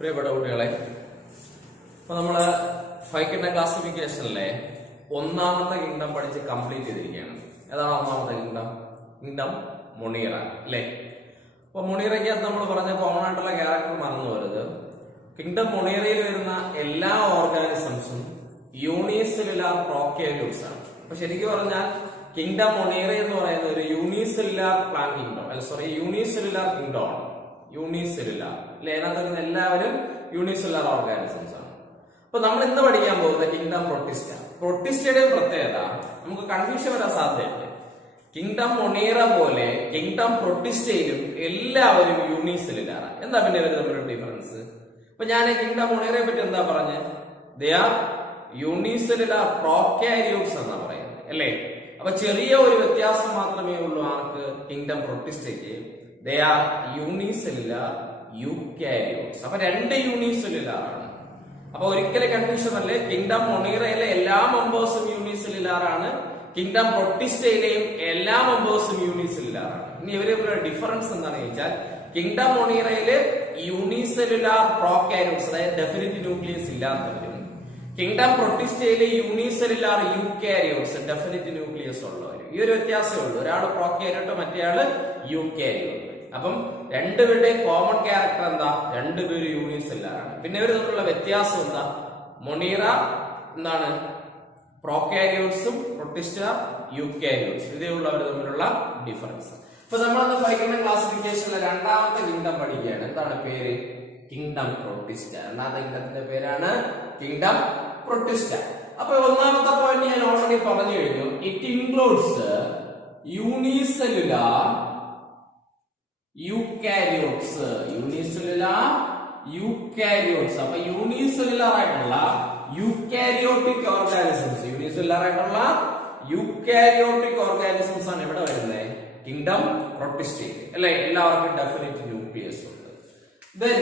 പ്രിയപ്പെട്ട കുട്ടികളെ, അപ്പൊ നമ്മള് 5 കിങ്ഡം ക്ലാസിഫിക്കേഷനിലെ ഒന്നാമത്തെ കിങ്ഡം പഠിച്ച് കംപ്ലീറ്റ് ചെയ്തിരിക്കുകയാണ്. ഏതാണ് ഒന്നാമത്തെ കിങ്ഡം? കിങ്ഡം മൊണീറ അല്ലേ? അപ്പൊ മൊണീറയ്ക്കകത്ത് നമ്മൾ പറഞ്ഞ കോമൺ ആയിട്ടുള്ള ക്യാരക്ടർ മറന്നു വരുന്നത്, കിങ്ഡം മൊണീറയിൽ വരുന്ന എല്ലാ ഓർഗാനിസംസും യൂണിസെല്ലുലാർ പ്രോക്യാരിയോട്സ് ആണ്. അപ്പൊ ശരിക്കും പറഞ്ഞാൽ കിങ്ഡം മൊണീറ എന്ന് പറയുന്ന ഒരു unicellular plant kingdom unicellular kingdom ആണ്. യൂണിസെല്ലുലാർ അല്ലെ? അതിനകത്ത് വരുന്ന എല്ലാവരും യൂണിസെല്ലുലാർ ഓർഗാനിസംസ് ആണ്. അപ്പൊ നമ്മൾ ഇന്ന് പഠിക്കാൻ പോകുന്ന കിങ്ഡം പ്രൊട്ടിസ്റ്റ. പ്രൊട്ടിസ്റ്റയുടെ പ്രത്യേകത നമുക്ക് കൺഫ്യൂഷൻ വരാൻ സാധ്യതയുണ്ട്. കിങ്ഡം മൊണീറ പോലെ കിങ്ഡം പ്രൊട്ടിസ്റ്റയിലും എല്ലാവരും യൂണിസെല്ലുലാർ. എന്താ പിന്നെ ഇവർ തമ്മിലുള്ള ഡിഫറൻസ്? അപ്പൊ ഞാൻ കിങ്ഡം മൊണീറയെ പറ്റി എന്താ പറഞ്ഞത്? ദേ ആർ യൂണിസെല്ലുലാർ പ്രോക്യാരിയോട്സ് എന്നാ പറയുന്നത് അല്ലേ? അപ്പൊ ചെറിയ ഒരു വ്യത്യാസം മാത്രമേ ഉള്ളൂ ആർക്ക്? കിങ്ഡം പ്രൊട്ടിസ്റ്റയ്ക്ക്. They are unicellular eukaryotes. അപ്പൊ രണ്ട് യൂണിസെല്ലുലാർ ആണ്. അപ്പൊ ഒരിക്കലും കൺഫ്യൂഷൻ അല്ലേ? കിങ്ഡം മൊണീറയിലെ എല്ലാ മെമ്പേഴ്സും യൂണിസെല്ലുലാർ ആണ്. കിങ്ഡം പ്രൊട്ടിസ്റ്റയിലെയും എല്ലാ മെമ്പേഴ്സും യൂണിസെല്ലുലാർ ആണ്. ഇനി ഇവരുടെ ഡിഫറൻസ് എന്താണെന്ന് ചോദിച്ചാൽ, കിങ്ഡം മൊണീറയില് യൂണിസെല്ലുലാർ പ്രോക്യാരിയോട്സ്, അതായത് ഡെഫിനിറ്റ് ന്യൂക്ലിയസ് ഇല്ലാത്തവരും, കിങ്ഡം പ്രൊട്ടിസ്റ്റയിലെ യൂണിസെല്ലുലാർ യൂക്കാരിയോട്സ്, ഡെഫിനിറ്റ് ന്യൂക്ലിയസ് ഉള്ളവരും. ഈ ഒരു വ്യത്യാസമേ ഉള്ളൂ. ഒരാൾ പ്രോക്യാരിയോട്ട്, മറ്റേയാള് യൂക്കാരിയോട്ട്. അപ്പം രണ്ടുപേരുടെയും കോമൺ ക്യാരക്ടർ എന്താ? രണ്ടുപേരും യൂണിസെല്ലുലാർ ആണ്. പിന്നെ ഇവർ തമ്മിലുള്ള വ്യത്യാസം എന്താ? മൊണീറ എന്താണ്? പ്രോക്യാരിയോട്സും പ്രൊട്ടിസ്റ്റ യൂക്കാരിയോട്സ്. ഇതേ ഉള്ളവർ തമ്മിലുള്ള ഡിഫറൻസ്. ഇപ്പൊ നമ്മളന്ന് 5 കിങ്ഡം ക്ലാസിഫിക്കേഷനിലെ രണ്ടാമത്തെ കിങ്ഡം പഠിക്കുകയാണ്. എന്താണ് പേര്? Kingdom Protista. രണ്ടാമത്തെ കിങ്ഡത്തിന്റെ പേരാണ് കിങ്ഡം പ്രൊട്ടിസ്റ്റ. അപ്പൊ ഒന്നാമത്തെ പോയിന്റ് ഞാൻ ഓൾറെഡി പറഞ്ഞു കഴിഞ്ഞു. It includes unicellular eukaryotes. Unicellular eukaryotes. അപ്പൊ യൂണിസെല്ലുലാർ ആയിട്ടുള്ള യൂക്കാരിയോട്ടിക് ഓർഗാനിസംസ്, യൂണിസെല്ലുലാർ ആയിട്ടുള്ള യൂക്കാരിയോട്ടിക് ഓർഗാനിസംസ് ആണ് ഇവിടെ വരുന്നത് കിങ്ഡം പ്രൊട്ടിസ്റ്റയിൽ അല്ലെ? എല്ലാവർക്കും ഡെഫിനിറ്റ് ന്യൂക്ലിയസ് ഉണ്ട്. Then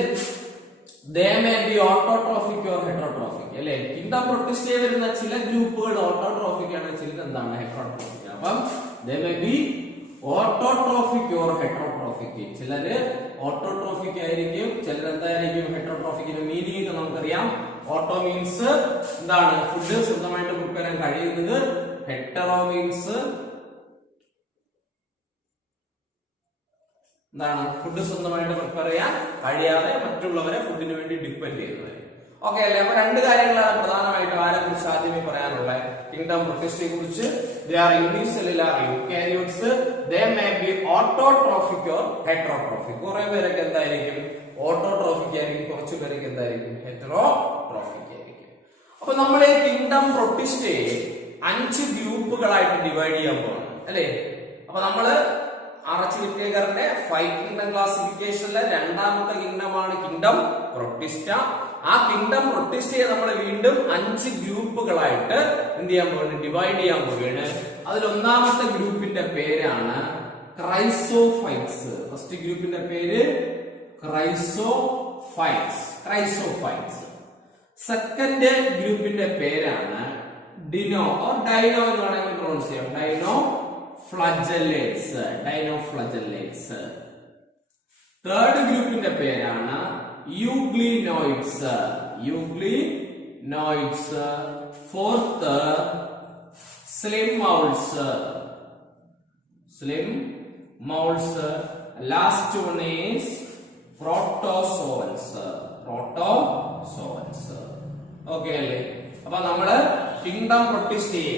they may be autotrophic or heterotrophic അല്ലെ? കിങ്ഡം പ്രൊട്ടിസ്റ്റയിൽ വരുന്ന ചില ഗ്രൂപ്പുകൾ ഓട്ടോട്രോഫിക് ആണ്, ചിലത് എന്താണ്? ഹെറ്ററോട്രോഫിക്. അപ്പം they may be autotrophic or heterotrophic. ചിലര് ഓട്ടോട്രോഫിക് ആയിരിക്കും, ചിലർ എന്തായിരിക്കും? ഹെറ്ററോട്രോഫിക്കിന്റെ മീനിങ് നമുക്കറിയാം. ഓട്ടോ മീൻസ് എന്താണ്? ഫുഡ് സ്വന്തമായിട്ട് പ്രിപ്പയർ ചെയ്യാൻ കഴിയുന്നത്. ഹെറ്ററോ മീൻസ് എന്താണ്? ഫുഡ് സ്വന്തമായിട്ട് പ്രിപ്പയർ ചെയ്യാൻ കഴിയാതെ മറ്റുള്ളവരെ ഫുഡിന് വേണ്ടി ഡിപ്പെൻഡ് ചെയ്യുന്നത്. ഓക്കെ അല്ലേ? അപ്പൊ രണ്ട് കാര്യങ്ങളാണ് പ്രധാനമായിട്ടും ആരെ കുറിച്ച് ആദ്യമേ പറയാനുള്ളത്. കിങ്ഡം പ്രൊട്ടിസ്റ്റയെ കുറിച്ച്. ദേ are unicellular eukaryotes. They may be autotrophic or heterotrophic. കുറെ പേരൊക്കെ എന്തായിരിക്കും? ഓട്ടോട്രോഫിക് ആയിരിക്കും. കുറച്ചു പേരൊക്കെ എന്തായിരിക്കും? ഹെറ്ററോട്രോഫിക് ആയിരിക്കും. അപ്പൊ നമ്മൾ ഈ കിങ്ഡം പ്രൊട്ടിസ്റ്റയെ 5 ഗ്രൂപ്പുകളായിട്ട് ഡിവൈഡ് ചെയ്യാൻ പോകണം അല്ലേ? അപ്പൊ നമ്മള് ആർച്ച് വിറ്റേക്കറിന്റെ 5 കിങ്ഡം ക്ലാസിഫിക്കേഷനിലെ രണ്ടാമത്തെ കിങ്ഡമാണ് കിങ്ഡം പ്രൊട്ടിസ്റ്റ. ആ കിങ്ഡം പ്രൊട്ടിസ്റ്റയെ നമ്മൾ വീണ്ടും 5 ഗ്രൂപ്പുകളായിട്ട് എന്ത് ചെയ്യാൻ പോകുന്നത്? ഡിവൈഡ് ചെയ്യാൻ പോവുകയാണ്. അതിൽ ഒന്നാമത്തെ ഗ്രൂപ്പിന്റെ പേരാണ് ക്രൈസോഫൈറ്റ്സ്. ഫസ്റ്റ് ഗ്രൂപ്പിന്റെ പേര് ക്രൈസോഫൈറ്റ്സ്. സെക്കൻഡ് ഗ്രൂപ്പിന്റെ പേരാണ് ഡിനോ ഓർ ഡൈനോ എന്ന് വേണമെങ്കിൽ പ്രൊണൗൺസ് ചെയ്യാം. ഡൈനോഫ്ലജല്ലേറ്റ്സ്. തേർഡ് ഗ്രൂപ്പിന്റെ പേരാണ് euglenoids. Fourth slime moulds. Last one is protozoans. Okay അല്ലേ? അപ്പൊ നമ്മള് കിങ്ഡം പ്രൊട്ടിസ്റ്റയെ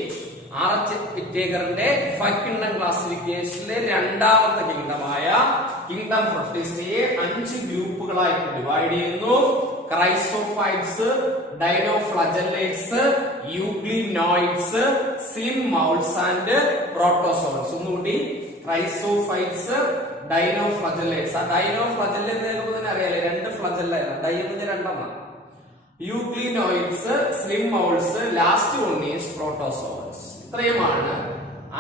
ആർച്ച് വിറ്റേക്കറിന്റെ 5 കിങ്ഡം ക്ലാസിഫിക്കേഷനിലെ രണ്ടാമത്തെ കിങ്ഡമായ കിങ്ഡം പ്രൊട്ടിസ്റ്റയെ 5 ഗ്രൂപ്പുകളായിട്ട് ഡിവൈഡ് ചെയ്യുന്നു. Chrysophytes, dinoflagellates, euglenoids, slime moulds and protozoans. ഒന്നുകൂടി, ക്രൈസോഫൈറ്റ്സ്, ഡൈനോഫ്ലജല്ലേറ്റ്സ്. ആ ഡൈനോഫ്ലജല്ലേറ്റ് തന്നെ അറിയാലേ, 2 ഫ്ലജല്ലായിരുന്നു. ഡൈനോന്റെ 2 euglenoids, slime moulds, last one is protozoans. ഇത്രയുമാണ്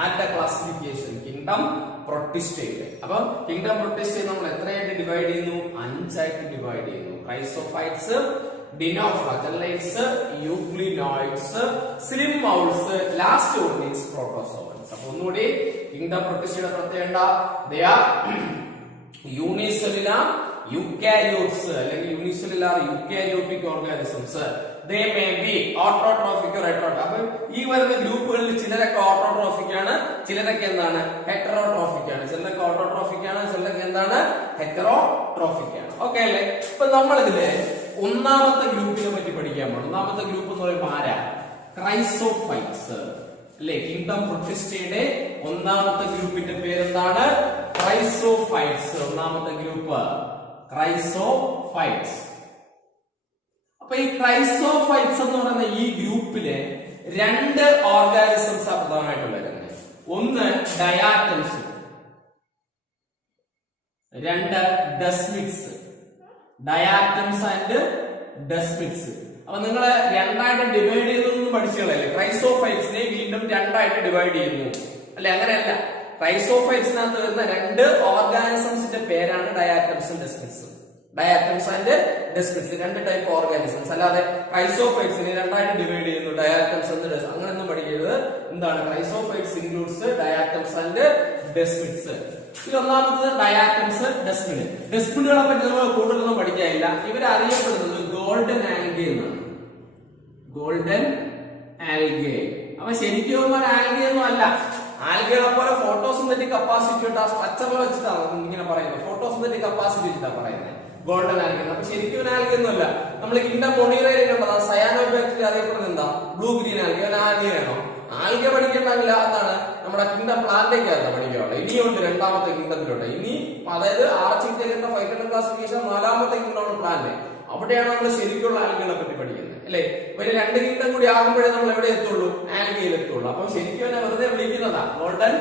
ആരുടെ ക്ലാസിഫിക്കേഷൻ? കിങ്ഡം പ്രൊട്ടിസ്റ്റയുടെ. അപ്പൊ കിങ്ഡം പ്രൊട്ടിസ്റ്റയെ നമ്മൾ എത്രയായിട്ട് ഡിവൈഡ് ചെയ്യുന്നു? 5 ആയിട്ട് ഡിവൈഡ് ചെയ്യുന്നു. Chrysophytes, dinoflagellates, euglenoids, slime moulds, last one is protozoans. അപ്പൊ ഒന്നുകൂടി കിങ്ഡം പ്രൊട്ടിസ്റ്റയുടെ പ്രത്യേകത, ദേ ആർ യൂണിസെല്ലുലാർ യൂക്കാരിയോട്സ് അല്ലെങ്കിൽ unicellular eukaryotic organisms they may be autotrophic or heterotrophic. അപ്പോൾ ഈ വരുന്ന ഗ്രൂപ്പുകളിൽ ചിലരൊക്കെ ഓട്ടോട്രോഫിക് ആണ്, ചിലരൊക്കെ എന്താണ് ഹെറ്ററോട്രോഫിക് ആണ്. ചിലരൊക്കെ ഓട്ടോട്രോഫിക് ആണ്, ചിലരൊക്കെ എന്താണ് ഹെറ്ററോട്രോഫിക് ആണ്. ഓക്കെ അല്ലേ? ഇപ്പൊ നമ്മൾ ഇതില് ഒന്നാമത്തെ ഗ്രൂപ്പിനെ പറ്റി പഠിക്കാൻ പോകും. ഒന്നാമത്തെ ഗ്രൂപ്പ് എന്ന് പറയുമ്പോൾ ആരാ? ക്രൈസോഫൈറ്റ്സ് അല്ലേ? കിങ്ഡം പ്രൊട്ടിസ്റ്റയുടെ ഒന്നാമത്തെ ഗ്രൂപ്പിന്റെ പേരെന്താണ്? ക്രൈസോഫൈറ്റ്സ്. ഒന്നാമത്തെ ഗ്രൂപ്പ് ക്രൈസോഫൈറ്റ്സ്. അപ്പൊ ഈ ക്രൈസോഫൈറ്റ്സ് എന്ന് പറയുന്ന ഈ ഗ്രൂപ്പില് രണ്ട് ഓർഗാനിസംസ് ആണ് പ്രധാനമായിട്ട് വരുന്നത്. ഒന്ന് ഡയാറ്റംസ്, രണ്ട് ഡെസ്മിഡ്സ്. Diatoms and ഡെസ്മിഡ്സ്. അപ്പൊ നിങ്ങൾ രണ്ടായിട്ട് ഡിവൈഡ് ചെയ്തൊന്നും പഠിച്ചുകളല്ലേ? ക്രൈസോഫൈറ്റ്സിനെ വീണ്ടും രണ്ടായിട്ട് ഡിവൈഡ് ചെയ്യുന്നു അല്ലെ? അങ്ങനെയല്ല. ക്രൈസോഫൈറ്റ്സിനകത്ത് വരുന്ന രണ്ട് ഓർഗാനിസംസിന്റെ പേരാണ് ഡയാറ്റംസും ഡെസ്മിഡ്സും. ഡയാറ്റംസ് ആൻഡ് ഡെസ്മിഡ്സ് രണ്ട് ടൈപ്പ് ഓർഗാനിസംസ്. അല്ലാതെ ക്രൈസോഫൈറ്റ്സിനെ രണ്ടായിട്ട് ഡിവൈഡ് ചെയ്യുന്നു, ഡയാറ്റംസ് ആൻഡ് അങ്ങനെയൊന്നും പഠിക്കരുത്. എന്താണ്? Chrysophytes includes diatoms and ഡെസ്മിഡ്സ്. ഇതിൽ ഒന്നാമത്തത് ഡയാറ്റംസ്, ഡെസ്മിഡ്. ഡെസ്മിഡുകളെ പറ്റി നമ്മൾ കൂടുതലൊന്നും പഠിക്കാനില്ല. ഇവർ അറിയപ്പെടുന്നത് ഗോൾഡൻ ആൽഗെ എന്നാണ്. Golden algae. അപ്പൊ ശരിക്കും ആൽഗെ ഒന്നും അല്ല. ആൽഗകളെ പോലെ ഫോട്ടോസിന്തറ്റിക് കപ്പാസിറ്റി ഉണ്ട്. ആ സ്ട്രക്ചറിൽ വെച്ചിട്ടാണ് ഇങ്ങനെ പറയുന്നത്. ഫോട്ടോസിന്തറ്റിക് കപ്പാസിറ്റി വെച്ചിട്ടാണ് പറയുന്നത് ഗോൾഡൻ ആൽഗെ. അപ്പൊ ശരിക്കും ആൽഗെ ഒന്നുമല്ല. നമ്മൾ കിങ്ഡം മൊണീറയിൽ കണ്ടത് സയാനോബാക്ടീരിയ അറിയപ്പെടുന്നത് എന്താ? Blue green algae. ആൽഗയാണോ? ആൽഗെ പഠിക്കേണ്ടല്ല. എന്താണ്? നമ്മുടെ കിങ്ഡം പ്ലാന്റേക്കാണ് പഠിക്കാറുള്ളത്. ഇനിയുണ്ട് രണ്ടാമത്തെ കിങ്ഡത്തിലുണ്ട്. ഇനി അതായത് ആർച്ചിന്റെ ഫൈക്കൽ ക്ലാസിഫിക്കേഷൻ നാലാമത്തെ കിങ്ഡമാണ് പ്ലാന്റ്. അവിടെയാണ് നമ്മൾ ശരിക്കുള്ള ആൽഗകളെ പറ്റി പഠിക്കുന്നത് അല്ലെ? ഇവര് രണ്ട് കിങ്ഡം കൂടി ആകുമ്പോഴേ നമ്മൾ എവിടെ എത്തുള്ളൂ? ആൽഗയിൽ എത്തുള്ളൂ. അപ്പൊ ശരിക്കും എന്നെ വെറുതെ വിളിക്കുന്നതാ ഗോൾഡൻ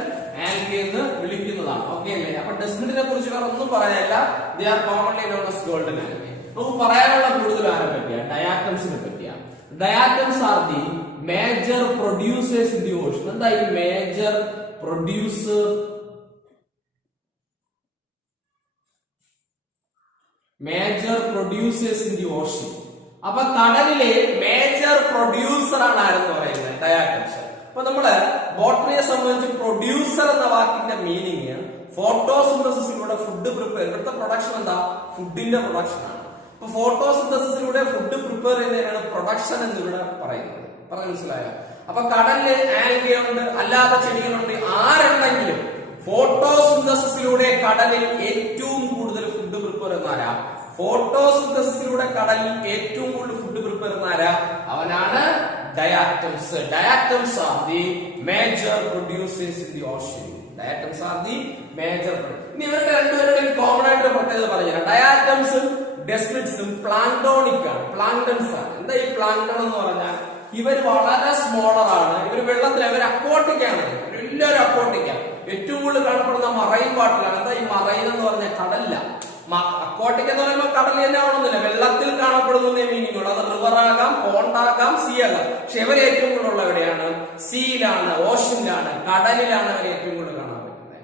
ആൽഗെ എന്ന് വിളിക്കുന്നതാണ്. ഓക്കെ അല്ലേ? അപ്പൊ ഡെസ്മിഡിനെ കുറിച്ച് വേറെ ഒന്നും പറയാനില്ല. They are commonly known as golden algae. നമുക്ക് പറയാനുള്ള കൂടുതൽ ആരെ പറ്റിയാ? ഡയാറ്റംസിനെ പറ്റിയാണ്. Diatoms are the major producers in the Ocean. എന്താ ഈ major producer? Major producers in the Ocean. അപ്പൊ കടലിലെ മേജർ പ്രൊഡ്യൂസർ ആണ് ആരെന്ന് പറയുന്നത്? ഡയാറ്റംസ്. അപ്പൊ നമ്മള് ബോട്ടണിയെ സംബന്ധിച്ച് പ്രൊഡ്യൂസർ എന്ന വാക്കിന്റെ മീനിങ് ഫോട്ടോസിന്തസിസിലൂടെ ഫുഡ് പ്രിപ്പയർ. ഇവിടുത്തെ പ്രൊഡക്ഷൻ എന്താ? ഫുഡിന്റെ പ്രൊഡക്ഷൻ ആണ്. അപ്പൊ ഫോട്ടോസിന്തസിസിലൂടെ ഫുഡ് പ്രിപ്പയർ ചെയ്യുന്നതിനാണ് പ്രൊഡക്ഷൻ എന്ന് ഇവിടെ പറയുന്നത്. പറഞ്ഞു മനസ്സിലായോ? അപ്പൊ കടലില് ആൽഗെ ഉണ്ട്, അല്ലാത്ത ചെടികളുണ്ട്. ആരുണ്ടെങ്കിലും ഫോട്ടോസിന്തസിസിലൂടെ കടലിൽ ഏറ്റവും കൂടുതൽ ഫുഡ് പ്രിപ്പയർ ചെയ്യുന്നാരാ? ഫോട്ടോസിന്തസിസിലൂടെ കടലിൽ ഏറ്റവും കൂടുതൽ ഫുഡ് പ്രിപ്പയർ ചെയ്യുന്നാരാ? അവനാണ് diatoms. Diatoms are the major producers in the ocean. Diatoms are the major. ഇനി ഇവരുടെ രണ്ടുപേരുടെയും കോമൺ ആയിട്ട് പ്രത്യേകത പറഞ്ഞുതരാം. ഡയാറ്റംസും ഡെസ്മിഡ്സും പ്ലാങ്ടോണിക് ആണ്, പ്ലാങ്ടൺസ് ആണ്. എന്താ ഈ പ്ലാങ്ടൺ എന്ന് പറഞ്ഞാൽ? ഇവർ വളരെ സ്മോളർ ആണ്. ഇവർ വെള്ളത്തിൽ ഇവർ അക്വാട്ടിക് ആണ്. എല്ലാവരും അക്വാട്ടിക്കാണ്. ഏറ്റവും കൂടുതൽ കാണപ്പെടുന്ന മറൈൻ വാട്ടറിലാണ്. എന്താ ഈ മറൈൻ എന്ന് പറഞ്ഞാൽ? കടലില്ല. അക്വാട്ടിക് എന്ന് പറയുമ്പോൾ കടലിൽ തന്നെ ആവണമെന്നില്ല, വെള്ളത്തിൽ കാണപ്പെടുന്ന മീനിങ് ഉള്ളു. അത് റിവർ ആകാം, പോണ്ടാകാം, സീ ആകാം. പക്ഷെ ഇവർ ഏറ്റവും കൂടുതൽ എവിടെയാണ്? സീയിലാണ്, ഓഷനിലാണ്, കടലിലാണ് അവർ ഏറ്റവും കൂടുതൽ കാണാൻ പറ്റുന്നത്.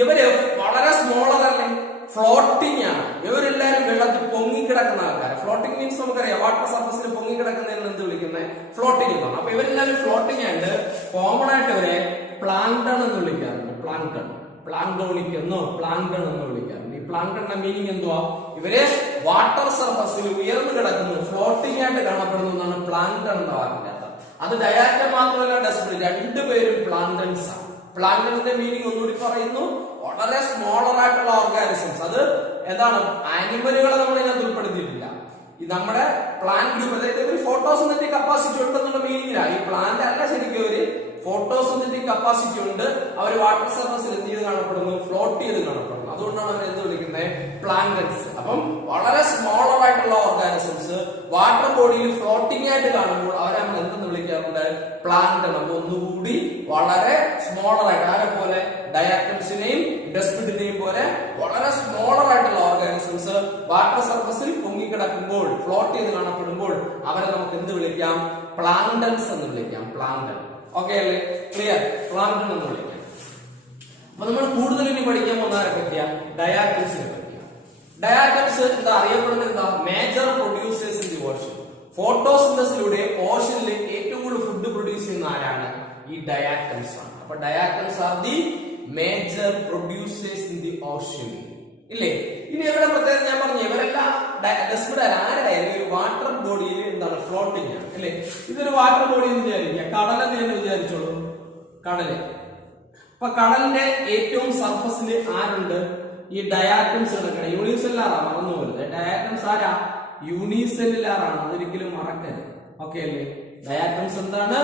ഇവര് വളരെ സ്മോളർ അല്ലേ? ഫ്ലോട്ടിംഗ് ആണ്. ഇവരെല്ലാരും വെള്ളത്തിൽ പൊങ്ങിക്കിടക്കുന്ന ആൾക്കാർ. ഫ്ലോട്ടിംഗ് മീൻസ് നമുക്കറിയാം, വാട്ടർ സർഫസിൽ പൊങ്ങിക്കിടക്കുന്നതിന് എന്ത് വിളിക്കുന്നത്? ഫ്ലോട്ടിംഗ് എന്നാണ്. അപ്പൊ ഇവരെല്ലാരും ഫ്ലോട്ടിംഗ് ആയിട്ട് കോമൺ ആയിട്ട് ഇവരെ പ്ലാങ്ടൺ എന്ന് വിളിക്കാറുണ്ട്. പ്ലാങ്ടൺ, പ്ലാങ്ടോണിക് എന്നോ പ്ലാങ്ടൺ എന്ന് വിളിക്കാറുണ്ട്. ഈ പ്ലാങ്ടണിന്റെ മീനിങ് എന്തുവാ? ഇവര് വാട്ടർ സർഫസിൽ ഉയർന്നു കിടക്കുന്നു, ഫ്ലോട്ടിംഗ് ആയിട്ട് കാണപ്പെടുന്നു എന്നാണ് പ്ലാങ്ടൺ എന്ന വാക്കിന്റെ അർത്ഥം. അത് ഡയാറ്റം മാത്രമല്ല ഡെസ്മിഡ്, രണ്ടുപേരും പ്ലാങ്ടൺസ് ആണ്. പ്ലാങ്ടണിന്റെ മീനിങ് ഒന്നുകൂടി പറയുന്നു, വളരെ സ്മോളർ ആയിട്ടുള്ള ഓർഗാനിസംസ്. അത് എന്താണ്? ആനിമലുകളെ നമ്മൾ ഇതിനകത്ത് ഉൾപ്പെടുത്തിയിട്ടില്ല. ഈ നമ്മുടെ പ്ലാന്റ് ഗ്രൂപ്പ്, അതായത് ഒരു ഫോട്ടോസിന്തറ്റിക് കപ്പാസിറ്റി ഉണ്ടെന്നുള്ള മീനിങ്ങിലാണ്. ഈ പ്ലാന്റ് അല്ല ശരിക്കും ഒരു ഫോട്ടോസിന്തറ്റിക് കപ്പാസിറ്റി ഉണ്ട്. അവർ വാട്ടർ സർഫസിൽ എന്ത് ചെയ്ത് കാണപ്പെടുന്നു? ഫ്ലോട്ട് ചെയ്ത് കാണപ്പെടുന്നു. അതുകൊണ്ടാണ് അവർ എന്ത് വിളിക്കുന്നത്? പ്ലാങ്ടൺസ്. അപ്പം വളരെ സ്മോളർ ആയിട്ടുള്ള ഓർഗാനിസംസ് വാട്ടർ ബോഡിയിൽ ഫ്ലോട്ടിംഗ് ആയിട്ട് കാണുമ്പോൾ അവരെ നമ്മൾ എന്തെന്ന് വിളിക്കാറുണ്ട്? പ്ലാങ്ടൺ. അപ്പൊ ഒന്നുകൂടി വളരെ സ്മോളർ ആയിട്ട്, ആരെ പോലെ? ഡയാറ്റംസിനെയും ഡെസ്മിഡിനെയും പോലെ വളരെ സ്മോളർ ആയിട്ടുള്ള ഓർഗാനിസംസ് വാട്ടർ സർഫസിൽ പൊങ്ങിക്കിടക്കുമ്പോൾ, ഫ്ലോട്ട് ചെയ്ത് കാണപ്പെടുമ്പോൾ അവരെ നമുക്ക് എന്ത് വിളിക്കാം? പ്ലാങ്ടൺസ് എന്ന് വിളിക്കാം. പ്ലാങ്ടൺ. ഓക്കെ അല്ലേ? ക്ലിയർ? പ്ലാങ്ടൺ എന്ന് വിളിക്കാം. അപ്പൊ നമ്മൾ കൂടുതൽ ഇനി പഠിക്കാൻ പോകുന്നവരെ പറ്റിയ ഡയാറ്റംസിനെ പറ്റിയ. ഡയാറ്റംസ് എന്താ അറിയപ്പെടുന്നത്? എന്താ? Major producers in the ocean. ഫോട്ടോസിന്തസിലൂടെ ഓഷനിൽ ഏറ്റവും കൂടുതൽ ഫുഡ് പ്രൊഡ്യൂസ് ചെയ്യുന്ന ആരാണ്? ഈ ഡയാറ്റംസ് ആണ്. അപ്പൊ diatoms are the major producers in the Ocean. ഇല്ലേ? ഇനി ഇവരുടെ പ്രത്യേകത ഞാൻ പറഞ്ഞു, ഇവരെല്ലാം ഡെസ്മിഡ് ആരായാലും ഒരു വാട്ടർ ബോഡിയിൽ എന്താണ് ഫ്ലോട്ടിംഗ് ആണ് അല്ലേ? ഇതൊരു വാട്ടർ ബോഡി എന്ന് വിചാരിക്കുക, കടലെന്ന് തന്നെ വിചാരിച്ചോളൂ, കടല്. അപ്പൊ കടലിന്റെ ഏറ്റവും സർഫസിൽ ആരുണ്ട്? ഈ ഡയാറ്റംസ് കിടക്കണം. യൂണിസെല്ലാറാ, മറന്നു പോരുത്. ഡയാറ്റംസ് ആരാ? യൂണിസെല്ലുലാർ ആണ്, അതൊരിക്കലും മറക്കരുത്. ഓക്കെ അല്ലേ? ഡയാറ്റംസ് എന്താണ്?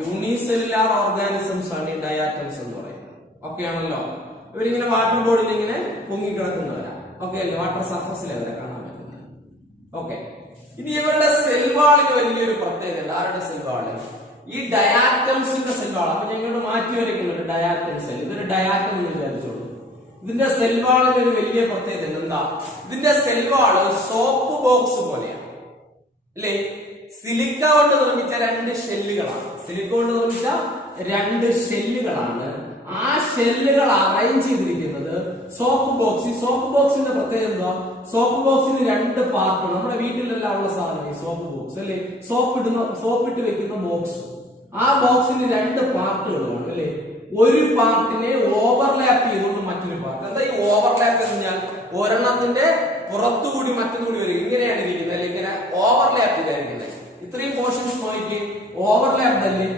യൂണിസെല്ലുലാർ ഓർഗാനിസംസ് ആണ് ഈ ഡയാറ്റംസ് എന്ന് പറയുന്നത്. ഓക്കെ ആണല്ലോ? ഇവരിങ്ങനെ വാട്ടർ ബോഡിയിൽ ഇങ്ങനെ പൊങ്ങിക്കിടക്കുന്നവരാ. ഓക്കെ അല്ലേ? വാട്ടർ സർഫസിൽ അവരെ കാണാൻ പറ്റുന്നത്. ഓക്കെ. ഇനി ഇവരുടെ സെൽവാളിന് വലിയൊരു പ്രത്യേകത. ആരുടെ സെൽവാള്? ഈ ഡയാറ്റംസിന്റെ സെൽവാൾ. അപ്പൊ ഞങ്ങളോട് മാറ്റി വരയ്ക്കുന്നുണ്ട് ഡയാറ്റം സെൽ. ഇതൊരു ഡയാറ്റം എന്ന് വിചാരിച്ചോളൂ. ഇതിന്റെ സെൽവാളിന് ഒരു വലിയ പ്രത്യേകത എന്താ? ഇതിന്റെ സെൽവാള് സോപ്പ് ബോക്സ് പോലെയാണ് അല്ലേ? സിലിക്ക കൊണ്ട് നിർമ്മിച്ച 2 ഷെല്ലുകളാണ്. സിലിക്ക കൊണ്ട് നിർമ്മിച്ച 2 ഷെല്ലുകളാണ്. ആ ഷെല്ലുകൾ അറേഞ്ച് ചെയ്തിരിക്കുന്നത് സോപ്പ് ബോക്സ്. ഈ സോപ്പ് ബോക്സിന്റെ പ്രത്യേകത എന്താ? സോപ്പ് ബോക്സിന് 2 പാർട്ട്. നമ്മുടെ വീട്ടിലെല്ലാം ഉള്ള സാധനം ഈ സോപ്പ് ബോക്സ് അല്ലേ? സോപ്പിട്ട് വെക്കുന്ന ബോക്സ്. ആ ബോക്സിന് 2 പാർട്ടുകളാണ് അല്ലേ? ഒരു പാർട്ടിനെ ഓവർലാപ്പ് ചെയ്തുകൊണ്ട് മറ്റൊരു പാർട്ട്. എന്താ ഈ ഓവർലാപ്പ് എന്ന് പറഞ്ഞാൽ? ഒരെണ്ണത്തിന്റെ പുറത്തുകൂടി മറ്റൊന്നുകൂടി വരും. ഇങ്ങനെയാണ് ഇരിക്കുന്നത് അല്ലെ? ഇങ്ങനെ ഓവർലാപ്പ് ചെയ്തായിരിക്കുന്നത്. ഇത്രയും പോർഷൻസ് നോക്കി ഓവർലാപ്പ് അല്ലേ?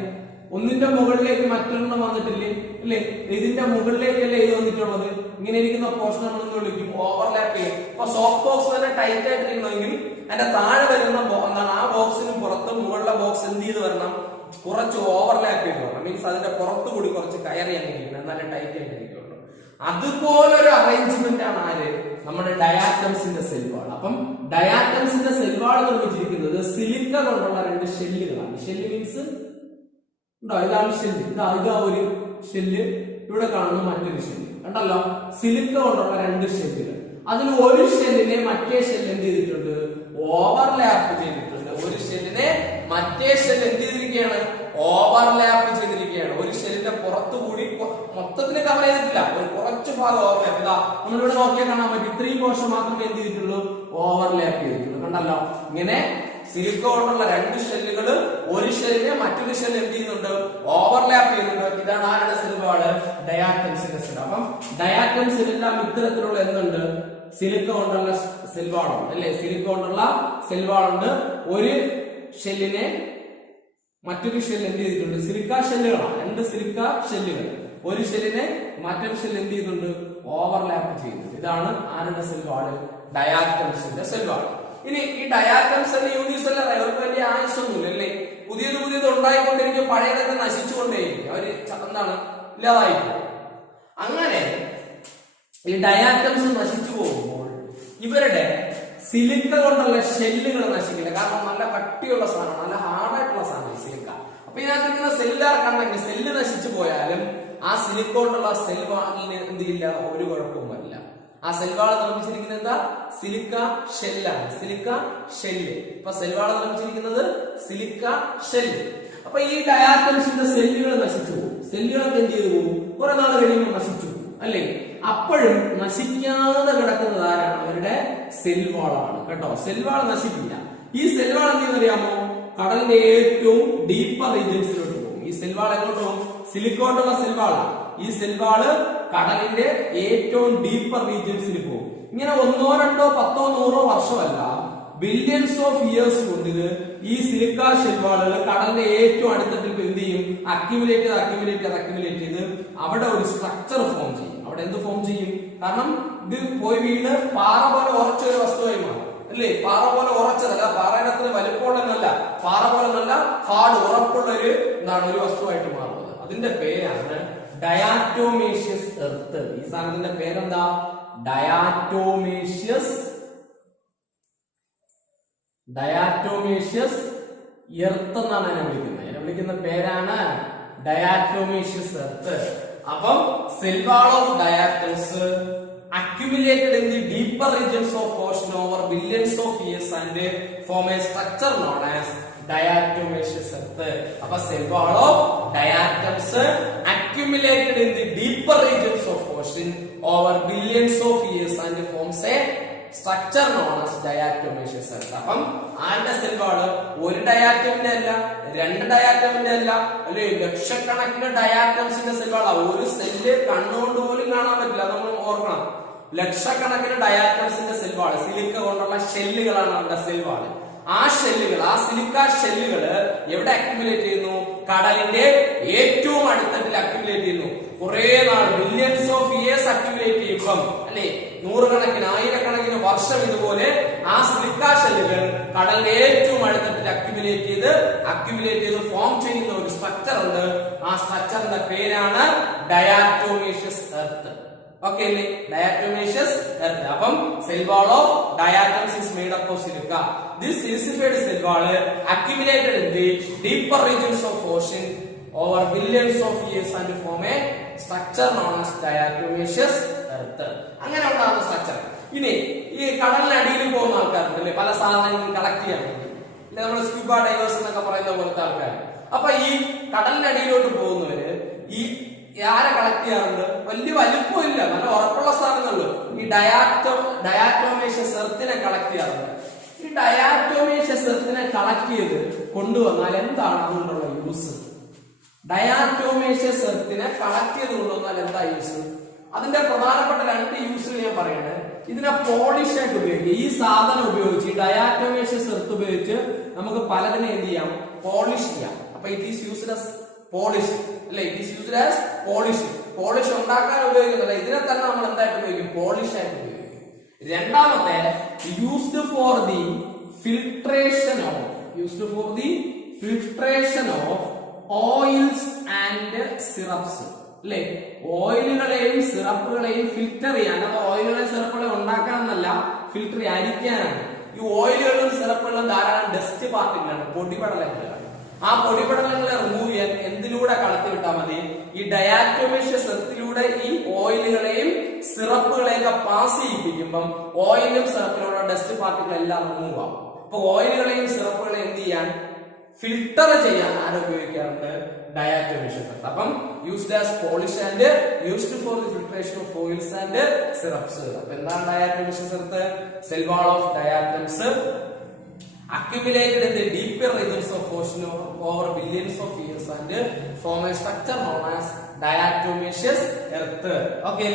ഒന്നിന്റെ മുകളിലേക്ക് മറ്റൊരെണ്ണം വന്നിട്ടില്ലേ അല്ലേ? ഇതിന്റെ മുകളിലേക്കല്ലേ ഇത് വന്നിട്ടുള്ളത്. ഇങ്ങനെ ഇരിക്കുന്ന പോർഷൻ നമ്മൾ വിളിക്കും ഓവർലാപ്പ് ചെയ്യും. അപ്പൊ സോഫ്റ്റ് ബോക്സ് തന്നെ ടൈറ്റ് ആയിട്ടിരിക്കണമെങ്കിൽ അതിന്റെ താഴെ വരുന്ന എന്താണ് ആ ബോക്സിന് പുറത്ത് മുകളിലെ ബോക്സ് എന്ത് ചെയ്ത് വരണം? കുറച്ച് ഓവർലാപ്പ് ചെയ്ത് വരണം. മീൻസ് അതിന്റെ പുറത്തു കൂടി കുറച്ച് കയറി ഇരിക്കണം, നല്ല ടൈറ്റ് ആയിട്ടിരിക്കുള്ളൂ. അതുപോലൊരു അറേഞ്ച്മെന്റ് ആണ് ആര്? നമ്മുടെ ഡയാറ്റംസിന്റെ സെൽവാൾ. അപ്പം ഡയാറ്റംസിന്റെ സെൽവാൾ നിർമ്മിച്ചിരിക്കുന്നത് സിലിക്ക കൊണ്ടുള്ള 2 ഷെല്ലുകളാണ്. ഷെല്ല് മീൻസ് ഉണ്ടോ? ഇതാണ് ഷെല്ല്. ഇതാ ഒരു ഷെല്ല്. ഇവിടെ കാണുന്ന മറ്റൊരു ഷെല്ല്. കണ്ടല്ലോ? സിലിക്ക കൊണ്ടുള്ള 2 ഷെല്ലുകൾ. അതിൽ ഒരു ഷെല്ലിനെ മറ്റേ ഷെല്ല് എന്ത് ചെയ്തിട്ടുണ്ട്? ഓവർലാപ്പ് ചെയ്തിട്ടുണ്ട്. ഒരു ഷെല്ലിനെ മറ്റേ ഷെല്ല് എന്ത് ചെയ്തിരിക്കുകയാണ്? ഓവർലാപ്പ് ചെയ്തിരിക്കുകയാണ്. ഒരു ഷെല്ലിന്റെ പുറത്തുകൂടി മൊത്തത്തിന് കവർ ചെയ്തിട്ടില്ല, ഒരു കുറച്ച് ഭാഗം ഓവർലാപ്പ്. ഇതാ നമ്മളിവിടെ നോക്കിയാൽ കാണാൻ പറ്റും. ഇത്രയും പോർഷൻ മാത്രമേ എന്ത് ചെയ്തിട്ടുള്ളൂ? ഓവർലാപ്പ് ചെയ്തിട്ടുള്ളൂ. കണ്ടല്ലോ? ഇങ്ങനെ സിലിക്ക കൊണ്ടുള്ള 2 ഷെല്ലുകൾ ഒരു ഷെല്ലിനെ മറ്റൊരു ഷെല്ല് എന്ത് ചെയ്യുന്നുണ്ട്? ഓവർലാപ്പ് ചെയ്യുന്നുണ്ട്. ഇതാണ് ആരുടെ സെൽവാള്? ഡയാറ്റംസിന്റെ സെൽ. അപ്പം ഡയാറ്റംസിലെല്ലാം ഇത്തരത്തിലുള്ള എന്തുണ്ട്? സിലിക്ക കൊണ്ടുള്ള സെൽവാളുണ്ട് അല്ലെ? സിലിക്ക കൊണ്ടുള്ള സെൽവാളുണ്ട്. ഒരു ഷെല്ലിനെ മറ്റൊരു ഷെല്ല് എന്ത് ചെയ്തിട്ടുണ്ട്? സിലിക്ക ഷെല്ലുകളാണ്. 2 സിലിക്ക ഷെല്ലുകൾ. ഒരു ഷെല്ലിനെ മറ്റൊരു ഷെല്ല് എന്ത് ചെയ്യുന്നുണ്ട്? ഓവർലാപ്പ് ചെയ്യുന്നുണ്ട്. ഇതാണ് ആരുടെ സെൽവാള്? ഡയാറ്റംസിന്റെ സെൽവാള്. ഇനി ഈ ഡയാറ്റംസ് യൂണിസെല്ലർ, അവർക്ക് വലിയ ആയുസൊന്നുമില്ല അല്ലേ? പുതിയത് ഉണ്ടായിക്കൊണ്ടിരിക്കും, പഴയതൊക്കെ നശിച്ചുകൊണ്ടേയിരിക്കും. അവര് എന്താണ് ഇല്ലാതായിരിക്കും. അങ്ങനെ ഈ ഡയാറ്റംസ് നശിച്ചു പോകുമ്പോൾ ഇവരുടെ സിലിക്ക കൊണ്ടുള്ള ഷെല്ലുകൾ നശിക്കില്ല. കാരണം നല്ല കട്ടിയുള്ള സാധനമാണ്, നല്ല ഹാർഡായിട്ടുള്ള സാധനമാണ് സിലിക്ക. അപ്പൊ ഇതിനകത്തിരിക്കുന്ന സെല്ലുകാർ കണ്ടെങ്കിൽ സെല്ല് നശിച്ചു പോയാലും ആ സിലിക്ക കൊണ്ടുള്ള സെൽവാളിന് എന്ത് ചെയ്യില്ല? ഒരു കുഴപ്പവും വരില്ല. ആ സെൽവാള് നിർമ്മിച്ചിരിക്കുന്നത് എന്താ? സിലിക്ക ഷെല്ലാണ്. Silica shell. അപ്പൊ സെൽവാള് നിർമ്മിച്ചിരിക്കുന്നത് സിലിക്ക ഷെല്ല്. അപ്പൊ ഈ ഡയാറ്റംസിന്റെ സെല്ലുകൾ നശിച്ചു പോകും. സെല്ലുകളൊക്കെ എന്ത് ചെയ്തു പോകും? കുറെ നാൾ കഴിയുമ്പോൾ നശിച്ചു പോകും അല്ലേ? അപ്പോഴും നശിക്കാതെ കിടക്കുന്നത് ആരാണ്? അവരുടെ സെൽവാളാണ് കേട്ടോ. സെൽവാൾ നശിക്കില്ല. ഈ സെൽവാൾ എന്തെന്നറിയാമോ? കടലിന്റെ ഏറ്റവും ഡീപ്പർ റീജിയൻസിലോട്ട് പോകും. ഈ സെൽവാൾ എങ്ങോട്ട് പോകും? സിലിക്കോണ്ടുള്ള സെൽവാളാണ്. ഈ സെൽവാള് കടലിന്റെ ഏറ്റവും ഡീപ്പർ റീജിയൻസിൽ പോകും. ഇങ്ങനെ 1, 2, 10, 100 വർഷമല്ല, ബില്യൺസ് ഓഫ് ഇയേഴ്സ് കൊണ്ട് ഇത് ഈ സിലിക്ക ഷെൽവാളുകൾ കടലിന്റെ ഏറ്റവും അടുത്തട്ടിൽ എന്ത് ചെയ്യും? അക്യുമുലേറ്റ് ചെയ്ത് അവിടെ ഒരു സ്ട്രക്ചർ ഫോം ചെയ്യും. അവിടെ എന്ത് ഫോം ചെയ്യും? കാരണം ഇത് പോയി വീണ് പാറ പോലെ ഉറച്ച ഒരു വസ്തുവായി മാറും അല്ലേ? പാറ പോലെ ഉറച്ചതല്ല, പാറയിടത്തിന് വലിപ്പമുള്ളതല്ല, പാറ പോലെ നല്ല ഹാർഡ് ഉറപ്പുള്ള ഒരു വസ്തുവായിട്ട് മാറുന്നത്. അതിന്റെ പേരാണ് ഡയാറ്റോമേഷ്യസ് എർത്ത്. ഈ സാധനത്തിന്റെ പേരെന്താ? ഡയാറ്റോമേഷ്യസ് എർത്ത് എന്നാണ് അതിനെ വിളിക്കുന്നത്. അതിനെ വിളിക്കുന്ന പേരാണ് ഡയാറ്റോമേഷ്യസ് എർത്ത്. അപ്പം cell wall of diatoms accumulated in the deeper regions of ocean over billions of years and form a structure known as diatomaceous earth. Appa seൽവാൾ of diatoms accumulated in the deeper regions of ocean over billions of years and forms a structure known as diatomaceous earth. അപ്പം ആരുടെ സെൽവാള്? ഒരു ഡയാറ്റമിന്റെ അല്ല, 2 ഡയാറ്റമിന്റെ അല്ല അല്ലെ, ലക്ഷക്കണക്കിന് ഡയാറ്റംസിന്റെ സെൽവാളാ. ഒരു cell കണ്ണുകൊണ്ട് പോലും കാണാൻ പറ്റില്ല, നമ്മൾ ഓർക്കണം. ലക്ഷക്കണക്കിന് ഡയാറ്റംസിന്റെ സെൽവാള്, സിലിക്ക കൊണ്ടുള്ള ഷെല്ലുകളാണ് അവരുടെ സെൽവാള്. ആ ഷെല്ലുകൾ, ആ സിലിക്ക ഷെല്ലുകൾ എവിടെ അക്യുമുലേറ്റ് ചെയ്യുന്നു? കടലിന്റെ ഏറ്റവും അടിത്തട്ടിൽ അക്യുമുലേറ്റ് ചെയ്യുന്നു. കുറെ നാൾ, മില്യൺസ് ഓഫ് ഇയേഴ്സ് അക്യുമുലേറ്റ് ചെയ്യുമ്പം, അല്ലെ, നൂറുകണക്കിന് ആയിരക്കണക്കിന് വർഷം ഇതുപോലെ ആ സിലിക്ക ഷെല്ലുകൾ കടലിന്റെ ഏറ്റവും അടിത്തട്ടിൽ അക്യുമുലേറ്റ് ചെയ്ത് ഫോം ചെയ്യുന്ന ഒരു സ്ട്രക്ചർ ഉണ്ട്. ആ സ്ട്രക്ചറിന്റെ പേരാണ് ഡയാറ്റോമേഷ്യസ് എർത്ത്. ഓക്കെ അല്ലേ? ഡയാറ്റോമേഷ്യസ് എർത്ത്. അപ്പം cell wall of diatoms is made up of silica. This silicified cell wall accumulated in the deeper regions of ocean over billions of years and form a structure known as diatomaceous earth. അങ്ങനെ ഉണ്ടാകുന്ന structure. ഇനി ഈ കടലിനടിയിൽ പോകുന്ന ആൾക്കാരുണ്ടല്ലേ, പല സാധനങ്ങളും collect ചെയ്യാൻ വേണ്ടി, അല്ലെ, നമ്മൾ സ്ക്യൂബ ഡൈവേഴ്സ് എന്നൊക്കെ പറയുന്ന പോലത്തെ ആൾക്കാർ. അപ്പൊ ഈ കടലിനടിയിലോട്ട് പോകുന്നവര് ഈ ആരെ കളക്ട് ചെയ്യാറുണ്ട്? വലിയ വലിപ്പമില്ല, നല്ല ഉറപ്പുള്ള സാധനങ്ങളില് ഈ ഡയാറ്റോമേഷ്യസ് എർത്തിനെ കളക്ട് ചെയ്യാറുണ്ട്. ഈ ഡയാറ്റോമേഷ്യസ് എർത്തിനെ കളക്ട് ചെയ്ത് കൊണ്ടുവന്നാൽ എന്താണ് അതുകൊണ്ടുള്ള യൂസ്? ഡയാറ്റോമേഷ്യസ് എർത്തിനെ കളക്ട് ചെയ്ത് കൊണ്ടുവന്നാൽ എന്താ യൂസ്? അതിന്റെ പ്രധാനപ്പെട്ട 2 യൂസുകൾ ഞാൻ പറയണേ. ഇതിനെ പോളിഷ് ആയിട്ട് ഉപയോഗിക്കുക. ഈ സാധനം ഉപയോഗിച്ച്, ഈ ഡയാറ്റോമേഷ്യസ് എർത്ത് ഉപയോഗിച്ച് നമുക്ക് പലതിനെ എന്ത് ചെയ്യാം? പോളിഷ് ചെയ്യാം. അപ്പൊ it is used as polish, അല്ലെ? It is used as polish. Polish ഉണ്ടാക്കാൻ ഉപയോഗിക്കുന്നില്ല, ഇതിനെ തന്നെ നമ്മൾ എന്തായിട്ട് ഉപയോഗിക്കും? പോളിഷ് ആയിട്ട് ഉപയോഗിക്കും. രണ്ടാമത്തെ, used for the filtration of oils and syrups, അല്ലെ? ഓയിലുകളെയും സിറപ്പുകളെയും ഫിൽറ്റർ ചെയ്യാൻ. അത് ഓയിലുകളെ സിറപ്പുകളെ ഉണ്ടാക്കാൻ എന്നല്ല, ഫിൽറ്റർ അരിക്കാനാണ്. ഈ ഓയിലുകളും സിറപ്പുകളും ധാരാളം ഡസ്റ്റ് പാർട്ടികളാണ്, പൊടിപടലങ്ങളാണ്. ആ പൊടിപടലങ്ങളെ റിമൂവ് ചെയ്യാൻ എന്തിലൂടെ കടത്തി വിട്ടാൽ മതി? ഈ ഡയാറ്റോമേഷ്യസ് എർത്തിലൂടെ ഈ ഓയിലുകളെയും സിറപ്പുകളെയൊക്കെ പാസ് ചെയ്യിപ്പിക്കുമ്പം ഓയിലും സിറപ്പിലുള്ള ഡസ്റ്റ് പാർട്ടികൾ എല്ലാം റിമൂവ് ആവും. അപ്പൊ ഓയിലുകളെയും സിറപ്പുകളെയും എന്ത് ചെയ്യാൻ? ഫിൽട്ടർ ചെയ്യാൻ ആരെ ഉപയോഗിക്കാറുണ്ട്? Diatomaceous earth. അപ്പം used as polish and used for the filtration of oils and syrups. അപ്പൊ എന്താണ് diatomaceous earth? Cell wall of diatoms accumulated in the deeper regions of ocean over billions of years and form a structure known as diatomaceous earth. Okay,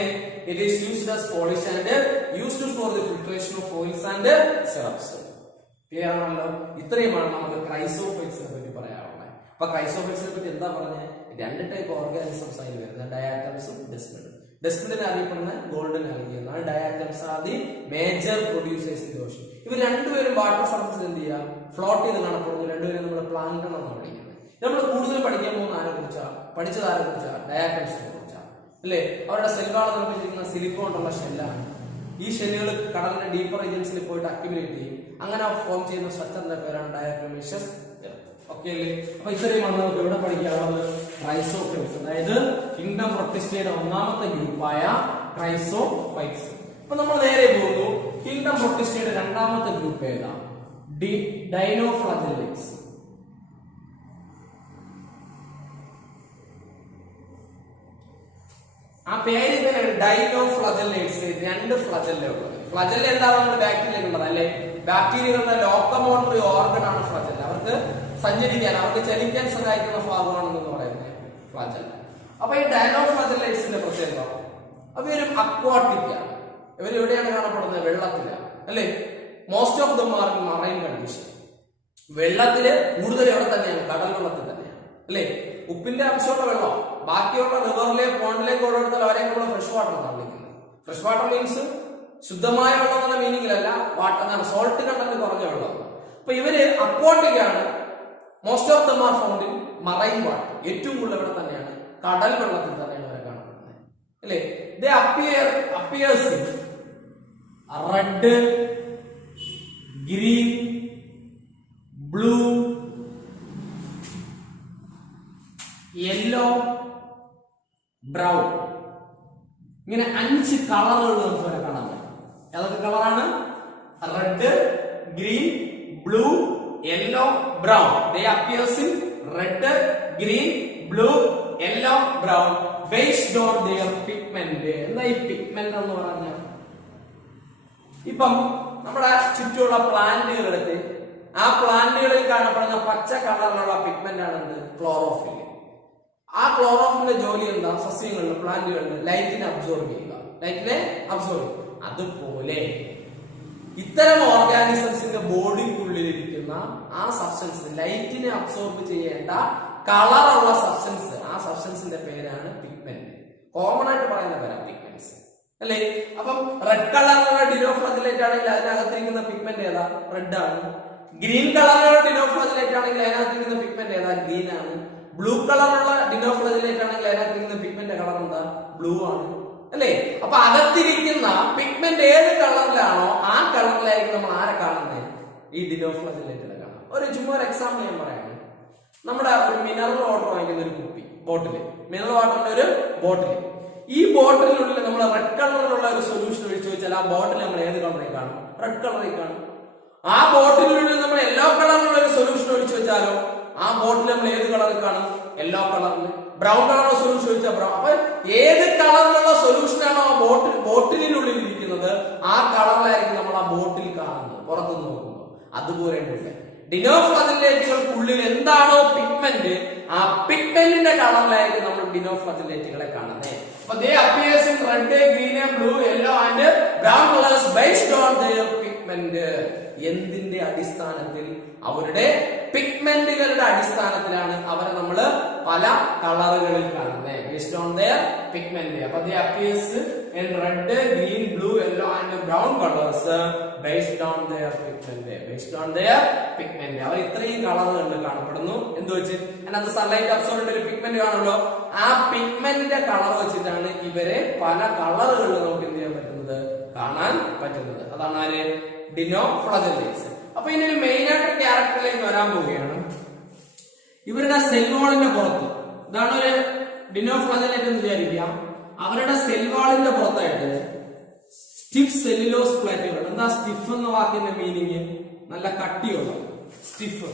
it is used as polish and used for the filtration of oils and syrups. Clear ആണല്ലോ? ഇത്രയുമാണ് നമുക്ക് ക്രൈസോഫൈറ്റ്സിനെ പറ്റി പറയാനുള്ളത്. അപ്പൊ ക്രൈസോഫൈറ്റ്സിനെ പറ്റി എന്താ പറഞ്ഞത്? 2 type organisms ആയി വരുന്നത്, ഡയാറ്റംസും ഡെസ്മിഡും. ഡെസ്മിഡിനെ അറിയപ്പെടുന്ന ഗോൾഡൻ ആൽഗിയാണ്. Diatoms are the major producers in the ocean. ഇവർ രണ്ടുപേരും വാട്ടർ സർഫസിൽ എന്ത് ചെയ്യുക? ഫ്ലോട്ട് ചെയ്ത് കാണപ്പെടുന്നു. രണ്ടുപേരും നമ്മൾ പ്ലാങ്ടൺ എന്നാണ് വിളിക്കുന്നത്. നമ്മൾ കൂടുതൽ പഠിക്കാൻ പോകുന്ന ആരെ കുറിച്ചാണ്? പഠിച്ചത് ആരെ കുറിച്ചാണ്? ഡയാറ്റംസിനെ കുറിച്ചാണ്, അല്ലെ? അവരുടെ സെൽവാൾ നിർമ്മിച്ചിരിക്കുന്ന സിലിക്കോൺ കൊണ്ടുള്ള ഷെല്ലാണ്. ഈ ഷെല്ലുകൾ കടലിന്റെ ഡീപ്പർ റീജിയൻസിൽ പോയിട്ട് അക്യുമുലേറ്റ് ചെയ്യും. അങ്ങനെ ഫോം ചെയ്യുന്ന സ്ട്രക്ചറിന്റെ പേരാണ് ഡയാറ്റോമേഷ്യസ് എർത്ത്. ഓക്കെ അല്ലേ? അപ്പൊ ഇത്രയുമാണ് നമുക്ക് ഇവിടെ പഠിക്കാനുള്ളത്. ക്രൈസോഫൈറ്റ്സ്, അതായത് കിങ്ഡം പ്രൊട്ടിസ്റ്റയുടെ ഒന്നാമത്തെ ഗ്രൂപ്പായ ക്രൈസോഫൈറ്റ്സ്. അപ്പൊ നമ്മൾ നേരെ പോകുന്നു. കിങ്ഡം പ്രൊട്ടിസ്റ്റയുടെ രണ്ടാമത്തെ ഗ്രൂപ്പ് ഏതാ? ഡൈനോഫ്ലജെല്ലേറ്റ്സ്. ആ പേര് ഡൈനോഫ്ലജെല്ലേറ്റ്സ്. 2 ഫ്ലജെല്ല ഉള്ളത്. ഫ്ലജെല്ല എന്താണ്? നമ്മൾ ബാക്ടീരിയ ഉള്ളത്, അല്ലെ? ബാക്ടീരിയകളുടെ ലോക്കോമോട്ടറി ഓർഗൻ ആണ് ഫ്ലജെല്ല. അവർക്ക് സഞ്ചരിക്കാൻ, അവർക്ക് ചലിക്കാൻ സഹായിക്കുന്ന ഭാഗമാണെന്ന് പറയുന്നത് ഫ്ലജെല്ല. അപ്പൊ ഈ ഡൈനോഫ്ലജെല്ലേറ്റ്സിന്റെ പ്രത്യേകത, അവരും അക്വാട്ടിക് ആണ്. ഇവർ എവിടെയാണ് കാണപ്പെടുന്നത്? വെള്ളത്തിലാണ്, അല്ലെ? Most of them are in marine condition. വെള്ളത്തില് കൂടുതൽ എവിടെ തന്നെയാണ്? കടൽ വെള്ളത്തിൽ തന്നെയാണ്, അല്ലെ? ഉപ്പിന്റെ അംശമുള്ള വെള്ളം ബാക്കിയുള്ള റിവറിലേക്ക്, പോണ്ടിലേക്ക് ഓരോരുത്തർ അവരെയൊക്കെ നമ്മൾ ഫ്രഷ് വാട്ടർ എന്നാണ് വിളിക്കുന്നത്. ഫ്രഷ് വാട്ടർ മീൻസ് ശുദ്ധമായ വെള്ളം എന്ന മീനിങ്ങിലല്ല, വാട്ടർ എന്നാണ്, സോൾട്ട് കണ്ടന്റ് കുറഞ്ഞ വെള്ളം. അപ്പൊ ഇവര് അക്വാട്ടിക് ആണ്. Most of them are found in marine water. ഏറ്റവും കൂടുതൽ ഇവിടെ തന്നെയാണ്, കടൽ വെള്ളത്തിൽ തന്നെയാണ് അവരെ കാണപ്പെടുന്നത്, അല്ലെ? They appears in red, green, blue, yellow, brown. ഇങ്ങനെ 5 കളറുകൾ നമുക്ക് വരെ കാണാൻ പറ്റും. ഏതൊക്കെ കളറാണ്? Red, green, blue, yellow, brown. They appears in red, green, blue, yellow, brown based on their pigment. എന്താ ഈ പിഗ്മെന്റ് എന്ന് പറഞ്ഞാൽ? ഇപ്പം നമ്മുടെ ചുറ്റുമുള്ള പ്ലാന്റുകൾ എടുത്ത് ആ പ്ലാന്റുകളിൽ കാണപ്പെടുന്ന പച്ച കളറിലുള്ള പിഗ്മെന്റ് ആണ് എന്ത്? ക്ലോറോഫിൽ. ആ ക്ലോറോഫിന്റെ ജോലി എന്താ? സസ്യങ്ങളിൽ, പ്ലാന്റുകളിൽ ലൈറ്റിനെ അബ്സോർബ് ചെയ്യുക. ലൈറ്റിനെ അബ്സോർബ്. അതുപോലെ ഇത്തരം ഓർഗാനിസംസിന്റെ ബോഡിക്കുള്ളിലിരിക്കുന്ന ആ സബ്സ്റ്റൻസ്, ലൈറ്റിനെ അബ്സോർബ് ചെയ്യേണ്ട കളറുള്ള സബ്സ്റ്റൻസ്, ആ സബ്സ്റ്റൻസിന്റെ പേരാണ് പിഗ്മെന്റ്. കോമൺ ആയിട്ട് പറയുന്ന പേരാണ് പിഗ്മെന്റ്സ് അല്ലേ. അപ്പം റെഡ് കളറിലുള്ള ഡിനോഫ്ലാജലേറ്റ് ആണെങ്കിൽ അതിനകത്തിരിക്കുന്ന പിഗ്മെന്റ് ഏതാ? റെഡ് ആണ്. ഗ്രീൻ കളറിലുള്ള ഡിനോഫ്ലാജലേറ്റ് ആണെങ്കിൽ അതിനകത്തിരിക്കുന്ന പിഗ്മെന്റ് ഏതാ? ഗ്രീൻ ആണ്. ബ്ലൂ കളറുള്ള ഡിനോഫ്ലാജലേറ്റ് ആണെങ്കിൽ അതിനകത്തിരിക്കുന്ന പിഗ്മെന്റ് കളർ എന്താ? ബ്ലൂ ആണ് അല്ലേ. അപ്പൊ അകത്തിരിക്കുന്ന പിഗ്മെന്റ് ഏത് കളറിലാണോ ആ കളറിലായിരിക്കും നമ്മൾ ആരെ കാണുന്നത്? ഈ ഡിനോഫ്ലാജലേറ്റിനെ കാണാം. ചുമ്മാ ഒരു എക്സാമ്പിൾ ഞാൻ പറയാണ്. നമ്മുടെ ഒരു മിനറൽ വാട്ടർ വാങ്ങിക്കുന്ന ഒരു കുപ്പി, ബോട്ടില്, മിനറൽ വാട്ടറിന്റെ ഒരു ബോട്ടില്. ഈ ബോട്ടിലിനുള്ളിൽ നമ്മൾ റെഡ് കളറിലുള്ള ഒരു സൊല്യൂഷൻ ഒഴിച്ചു വെച്ചാൽ ആ ബോട്ടിൽ നമ്മൾ ഏത് കളറിൽ കാണും? റെഡ് കളറിൽ കാണും. ആ ബോട്ടിലിനുള്ളിൽ നമ്മൾ യെല്ലോ കളറിലുള്ള ഒരു സൊല്യൂഷൻ ഒഴിച്ചു വെച്ചാലോ ആ ബോട്ടിൽ നമ്മൾ ഏത് കളറിൽ കാണും? യെല്ലോ കളറിൽ. ബ്രൗൺ കളറുള്ള സൊല്യൂഷൻ ഒഴിച്ചാൽ ബ്രൗൺ. അപ്പൊ ഏത് കളറിലുള്ള സൊല്യൂഷനാണോ ആ ബോട്ടിലിനുള്ളിൽ ഇരിക്കുന്നത് ആ കളറിലായിരിക്കും നമ്മൾ ആ ബോട്ടിൽ കാണുന്നത് പുറത്തുനിന്ന് നോക്കുമ്പോൾ. അതുപോലെ ഡിനോഫ്ലാജലേറ്റുകൾക്കുള്ളിൽ എന്താണോ പിഗ്മെന്റ്, ആ പിഗ്മെന്റിന്റെ കളറിലായിരിക്കും നമ്മൾ ഡിനോഫ്ലാജലേറ്റുകളെ കാണുന്നത്. So they appears in red, green, blue, yellow and brown colors based on their pigment. എന്തിന്റെ അടിസ്ഥാനത്തിൽ? അവരുടെ പിഗ്മെന്റുകളുടെ അടിസ്ഥാനത്തിലാണ് അവരെ നമ്മൾ പല കളറുകളിൽ കാണുന്നത്. based on their pigment. അപ്പോൾ they appears in red, green, blue, yellow and brown colors based on their pigment. based on their pigment. അവർ ഇത്രയും കളറുകളിൽ കാണപ്പെടുന്നു. എന്ത് വെച്ച്? അതിനകത്ത് സൺലൈറ്റ് അബ്സോർബ് ഒരു പിഗ്മെന്റ് കാണുമല്ലോ. ആ പിഗ്മെന്റിന്റെ കളർ വെച്ചിട്ടാണ് ഇവരെ പല കളറുകളിൽ നമുക്ക് എന്ത് ചെയ്യാൻ പറ്റുന്നത്? കാണാൻ പറ്റുന്നത്. അതാണ് ആര്? ഡിനോഫ്ലാജലേറ്റ്സ്. അപ്പൊ ഇനി ഒരു മെയിൻ ആയിട്ട് ക്യാരക്ടറിലേക്ക് വരാൻ പോവുകയാണ്. ഇവരുടെ സെൽ വാളിന്റെ പുറത്ത്, ഇതാണ് ഒരു ഡിനോഫ്ലാജലേറ്റ് എന്ന് വിചാരിക്കാം. അവരുടെ സെൽ വാളിന്റെ പുറത്തായിട്ട് സ്റ്റിഫ് സെല്ലുലോസ് പ്ലേറ്റുകൾ. എന്താ സ്റ്റിഫ് എന്ന വാക്കിന്റെ മീനിങ്? നല്ല കട്ടിയുള്ള സ്റ്റിഫ്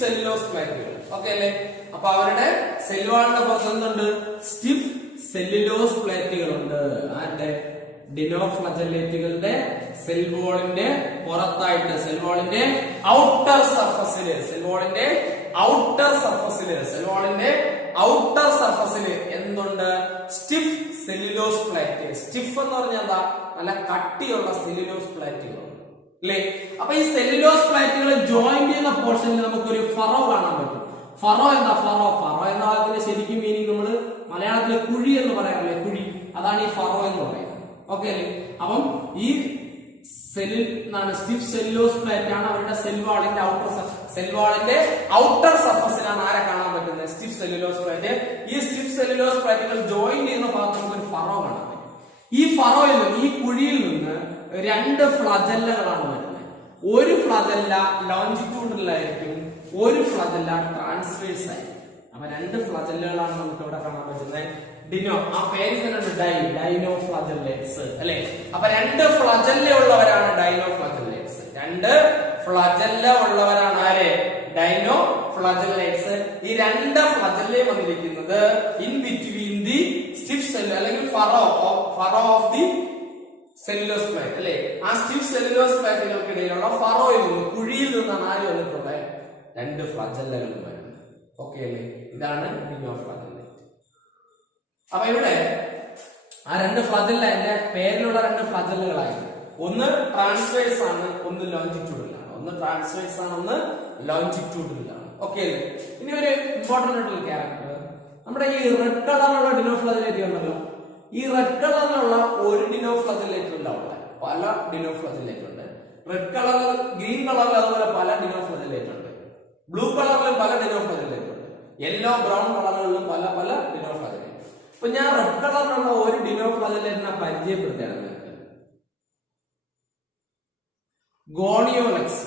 സെല്ലുലോസ് പ്ലേറ്റുകൾ. ഓക്കെ അല്ലേ? അപ്പൊ അവരുടെ സെൽ വാളിന്റെ പുറത്ത് എന്തുണ്ട്? സ്റ്റിഫ് സെല്ലുലോസ് പ്ലേറ്റുകളുണ്ട്. ആരുടെ? ഡിനോഫ്ലാജലേറ്റുകളുടെ സെൽ വാളിന്റെ പുറത്തായിട്ട്, സെൽ വാളിന്റെ ഔട്ടർ സർഫസില് എന്തുണ്ട്? Stiff cellulose plate. സ്റ്റിഫ് എന്ന് പറഞ്ഞാൽ എന്താ? നല്ല കട്ടിയുള്ള സെല്ലുലോസ് പ്ലേറ്റുകൾ അല്ലേ. അപ്പൊ ഈ സെല്ലുലോസ് പ്ലേറ്റുകൾ ജോയിൻ ചെയ്യുന്ന പോർഷനിൽ നമുക്കൊരു ഫറോ കാണാൻ പറ്റും. ഫറോ എന്താ? ഫറോ എന്ന വാക്കിന്റെ ശരിക്കും മീനിങ് നമ്മള് മലയാളത്തിലെ കുഴി എന്ന് പറയാറില്ലേ? കുഴി. അതാണ് ഈ ഫറോ എന്ന് പറയുന്നത്. ഓക്കെ അല്ലേ? അപ്പം ഈ സെല്ലിൽ നിന്നാണ് സ്റ്റിഫ് സെല്ലുലോസ് പ്ലേറ്റ് ആണ് അവരുടെ സെൽവാളിന്റെ ഔട്ടർ സർഫസിലാണ് ആരെ കാണാൻ പറ്റുന്നത്? Stiff cellulose plate. ഈ സ്റ്റിഫ് സെല്ലുലോസ് പ്ലേറ്റുകൾ ജോയിൻ ചെയ്യുന്ന ഭാഗത്ത് നമുക്ക് ഒരു ഫറോ കാണാൻ പറ്റും. ഈ ഫറോയിൽ നിന്ന്, ഈ കുഴിയിൽ നിന്ന് രണ്ട് ഫ്ലജല്ലകളാണ് വരുന്നത്. ഒരു ഫ്ലജല്ല ലോഞ്ചിറ്റ്യൂഡിലായിരിക്കും, ഒരു ഫ്ലജല്ല ട്രാൻസ്വേഴ്സ് ആയിരിക്കും. അപ്പൊ രണ്ട് ഫ്ലജല്ലകളാണ് നമുക്ക് ഇവിടെ കാണാൻ പറ്റുന്നത്. ആ പേര് തന്നെ ഡൈനോഫ്ലാജലേറ്റ്സ് അല്ലെ. അപ്പൊ രണ്ട് ഫ്ലജല്ല ഉള്ളവരാണ് ഡൈനോഫ്ലാജലേറ്റ്സ്. രണ്ട് ഫ്ലജല്ല ഉള്ളവരാണ് ആര്? ഡൈനോഫ്ലാജലേറ്റ്സ്. ഈ രണ്ട് ഫ്ലജല്ലയും വന്നിരിക്കുന്നത് in between the stiff cell അല്ലെങ്കിൽ furrow of the cellulose plate അല്ലെ. ആ സ്റ്റിഫ് സെല്ലുലോസ് പ്ലേറ്റുകൾക്കിടയിലുള്ള ഫറോയിൽ നിന്ന്, കുഴിയിൽ നിന്നാണ് ആര് വന്നിട്ടുള്ളത്? രണ്ട് ഫ്ലജല്ലകൾ വരുന്നത്. ഓക്കെ അല്ലേ? ഇതാണ് ഡിനോഫ്ലാജലേറ്റ്. അപ്പൊ ഇവിടെ ആ രണ്ട് ഫ്ലജല്ല, എന്റെ പേരിലുള്ള രണ്ട് ഫ്ലജല്ലുകളായി. ഒന്ന് ട്രാൻസ്വേഴ്സ് ആണ്, ഒന്ന് ലോഞ്ചിറ്റ്യൂഡിലാണ്. ഒന്ന് ലോഞ്ചിറ്റ്യൂഡിലാണ്. ഓക്കെ അല്ലേ? ഇനി ഒരു ഇമ്പോർട്ടന്റ് ആയിട്ടുള്ള ക്യാരക്ടർ, നമ്മുടെ ഈ റെഡ് കളറിലുള്ള ഡിനോഫ്ലാജലേറ്റ് ഉണ്ടല്ലോ. ഈ റെഡ് കളറിലുള്ള ഒരു ഡിനോഫ്ലാജലേറ്റ് ഉണ്ടാവില്ല, പല ഡിനോഫ്ലാജലേറ്റ് ഉണ്ട്. റെഡ് കളറിൽ, ഗ്രീൻ കളറിൽ അതുപോലെ പല ഡിനോഫ്ലാജലേറ്റ് ഉണ്ട്. ബ്ലൂ കളറിലും പല ഡിനോഫ്ലാജലേറ്റ് ഉണ്ട്. യെല്ലോ, ബ്രൗൺ കളറുകളിലും പല ഡിനോഫ്ലാജലേറ്റ്. അപ്പൊ ഞാൻ റെഡ് കളറിലുള്ള ഒരു ഡിനോഫ്ലാജലേറ്റിനെ പരിചയപ്പെടുത്തുകയാണ്. ഗോണിയോലെക്സ്.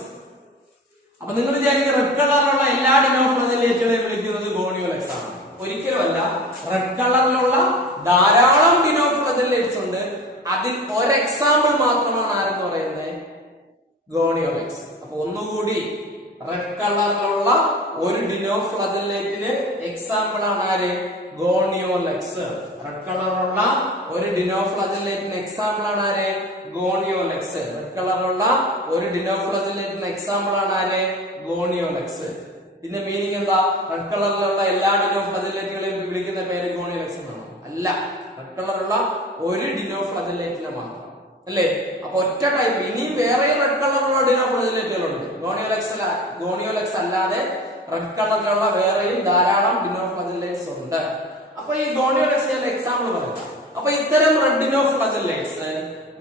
അപ്പൊ നിങ്ങൾ വിചാരിക്കും റെഡ് കളറിലുള്ള എല്ലാ ഡിനോഫ്ലാജലേറ്റുകളെയും വിളിക്കുന്നത് ഗോണിയോലെക്സ് ആണ്. ഒരിക്കലുമല്ല. റെഡ് കളറിലുള്ള ധാരാളം ഡിനോഫ്ലാജലേറ്റ്സ് ഉണ്ട്. അതിൽ ഒരു എക്സാമ്പിൾ മാത്രമാണ് ആരെന്ന് പറയുന്നത്? ഗോണിയോലെക്സ്. അപ്പൊ ഒന്നുകൂടി, റെഡ് കളറിലുള്ള ഒരു ഡിനോഫ്ലാജലേറ്റിന് എക്സാമ്പിൾ ആണ് ആര്? ഗോണിയോലെക്സ്. റെഡ് കളറുള്ള ഒരു ഡിനോഫ്ലാജലേറ്റിന് എക്സാമ്പിൾ ആണ് ആര്? ഗോണിയോലെക്സ്. റെഡ് കളറുള്ള ഒരു ഡിനോഫ്ലാജലേറ്റിന് എക്സാമ്പിൾ ആണ് ആര്? ഗോണിയോലെക്സ്. ഇതിന്റെ മീനിങ് എന്താ? റെഡ് കളറിലുള്ള എല്ലാ ഡിനോഫ്ലാജലേറ്റുകളെയും വിളിക്കുന്ന പേര് ഗോണിയോലെക്സ് എന്നാണോ? അല്ല. റെഡ് കളറുള്ള ഒരു ഡിനോഫ്ലജല്ലേറ്റിനെ മാത്രം അല്ലേ. അപ്പൊ ഒറ്റ ടൈപ്പ്. ഇനിയും വേറെ റെഡ് കളറിലുള്ള ഡിനോഫ്ലജല്ലേറ്റുകളുണ്ട്. ഗോണിയോലെക്സ് അല്ലാതെ റെഡ് കളറിലുള്ള വേറെയും ധാരാളം ഡിനോഫ്ലജല്ലേറ്റ്സ് ഉണ്ട്. അപ്പൊ ഈ ഗോണിയോലെക്സ് ഞാൻ എക്സാമ്പിൾ പറയാം. അപ്പൊ ഇത്തരം റെഡ് ഡിനോഫ്ലജല്ലേറ്റ്സ്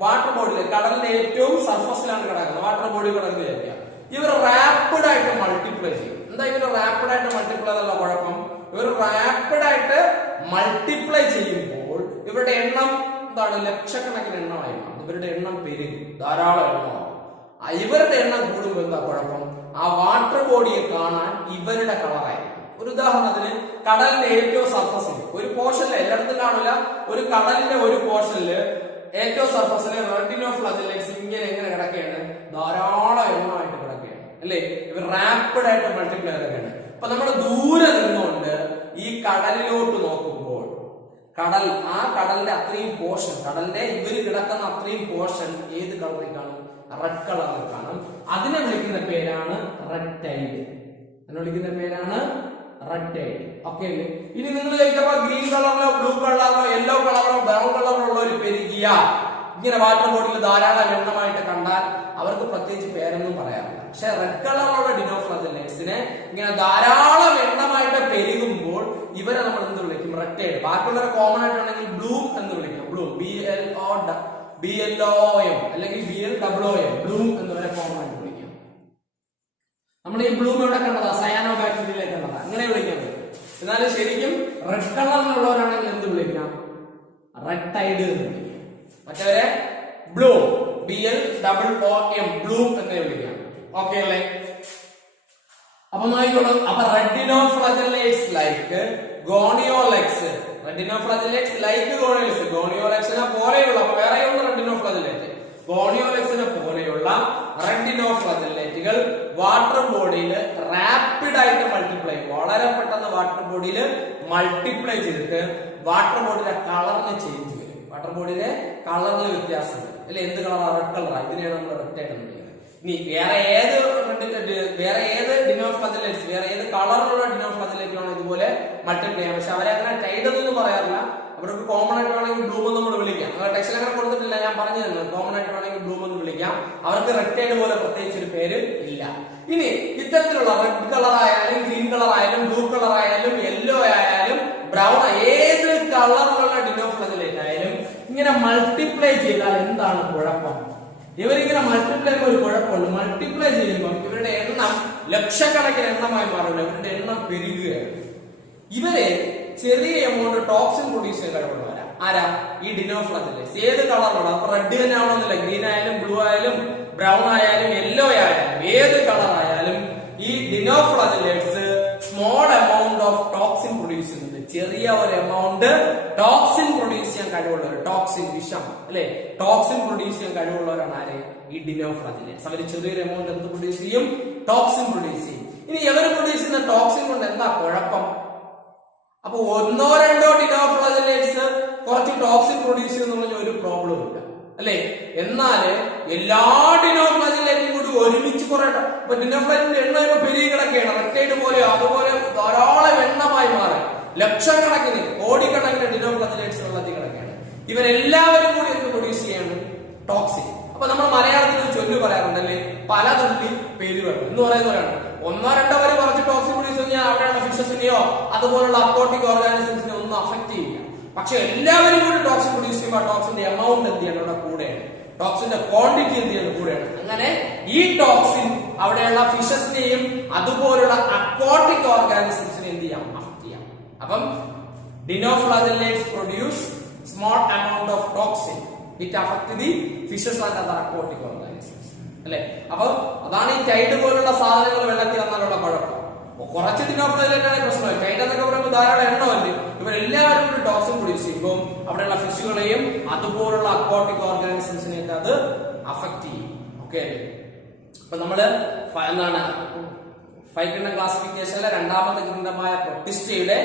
വാട്ടർ ബോഡിയിൽ കടലിന്റെ ഏറ്റവും സർഫസിലാണ് കിടക്കുന്നത്. വാട്ടർ ബോഡി കിടക്കുന്നത് വിചാരിക്കുക. ഇവർ റാപ്പിഡ് ആയിട്ട് മൾട്ടിപ്ലൈ ചെയ്യും. എന്താ ഇവർ റാപ്പിഡ് ആയിട്ട് മൾട്ടിപ്ലൈ എന്നുള്ള കുഴപ്പം? ഇവർ റാപ്പിഡ് ആയിട്ട് മൾട്ടിപ്ലൈ ചെയ്യുമ്പോൾ ഇവരുടെ എണ്ണം എന്താണ്? ലക്ഷക്കണക്കിന് എണ്ണമായി മാറും. ഇവരുടെ എണ്ണം പെരുകും, ധാരാളം എണ്ണമാകും. ഇവരുടെ എണ്ണം കൂടുമ്പോൾ എന്താ കുഴപ്പം? ആ വാട്ടർ ബോഡിയെ കാണാൻ ഇവരുടെ കളറായിരിക്കും. ഒരു ഉദാഹരണത്തിന് കടലിന്റെ ഏറ്റവും സർഫസിൽ ഒരു പോർഷനിൽ, എല്ലായിടത്തും കാണില്ല, ഒരു കടലിന്റെ ഒരു പോർഷനില് ഏറ്റവും സർഫസിൽ റെഡ് ഡിനോഫ്ലജല്ലേറ്റ്സ് ഇങ്ങനെ എങ്ങനെ കിടക്കുകയാണ്? ധാരാളം എണ്ണമായിട്ട് കിടക്കുകയാണ് അല്ലേ. ഇവർ റാപ്പിഡ് ആയിട്ട് മൾട്ടിപ്ലൈ കിടക്കുകയാണ്. അപ്പൊ നമ്മൾ ദൂരെ നിന്നുകൊണ്ട് ഈ കടലിലോട്ട് നോക്കുമ്പോൾ ആ കടലിന്റെ അത്രയും പോർഷൻ, കടലിന്റെ ഇവര് കിടക്കുന്ന അത്രയും പോർഷൻ ഏത് കളറിൽ കാണും? റെഡ് കളറിൽ കാണും. അതിനെ വിളിക്കുന്ന പേരാണ് റെഡ് ടൈഡ്. വിളിക്കുന്ന പേരാണ് റെഡ് ടൈഡ്. ഓക്കെ അല്ലേ. ഇനി നിങ്ങൾ ചോദിച്ചപ്പോ ഗ്രീൻ കളറിലോ ബ്ലൂ കളറിലോ യെല്ലോ കളറിലോ ബ്രൗൺ കളറിലോ ഉള്ളവർ പെരുകിയ ഇങ്ങനെ വാട്ടർ ബോഡിയിൽ ധാരാളം എണ്ണമായിട്ട് കണ്ടാൽ അവർക്ക് പ്രത്യേകിച്ച് പേരൊന്നും പറയാറില്ല. പക്ഷെ റെഡ് കളറിലുള്ള ഡിനോഫ്ലജല്ലേറ്റ്സിനെ ഇങ്ങനെ ധാരാളം എണ്ണമായിട്ട് പെരുകുമ്പോൾ ഇവരെ നമ്മൾ എന്ത് വിളിക്കും? Red tide. ബാക്കിയുള്ളവരെ കോമൺ ആയിട്ടാണെങ്കിൽ ബ്ലൂം എന്ന് വിളിക്കും. ബ്ലൂം, BLOOM അല്ലെങ്കിൽ BLOOM, ബ്ലൂം എന്ന് വരെ കോമൺ ആയിട്ട് വിളിക്കും. നമ്മൾ ഈ ബ്ലൂം എവിടെ കണ്ടതാ? സയാനോ ബാക്ടീരിയയിലേക്ക് കണ്ടതാ. അങ്ങനെ വിളിക്കാൻ പറ്റും. എന്നാലും ശരിക്കും റെഡ് കളറിലുള്ളവരാണെങ്കിൽ എന്ത് വിളിക്കണം? റെഡ് ടൈഡ് എന്ന് വിളിക്കാം. മറ്റവരെ ബ്ലൂ, BLOOM, ബ്ലൂം എന്ന് വിളിക്കാം. ഓക്കെ അല്ലേ. അപ്പൊ നോക്കിക്കോളൂ. അപ്പൊ റെഡ് ഡിനോഫ്ലജല്ലേറ്റ്സ് ലൈക്ക് ഗോണിയോലെക്സ്, റെഡ് ഡിനോഫ്ലജല്ലേറ്റ്സ് ലൈക്ക് ഗോണിയോലെക്സ്, ഗോണിയോലെക്സിനെ പോലെയുള്ള, അപ്പൊ വേറെയുള്ള റെഡ് ഡിനോഫ്ലജല്ലേറ്റ്, ഗോണിയോലെക്സിനെ പോലെയുള്ള റെഡ് ഡിനോഫ്ലജല്ലേറ്റുകൾ വാട്ടർ ബോഡിയിൽ റാപ്പിഡ് ആയിട്ട് മൾട്ടിപ്ലൈ, വളരെ പെട്ടെന്ന് വാട്ടർ ബോഡിയിൽ മൾട്ടിപ്ലൈ ചെയ്തിട്ട് വാട്ടർ ബോഡിയിലെ കളറിന് ചേഞ്ച് വരും. വാട്ടർ ബോഡിയിലെ കളറിന് വ്യത്യാസം വരും അല്ലെ. എന്ത് കളറാണ്? റെഡ് കളറാണ്. ഇതിനെയാണ് നമ്മൾ റെഡ് ടൈഡ് എന്ന് വിളിക്കുന്നത്. ഇനി വേറെ ഏത് ഡിനോഫ്ലജല്ലേറ്റ്സ്, വേറെ ഏത് കളറിലുള്ള ഡിനോഫ്ലജല്ലേറ്റുമാണ് ഇതുപോലെ മൾട്ടിപ്ലൈ ചെയ്യാം. പക്ഷെ അവരെ അങ്ങനെ ടൈഡ് എന്നൊന്നും പറയാറില്ല. അവർക്ക് കോമൺ ആയിട്ട് വേണമെങ്കിൽ ബ്ലൂം എന്ന് നമ്മൾ വിളിക്കാം. ടെക്സ്റ്റിൽ അങ്ങനെ കൊടുത്തിട്ടില്ല, ഞാൻ പറഞ്ഞു തരുന്നത്. കോമൺ ആയിട്ട് വേണമെങ്കിൽ ബ്ലൂം എന്ന് വിളിക്കാം. അവർക്ക് റെഡ് ടൈഡ് പോലെ പ്രത്യേകിച്ച് ഒരു പേര് ഇല്ല. ഇനി ഇത്തരത്തിലുള്ള റെഡ് കളർ ആയാലും ഗ്രീൻ കളർ ആയാലും ബ്ലൂ കളർ ആയാലും യെല്ലോ ആയാലും ബ്രൗൺ, ഏത് കളറിലുള്ള ഡിനോഫ്ലജല്ലേറ്റ് ആയാലും ഇങ്ങനെ മൾട്ടിപ്ലൈ ചെയ്താൽ എന്താണ് കുഴപ്പം? ഇവരിങ്ങനെ മൾട്ടിപ്ലൈ ചെയ്യുമ്പോൾ ഒരു കുഴപ്പമുണ്ട്. മൾട്ടിപ്ലൈ ചെയ്യുമ്പോൾ ഇവരുടെ എണ്ണം ലക്ഷക്കണക്കിന് എണ്ണമായി മാറില്ല, ഇവരുടെ എണ്ണം പെരുകുകയാണ്. ഇവരെ ചെറിയ എമൗണ്ട് ടോക്സിൻ പ്രൊഡ്യൂസ് ചെയ്യാൻ കഴിവുള്ളവരാ. ആരാ? ഈ ഡിനോഫ്ലജല്ലേറ്റ്സ്. ഏത് കളറിലുള്ള, അപ്പൊ റെഡ് തന്നെ ആവണമെന്നില്ല, ഗ്രീൻ ആയാലും ബ്ലൂ ആയാലും ബ്രൗൺ ആയാലും യെല്ലോ ആയാലും ഏത് കളർ ആയാലും ഈ dinoflagellates small amount of toxin produce ചെയ്യുന്നുണ്ട്. ചെറിയ ഒരു എമൗണ്ട് ടോക്സിൻ പ്രൊഡ്യൂസ് ചെയ്യാൻ കഴിവുള്ളവർ, ടോക്സിൻ, വിഷം അല്ലെ, ടോക്സിൻ പ്രൊഡ്യൂസ് ചെയ്യാൻ കഴിവുള്ളവരാണ് ആര്? ഈ ഡിനോഫ്ലജല്ലേറ്റ്സ്. അവർ ചെറിയൊരു എമൗണ്ട് എന്ത് പ്രൊഡ്യൂസ് ചെയ്യും? ടോക്സിൻ പ്രൊഡ്യൂസ് ചെയ്യും. ഇനി ഇവർ പ്രൊഡ്യൂസ് ചെയ്യുന്ന ടോക്സിൻ കൊണ്ട് എന്താ കുഴപ്പം? അപ്പൊ ഒന്നോ രണ്ടോ ഡിനോഫ്ലജല്ലേറ്റ്സ് കുറച്ച് ടോക്സിൻ പ്രൊഡ്യൂസ് ചെയ്യുന്ന ഒരു പ്രോബ്ലം ഇല്ല അല്ലെ. എന്നാല് എല്ലാ ഡിനോഫ്ലജല്ലേറ്റും കൂടി ഒരുമിച്ച് കുറെ, ഇപ്പൊ ഡിനോഫ്ലജലിന്റെ എണ്ണ ഇപ്പൊ പെരുകി കിടക്കുകയാണ്. റെഡ് ടൈഡ് പോലെയോ അതുപോലെ ധാരാളം എണ്ണമായി മാറി ലക്ഷക്കണക്കിന് കോടിക്കണക്കിന് ഡിനോഫ്ലജല്ലേറ്റ്സ് വെള്ളത്തിൽ കിടക്കുകയാണ്. ഇവരെല്ലാവരും കൂടി എന്ത് പ്രൊഡ്യൂസ് ചെയ്യാണ്? ടോക്സിൻ. അപ്പൊ നമ്മൾ മലയാളത്തിൽ ചൊല്ലു പറയാറുണ്ടല്ലേ, പല തുള്ളി പെരുവെള്ളം എന്ന് പറയുന്നവരാണ്. ഒന്നോ രണ്ടോ വരെ കുറച്ച് ടോക്സിൻ പ്രൊഡ്യൂസ് കഴിഞ്ഞാൽ അവിടെയുള്ള ഫിഷസിനെയോ അതുപോലുള്ള അക്വാട്ടിക് ഓർഗാനിസംസിനെ ഒന്നും അഫക്ട് ചെയ്യില്ല. പക്ഷെ എല്ലാവരും കൂടി ടോക്സിൻ പ്രൊഡ്യൂസ് ചെയ്യുമ്പോൾ ടോക്സിന്റെ എമൗണ്ട് എന്ത് ചെയ്യണം? അവിടെ കൂടെയാണ്. ടോക്സിന്റെ ക്വാണ്ടിറ്റി എന്ത് ചെയ്യുന്നത്? കൂടെയാണ്. അങ്ങനെ ഈ ടോക്സിൻ അവിടെയുള്ള ഫിഷസിനെയും അതുപോലുള്ള അക്വാട്ടിക് ഓർഗാനിസംസിനെ എന്ത് ചെയ്യാം? അഫക്ട് ചെയ്യാം. അപ്പം dinoflagellates produce small amount of toxin, it affect the fishes and other aquatic organisms അല്ലെ. അപ്പൊ അതാണ് ഈ ടൈഡ് പോലുള്ള സാധനങ്ങൾ വെള്ളത്തിൽ വന്നാലുള്ള കുഴപ്പം. കുറച്ച് ഡിനോഫ്ലജല്ലേറ്റ് പ്രശ്നമായി. ടൈഡ് എന്നൊക്കെ പറയുമ്പോൾ ധാരാളം എണ്ണമല്ലേ. ഇവരെല്ലാവരും കൂടി ടോക്സിൻ പ്രൊഡ്യൂസ് ചെയ്യുമ്പോൾ അവിടെയുള്ള ഫിഷുകളെയും അതുപോലുള്ള അക്വാട്ടിക് ഓർഗാനിസംസിനെയൊക്കെ അത് അഫക്ട് ചെയ്യും. ഓക്കെ. അപ്പൊ നമ്മള് എന്താണ് ഫൈവ് കിങ്ഡം ക്ലാസിഫിക്കേഷനിലെ രണ്ടാമത്തെ കിങ്ഡമായ പ്രൊട്ടിസ്റ്റയുടെ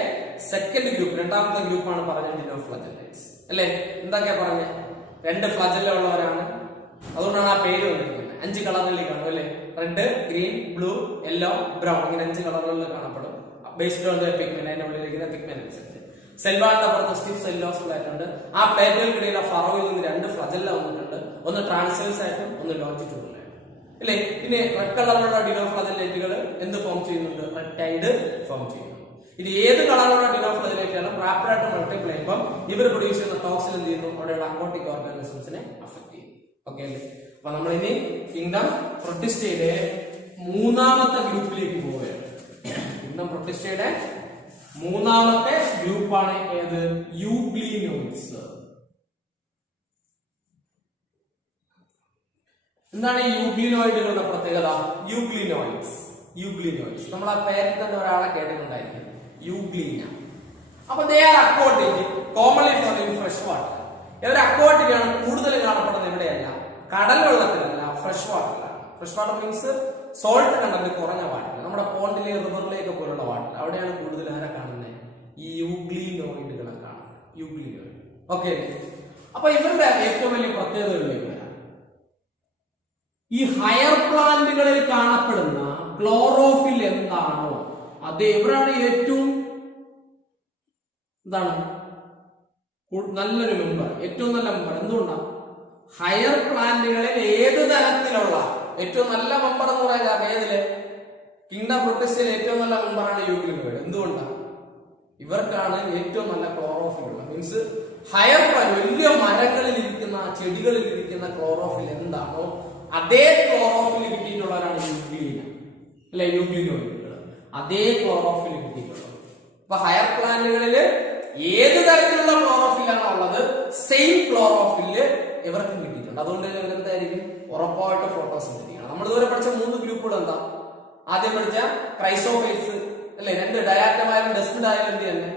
സെക്കൻഡ് ഗ്രൂപ്പ്, രണ്ടാമത്തെ ഗ്രൂപ്പാണ് പറഞ്ഞ ഡിനോഫ്ലജല്ലേറ്റ്സ് അല്ലെ. എന്തൊക്കെയാ പറഞ്ഞ? 2 ഫ്ലജല്ല ഉള്ളവരാണ്. അതുകൊണ്ടാണ് ആ പേര് വന്നിരിക്കുന്നത്. 5 കളറിൽ കാണും അല്ലെ. Red, green, blue, yellow, brown, ഇങ്ങനെ 5 കളറുകളിൽ കാണപ്പെടും. ബേസ്ഡ് ഓൺ ദ പിഗ്മെന്റ്, അതിന്റെ ഉള്ളിലിരിക്കുന്ന പിഗ്മെന്റ് അനുസരിച്ച്. സെൽ വാളിന്റെ പുറത്ത് സ്റ്റിഫ് സെല്ലോസ് പ്ലേറ്റ് ഉണ്ട്. ആ പ്ലേറ്റുകൾക്കിടയിലെ ഫറോയിൽ നിന്ന് 2 ഫ്ലജല്ല വന്നിട്ടുണ്ട്. ഒന്ന് ട്രാൻസ്വേഴ്സ് ആയിട്ടും ഒന്ന് ലോഞ്ചിറ്റ്യൂഡിലായിട്ടും അല്ലേ. പിന്നെ റെഡ് കളറിലുള്ള ഡിനോഫ്ലജല്ലേറ്റുകൾ എന്ത് ഫോം ചെയ്യുന്നുണ്ട്? റെക്ടൈഡ് ഫോം ചെയ്യുന്നു. ഇത് ഏത് കളറിലുള്ള ഡിനോഫ്ലജല്ലേറ്റാണ് റാപ്പിഡായിട്ട് മൾട്ടിപ്ലൈ ചെയ്യുമ്പോൾ ഇവർ പ്രൊഡ്യൂസ് ചെയ്യുന്ന ടോക്സിൻ എന്ത് ചെയ്യുന്നു? അവിടെയുള്ള അക്വാട്ടിക് ഓർഗാനിസംസിനെ അഫക്ട് ചെയ്യും. ഓക്കെ അല്ലേ? അപ്പൊ നമ്മൾ ഇനി കിങ്ഡം പ്രൊട്ടിസ്റ്റയുടെ 3ാമത്തെ ഗ്രൂപ്പിലേക്ക് പോവുകയാണ്. കിങ്ഡം പ്രൊട്ടിസ്റ്റയുടെ 3ാമത്തെ ഗ്രൂപ്പാണ് ഏത്? യൂഗ്ലിനോയിഡ്സ്. എന്താണ് ഈ യൂഗ്ലിനോയിഡുകളുടെ പ്രത്യേകത? യൂഗ്ലിനോയിഡ്സ് നമ്മൾ ആ പേരിൽ തന്നെ ഒരാളെ കേട്ടിട്ടുണ്ടായിരിക്കും, യൂഗ്ലീന. അപ്പൊ they are aquatic, commonly found in fresh water. ഇവർ അക്വാട്ടിക് ആണ്, കൂടുതൽ കാണപ്പെടുന്നത് എവിടെയല്ല? കടൽ വെള്ളത്തിലല്ല, ഫ്രഷ് വാട്ടറിലാണ്. Fresh water means salt content കുറഞ്ഞ വാട്ടർ, നമ്മുടെ പോണ്ടിലെ റിവറിലേക്ക് പോലുള്ള വാട്ടർ, അവിടെയാണ് കൂടുതൽ ആരെ കാണുന്നത്? ഈ യൂഗ്ലിനോയിഡുകളെ കാണുന്നത്. യൂഗ്ലിനോയിഡ്. ഓക്കെ. അപ്പൊ ഇവരുടെ ഏറ്റവും വലിയ പ്രത്യേകതകളിലേക്ക് വരാം. ഈ ഹയർ പ്ലാന്റുകളിൽ കാണപ്പെടുന്ന ക്ലോറോഫിൽ എന്താണോ അത് എവിടെയാണ് ഏറ്റവും എന്താണ് നല്ലൊരു മെമ്പർ, ഏറ്റവും നല്ല മെമ്പർ? എന്തുകൊണ്ടാണ്? ഹയർ പ്ലാന്റുകളിൽ ഏത് തരത്തിലുള്ള ഏറ്റവും നല്ല മെമ്പർ എന്ന് പറയാൻ കാരണം ഏതില്? കിങ്ഡം പ്രൊട്ടിസ്റ്റയിൽ ഏറ്റവും നല്ല മെമ്പറാണ് യൂഗ്ലിനോയിഡ്. എന്തുകൊണ്ടാണ്? ഇവർക്കാണ് ഏറ്റവും നല്ല ക്ലോറോഫിൽ ഉള്ള. മീൻസ് ഹയർ പ്ലാന്റ്, വലിയ മരങ്ങളിൽ ഇരിക്കുന്ന ചെടികളിൽ ഇരിക്കുന്ന ക്ലോറോഫിൽ എന്താണോ അതേ ക്ലോറോഫിൽ കിട്ടിയിട്ടുള്ളവരാണ് യൂഗ്ലീന അല്ലെ, യൂഗ്ലിനോയിഡുകൾ. അതേ ക്ലോറോഫിൽ കിട്ടിയിട്ടുള്ളത്. അപ്പൊ ഹയർ പ്ലാന്റുകളിൽ ഏത് തരത്തിലുള്ള ക്ലോറോഫിലാണ് ഉള്ളത് സെയിം ക്ലോറോഫില് ഇവർക്ക് കിട്ടിയിട്ടുണ്ട്. അതുകൊണ്ട് തന്നെ ഇവരെന്തായിരിക്കും? ഉറപ്പായിട്ട് ഫോട്ടോസിന്തറ്റിക്. നമ്മൾ ഇതുവരെ പഠിച്ച 3 ഗ്രൂപ്പുകൾ എന്താ? ആദ്യം പഠിച്ച ക്രൈസോഫൈറ്റ്സ് അല്ലെ, 2 ഡയാറ്റമായാലും ഡെസ്മിഡ് ആയാലും എന്ത് തന്നെ?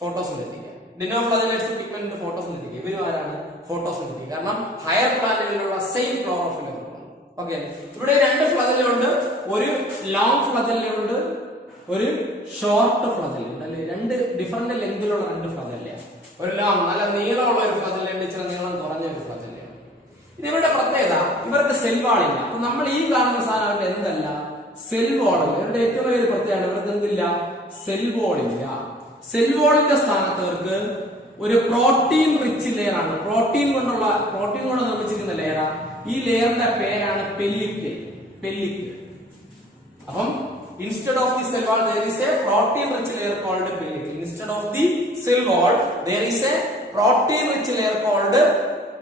ഫോട്ടോസിന്തറ്റിക്. Dinoflagellates pigment photosynthetic. ഇവരും ആരാണ്? ഫോട്ടോസിന്തറ്റിക്. കാരണം ഹയർ പ്ലാന്റുകളിലുള്ള സെയിം ക്ലോറോഫിൽ. ഓക്കെ. ഇവിടെ 2 ഫ്ലജല്ലുണ്ട്, ഒരു ലോങ് ഫ്ലജല്ലുണ്ട്, ഒരു ഷോർട്ട് ഫ്ലജല്ലുണ്ട് അല്ലെ. 2 ഡിഫറെന്റ് ലെങ്തിലുള്ള 2 ഫ്ലജല്ല. ഒരു ലോങ് നല്ല നീളമുള്ള ഒരു ഫ്ലജല്ലുണ്ട്, ഇച്ചിരി നീളം കുറഞ്ഞ ഒരു ഫ്ലജല്ലാണ്. ഇത് ഇവരുടെ പ്രത്യേകത, ഇവർക്ക് സെൽവാളില്ല. അപ്പൊ നമ്മൾ ഈ കാണുന്ന സാധനം അവരുടെ എന്തല്ല? സെൽവോളല്ല. ഇവരുടെ ഏറ്റവും വലിയൊരു പ്രത്യേകത ഇവർക്ക് എന്തില്ല? സെൽവോളില്ല. സെൽവോളിന്റെ സ്ഥാനത്ത് ഇവർക്ക് ഒരു പ്രോട്ടീൻ റിച്ച് ലെയർ ആണ്. പ്രോട്ടീൻ കൊണ്ട് നിർമ്മിച്ചിരിക്കുന്ന ലെയറാണ്. ഈ ലെയറിന്റെ പേരാണ് പെല്ലിക്കിൾ. അപ്പം instead of the cell wall there is a protein rich layer called pellicle. Instead of the cell wall there is a protein rich layer called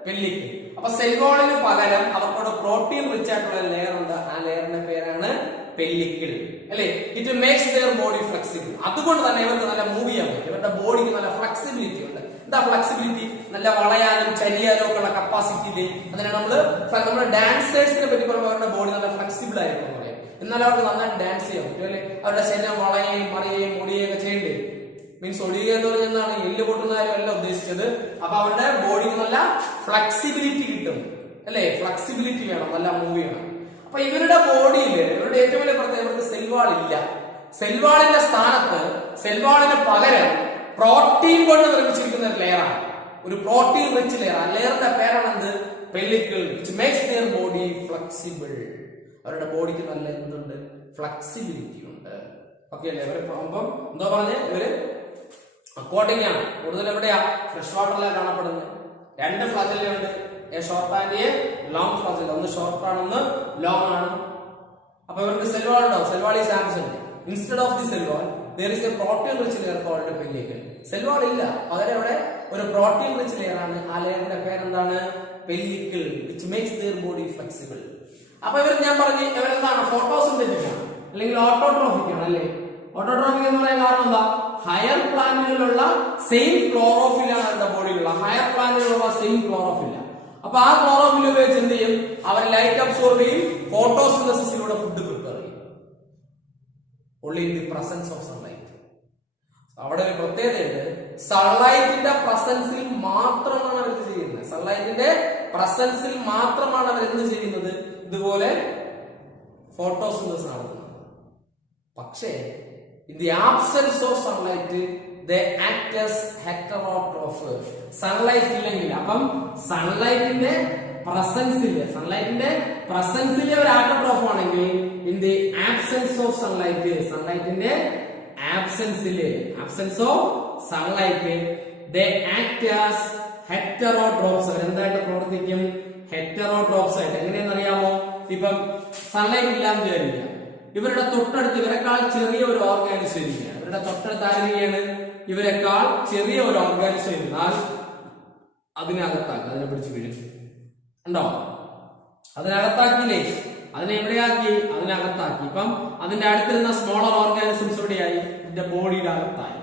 pellicle. അപ്പൊ cell വാളിന് പകരം അവർക്കൊരു protein rich ആയിട്ടുള്ള layer ഉണ്ട്. ആ ലെയറിന്റെ പേരാണ് pellicle അല്ലെ. It makes their body flexible. അതുകൊണ്ട് തന്നെ ഇവർക്ക് നല്ല മൂവ് ചെയ്യാൻ പറ്റും. ഇവരുടെ ബോഡിക്ക് നല്ല ഫ്ലെക്സിബിലിറ്റി ഉണ്ട്. എന്താ ഫ്ലെക്സിബിലിറ്റി? നല്ല വളയാനും ചരിയാനും ഒക്കെ ഉള്ള കപ്പാസിറ്റി ഇല്ലേ. അതിനെ നമ്മുടെ ഡാൻസേഴ്സിനെ പറ്റി പറയുമ്പോൾ അവരുടെ ബോഡി നല്ല ഫ്ലെക്സിബിൾ ആയിരിക്കും എന്ന് പറയും. എന്നാൽ അവർക്ക് നന്നായിട്ട് ഡാൻസ് ചെയ്യാൻ പറ്റും അല്ലെ. അവരുടെ ശരീരം വളയുകയും മറിയുകയും ഒടിയുകയും ഒക്കെ ചെയ്യണ്ടേ. മീൻസ് ഒടിയുക എന്ന് പറഞ്ഞാൽ എല്ല് പൊട്ടുന്ന കാര്യമല്ല ഉദ്ദേശിച്ചത്. അപ്പൊ അവരുടെ ബോഡിക്ക് നല്ല ഫ്ലെക്സിബിലിറ്റി കിട്ടും അല്ലെ. ഫ്ലെക്സിബിലിറ്റി വേണം, നല്ല മൂവ് ചെയ്യണം. അപ്പൊ ഇവരുടെ ബോഡിയിൽ ഇവരുടെ ഏറ്റവും വലിയ പ്രത്യേകത ഇവർക്ക് സെൽവാൾ ഇല്ല. സെൽവാളിന്റെ സ്ഥാനത്ത്, സെൽവാളിന് പകരം പ്രോട്ടീൻ കൊണ്ട് നിർമ്മിച്ചിരിക്കുന്ന ഒരു ലെയറാണ്, ഒരു പ്രോട്ടീൻ റിച്ച് ലെയർ. ആ ലെയറിന്റെ പേരാണ് എന്ത്? Pellicle. Which makes their body flexible. അവരുടെ ബോഡിക്ക് നല്ല എന്തുണ്ട്? ഫ്ലെക്സിബിലിറ്റി ഉണ്ട്. ഓക്കെ അല്ലേ. ഇവര് എന്താ പറഞ്ഞ ഇവര് അക്വാട്ടിക് ആണ്. കൂടുതൽ എവിടെയാ? ഫ്രഷ് വാട്ടറിലാണ് കാണപ്പെടുന്നത്. 2 ഫ്ലജല്ലുണ്ട്, a short and a long flagella. ഒന്ന് ഷോർട്ട് ആണ്, ഒന്ന് ലോങ് ആണ്. അപ്പൊ ഇവർക്ക് സെൽവാൾ ഉണ്ടാവും. Cell wall is absent. Instead of the cell wall there is a protein rich layer called pellicle. സെൽവാൾ ഇല്ല, പകരം ഇവിടെ ഒരു പ്രോട്ടീൻ റിച്ച് ലെയർ ആണ്. ആ ലെയറിന്റെ പേരെന്താണ്? Pellicle. which makes their body flexible. അപ്പൊ ഇവർ ഞാൻ പറഞ്ഞു ഇവരെന്താണ്? ഫോട്ടോസിന്തറ്റിക് ആണ് അല്ലെങ്കിൽ ഓട്ടോട്രോഫിക് ആണ് അല്ലേ. ഓട്ടോട്രോഫിക് എന്ന് പറയാൻ കാരണം എന്താ? ഹയർ പ്ലാന്റുകളിലുള്ള സെയിം ക്ലോറോഫിലാണ് അവരുടെ ബോഡിയിലുള്ള. ഹയർ പ്ലാന്റുകളിലുള്ള സെയിം ക്ലോറോഫില്ല. അപ്പൊ ആ ക്ലോറോഫിൽ ഉപയോഗിച്ച് എന്ത് ചെയ്യും? അവർ ലൈറ്റ് അബ്സോർബ് ചെയ്യും, ഫോട്ടോസിന്തസിസിലൂടെ ഫുഡ് പ്രിപ്പയർ ചെയ്യും. only in the presence of sunlight. അവിടെ ഒരു പ്രത്യേകതയുണ്ട്. സൺലൈറ്റിന്റെ പ്രസൻസിൽ മാത്രമാണ് അവർ ചെയ്യുന്നത്. സൺലൈറ്റിന്റെ പ്രസൻസിൽ മാത്രമാണ് അവർ എന്ത് ചെയ്യുന്നത്? ഇതുപോലെ ഫോട്ടോസിന്തസിസ് നടത്തുന്നത്. പക്ഷേ in the absence of sunlight they act as heterotroph. Sunlight ഇല്ലെങ്കിൽ, അപ്പം സൺലൈറ്റിന്റെ പ്രസൻസിൽ ഒരു ആട്ടോട്രോഫ് ആണെങ്കിൽ in the absence of sunlight, സൺലൈറ്റിന്റെ absence of sunlight they act as heterotrophs. എന്തായിട്ട് പ്രവർത്തിക്കും? ഹെറ്ററോട്രോപ്സ് ആയിട്ട്. എങ്ങനെയെന്ന് അറിയാമോ? ഇപ്പം സൺലൈറ്റ് ഇല്ലാന്ന് വിചാരിക്കുക, ഇവരുടെ തൊട്ടടുത്ത് ഇവരെക്കാൾ ചെറിയ ഒരു ഓർഗാനിസം ഇരിക്കുക. ഇവരുടെ തൊട്ടടുത്ത് ആയിരിക്കുകയാണ് ഇവരെക്കാൾ ചെറിയ ഒരു ഓർഗാനിസം ഇരുന്നാൽ അതിനകത്താക്കി, അതിനെ പിടിച്ച് വീഴും. ഉണ്ടോ? അതിനകത്താക്കിയില്ലേ? അതിനെ എവിടെയാക്കി? അതിനകത്താക്കി. ഇപ്പം അതിന്റെ അടുത്തിരുന്ന സ്മോളർ ഓർഗാനിസംസ് എവിടെയായി? ഇതിന്റെ ബോഡിയുടെ അകത്തായി.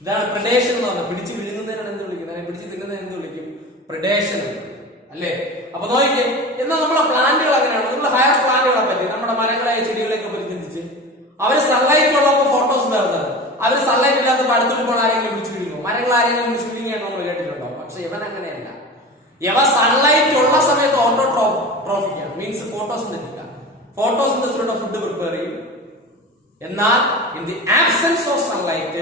ഇതാണ് പ്രെഡേഷൻ എന്ന് പറഞ്ഞത്. പിടിച്ച് വിഴുങ്ങുന്നതിനാണ് എന്ത് വിളിക്കുന്നത്? അതിനെ പിടിച്ച് തിന്നുന്നതിന് എന്ത് വിളിക്കും? പ്രെഡേഷൻ അല്ലേ? അപ്പൊ നോക്കിക്കേ, എന്നാൽ നമ്മളെ പ്ലാന്റുകൾ അങ്ങനെയാണ്. നിങ്ങൾ ഹയർ പ്ലാന്റുകളെ പറ്റി, നമ്മുടെ മരങ്ങളായ ചെടികളെയൊക്കെ പറ്റി ചിന്തിച്ച്, അവര് സൺലൈറ്റ് ഉള്ളപ്പോൾ ഫോട്ടോസ് ഉണ്ടായിരുന്നത്, അവര് സൺലൈറ്റ് ഇല്ലാത്തപ്പോൾ അടുത്തോട്ട് പോകാൻ ആരെങ്കിലും പിടിച്ച് വിഴുങ്ങും. മരങ്ങൾ ആരെങ്കിലും പിടിച്ച് വിഴുങ്ങിയാണ് നമ്മൾ കേട്ടിട്ടുണ്ടോ? പക്ഷെ ഇവൻ അങ്ങനെയല്ല. ഇവ സൺലൈറ്റ് ഉള്ള സമയത്ത് ഓട്ടോട്രോഫിക്കാണ്, മീൻസ് ഫോട്ടോസിന്തറ്റിക്. ഫോട്ടോസിന്തസിലൂടെ ഫുഡ് പ്രിപ്പയർ ചെയ്യും. എന്നാൽ in the absence of sunlight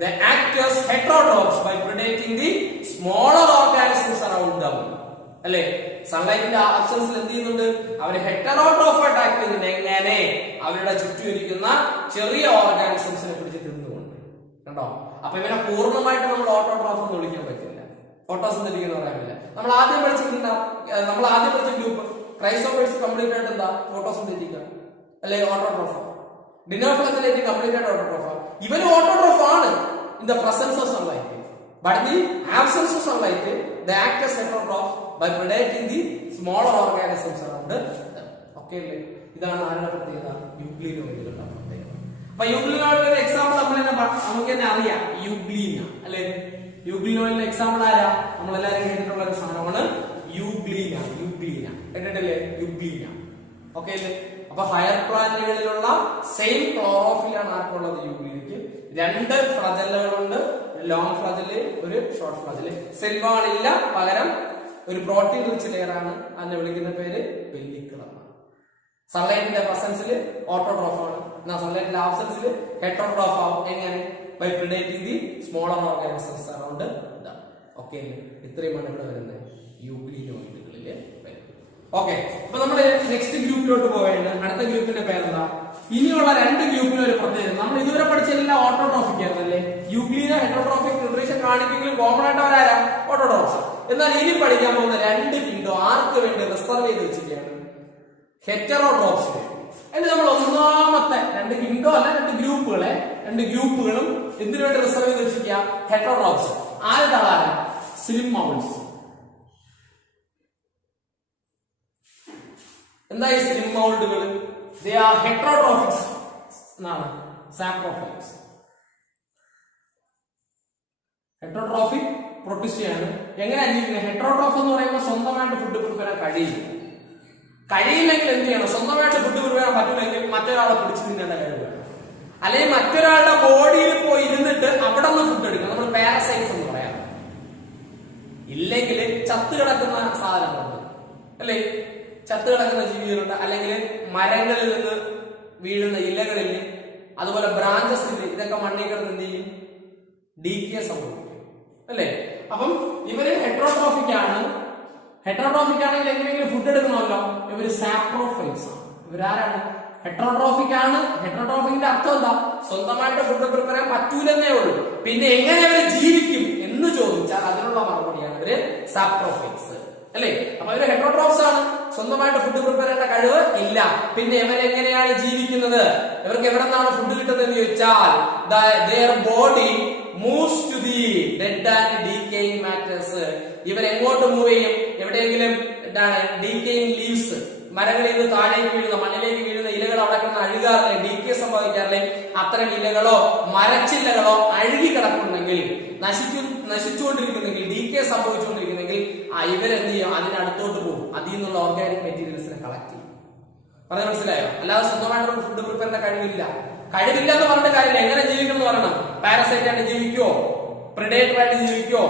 they act as heterotrophs by predating the smaller organisms around them. അല്ലേ? സൺലൈറ്റിന്റെ ആബ്സൻസിൽ എന്ത് ചെയ്യുന്നുണ്ട്? അവര് ഹെറ്ററോട്രോഫ് ആയിട്ട് ആക്ട് ചെയ്യുന്നുണ്ട്. എങ്ങനെ? അവരുടെ ചുറ്റും ഇരിക്കുന്ന ചെറിയ ഓർഗാനിസംസിനെ പിടിച്ച് തിന്നുകൊണ്ട്. കണ്ടോ? അപ്പൊ ഇവനെ പൂർണ്ണമായിട്ട് നമ്മൾ ഓട്ടോട്രോഫ് എന്ന് വിളിക്കാൻ പറ്റില്ല, ഫോട്ടോസിന്തറ്റിക് എന്ന് പറയാൻ പറ്റില്ല. നമ്മൾ ആദ്യം പഠിച്ച ഗ്രൂപ്പ് ക്രൈസോഫേഴ്സ് കംപ്ലീറ്റ് ആയിട്ട് എന്താ? ഫോട്ടോസിന്തറ്റിക് അല്ലെ? ഓട്ടോട്രോഫ്. ഡിനോഫ്ലജലേറ്റ് കംപ്ലീറ്റ് ആയിട്ട് ഓട്ടോട്രോഫ്. ഇവന് ഓട്ടോട്രോഫ് ആണ് in the presence of sunlight, but the absence of sunlight they act as heterotroph by predating the smaller organisms around. Okay അല്ലേ? ഇതാണ് ആരുടെ പ്രത്യേകത? യൂഗ്ലിനോയിഡുകളുടെ പ്രത്യേകത. അപ്പൊ യൂഗ്ലിനോയിഡിന്റെ എക്സാമ്പിൾ നമുക്ക് തന്നെ അറിയാം, യൂഗ്ലീന അല്ലെ? യൂഗ്ലിനോയിഡിന്റെ എക്സാമ്പിൾ ആരാ? നമ്മളെല്ലാരും കേട്ടിട്ടുള്ള ഒരു സാധനമാണ് യൂഗ്ലീന. കേട്ടിട്ടില്ലേ? യൂഗ്ലീന. ഓക്കെ അല്ലേ? അപ്പൊ ഹയർ പ്ലാന്റുകളിലുള്ള സെയിം ക്ലോറോഫിൽ ആണ് ആർക്കുള്ളത്? യൂഗ്ലീനയ്ക്ക്. 2 ഫ്ലജലുകളുണ്ട്, ലോങ് ഫ്ലജല്, ഒരു ഷോർട്ട് ഫ്ലജല്. സെൽവാളില്ല, പകരം ഒരു പ്രോട്ടീൻ റിച്ച് ലെയർ ആണ്. അതിനെ വിളിക്കുന്ന പേര് പെല്ലിക്കിൾ. സൺലൈറ്റിന്റെ പ്രസൻസിൽ ഓട്ടോട്രോഫ് ആണ്, എന്നാൽ സൺലൈറ്റിന്റെ ആബ്സൻസിൽ ഹെറ്ററോട്രോഫ് ആവും. എങ്ങനെ? By predating the smaller organisms around them. Okay, ഇത്രയുമാണ് ഇവിടെ വരുന്നത് യൂഗ്ലിനോയിഡുകളില്. ഓക്കെ, അപ്പൊ നമ്മള് നെക്സ്റ്റ് ഗ്രൂപ്പിലോട്ട് പോവുകയാണ്. അടുത്ത ഗ്രൂപ്പിന്റെ പേരെന്താ? ഇനിയുള്ള 2 ഗ്രൂപ്പിന് ഒരു പ്രത്യേകത. നമ്മൾ ഇതുവരെ പഠിച്ച എല്ലാം ഓട്ടോട്രോഫിക് ആയിരുന്നല്ലേ? യൂഗ്ലീന ഹെറ്ററോട്രോഫിക് ന്യൂട്രീഷൻ കാണിക്കെങ്കിലും കോമൺ ആയിട്ട് അവരാരാ? ഓട്ടോട്രോഫ്സ്. എന്നാൽ ഇനി പഠിക്കാൻ പോകുന്ന 2 കിങ്ഡം ആർക്ക് വേണ്ടി റിസർവ് ചെയ്ത് വെച്ചിരിക്കുകയാണ്? ഹെറ്ററോട്രോഫ്സിന്. എന്നിട്ട് നമ്മൾ ഒന്നാമത്തെ 2 കിങ്ഡം അല്ല, 2 ഗ്രൂപ്പുകളെ, 2 ഗ്രൂപ്പുകളും എന്തിനു വേണ്ടി റിസർവ് ചെയ്ത് വെച്ചിരിക്കുക? ഹെറ്ററോട്രോഫ്സ്. ആരുടെ? Slim moulds. എന്താ ഈ സ്ലിം മൗൾഡുകൾ? ദേ ആർ ഹെറ്ററോട്രോഫിക്സ് എന്നാണ്. സാപ്രോഫൈറ്റ്സ്. ഹെറ്ററോട്രോഫിക് പ്രൊട്ടിസ്റ്റയാണ്. എങ്ങനെയാണ് ജീവിക്കുന്നത്? ഹെറ്ററോട്രോഫ് എന്ന് പറയുമ്പോൾ സ്വന്തമായിട്ട് ഫുഡ് പ്രിപ്പയർ കഴിയില്ലെങ്കിൽ എന്ത് ചെയ്യണം? സ്വന്തമായിട്ട് ഫുഡ് പ്രിപ്പയർ ചെയ്യാൻ പറ്റില്ലെങ്കിൽ മറ്റൊരാളെ പിടിച്ചു തിന്നേണ്ട കഴിവ് വേണം. അല്ലെങ്കിൽ മറ്റൊരാളുടെ ബോഡിയിൽ പോയി ഇരുന്നിട്ട് അവിടെ നിന്ന് ഫുഡ് എടുക്കണം. നമ്മൾ പാരസൈറ്റ്സ് എന്ന് പറയാം. ഇല്ലെങ്കിൽ ചത്ത് കിടക്കുന്ന സാധനങ്ങളുണ്ട് അല്ലേ? ചത്ത് കിടക്കുന്ന ജീവികളുണ്ട്. അല്ലെങ്കിൽ മരങ്ങളിൽ നിന്ന് വീഴുന്ന ഇലകളിൽ, അതുപോലെ ബ്രാഞ്ചസിൽ, ഇതൊക്കെ മണ്ണിൽ കിടന്ന് എന്ത് ചെയ്യും? ഡീകേ സംഭവിക്കും അല്ലേ? അപ്പം ഇവര് ഹെറ്ററോട്രോഫിക് ആണ്. ഹെറ്ററോട്രോഫിക് ആണെങ്കിൽ എങ്ങനെയെങ്കിലും ഫുഡ് എടുക്കണമല്ലോ. ഇവര് സാപ്രോഫൈറ്റ്സ് ആണ്. ഇവരാരാണ്? ഹെറ്ററോട്രോഫിക് ആണ്. ഹെറ്ററോട്രോഫിക്കിന്റെ അർത്ഥം എന്താ? സ്വന്തമായിട്ട് ഫുഡ് പ്രിപ്പയർ ചെയ്യാൻ പറ്റൂലെന്നേ ഉള്ളൂ. പിന്നെ എങ്ങനെ അവര് ജീവിക്കും എന്ന് ചോദിച്ചാൽ അതിനുള്ള മറുപടിയാണ് ഇവര് സാപ്രോഫൈറ്റ്സ് അല്ലേ? അപ്പൊ ഇവര് ഹെറ്ററോട്രോഫ്സ് ആണ്. സ്വന്തമായിട്ട് ഫുഡ് പ്രിപ്പയർ ചെയ്യേണ്ട കഴിവ് ഇല്ല. പിന്നെ ഇവരെങ്ങനെയാണ് ജീവിക്കുന്നത്? ഇവർക്ക് എവിടെ നിന്നാണ് ഫുഡ് കിട്ടുന്നത് എന്ന് ചോദിച്ചാൽ their body moves to the dead and decaying matters. ഇവരെങ്ങോട്ട് മൂവ് ചെയ്യും? എവിടെയെങ്കിലും ഡീക്കേയിങ് ലീവ്സ്, മരങ്ങളിൽ നിന്ന് താഴേക്ക് വീഴുന്ന, മണ്ണിലേക്ക് വീഴുന്ന ഇലകൾ അവിടെ കിടന്ന് അഴുകാറില്ലേ? ഡീക്കേ സംഭവിക്കാറില്ലേ? അത്തരം ഇലകളോ മരച്ചില്ലകളോ അഴുകി കിടക്കുന്നുണ്ടെങ്കിൽ, നശിച്ചുകൊണ്ടിരിക്കുന്നെങ്കിൽ, ഡീക്കേ സംഭവിച്ചുകൊണ്ടിരിക്കുന്നെങ്കിൽ ഇവരെന്ത് ചെയ്യും? അതിനടുത്തോട്ട് പോകും. അതിൽ നിന്നുള്ള ഓർഗാനിക് മെറ്റീരിയൽസിനെ കളക്ട് ചെയ്യും. പറഞ്ഞ മനസ്സിലായോ? അല്ലാതെ സ്വന്തമായിട്ട് ഫുഡ് പ്രിപ്പയറിന്റെ കഴിവില്ല എന്ന് പറഞ്ഞിട്ട് കാര്യമില്ല. എങ്ങനെ ജീവിക്കണം എന്ന് പറയണം. പാരസൈറ്റ് ആയിട്ട് ജീവിക്കോ? പ്രിഡേറ്റർ ആയിട്ട് ജീവിക്കോ?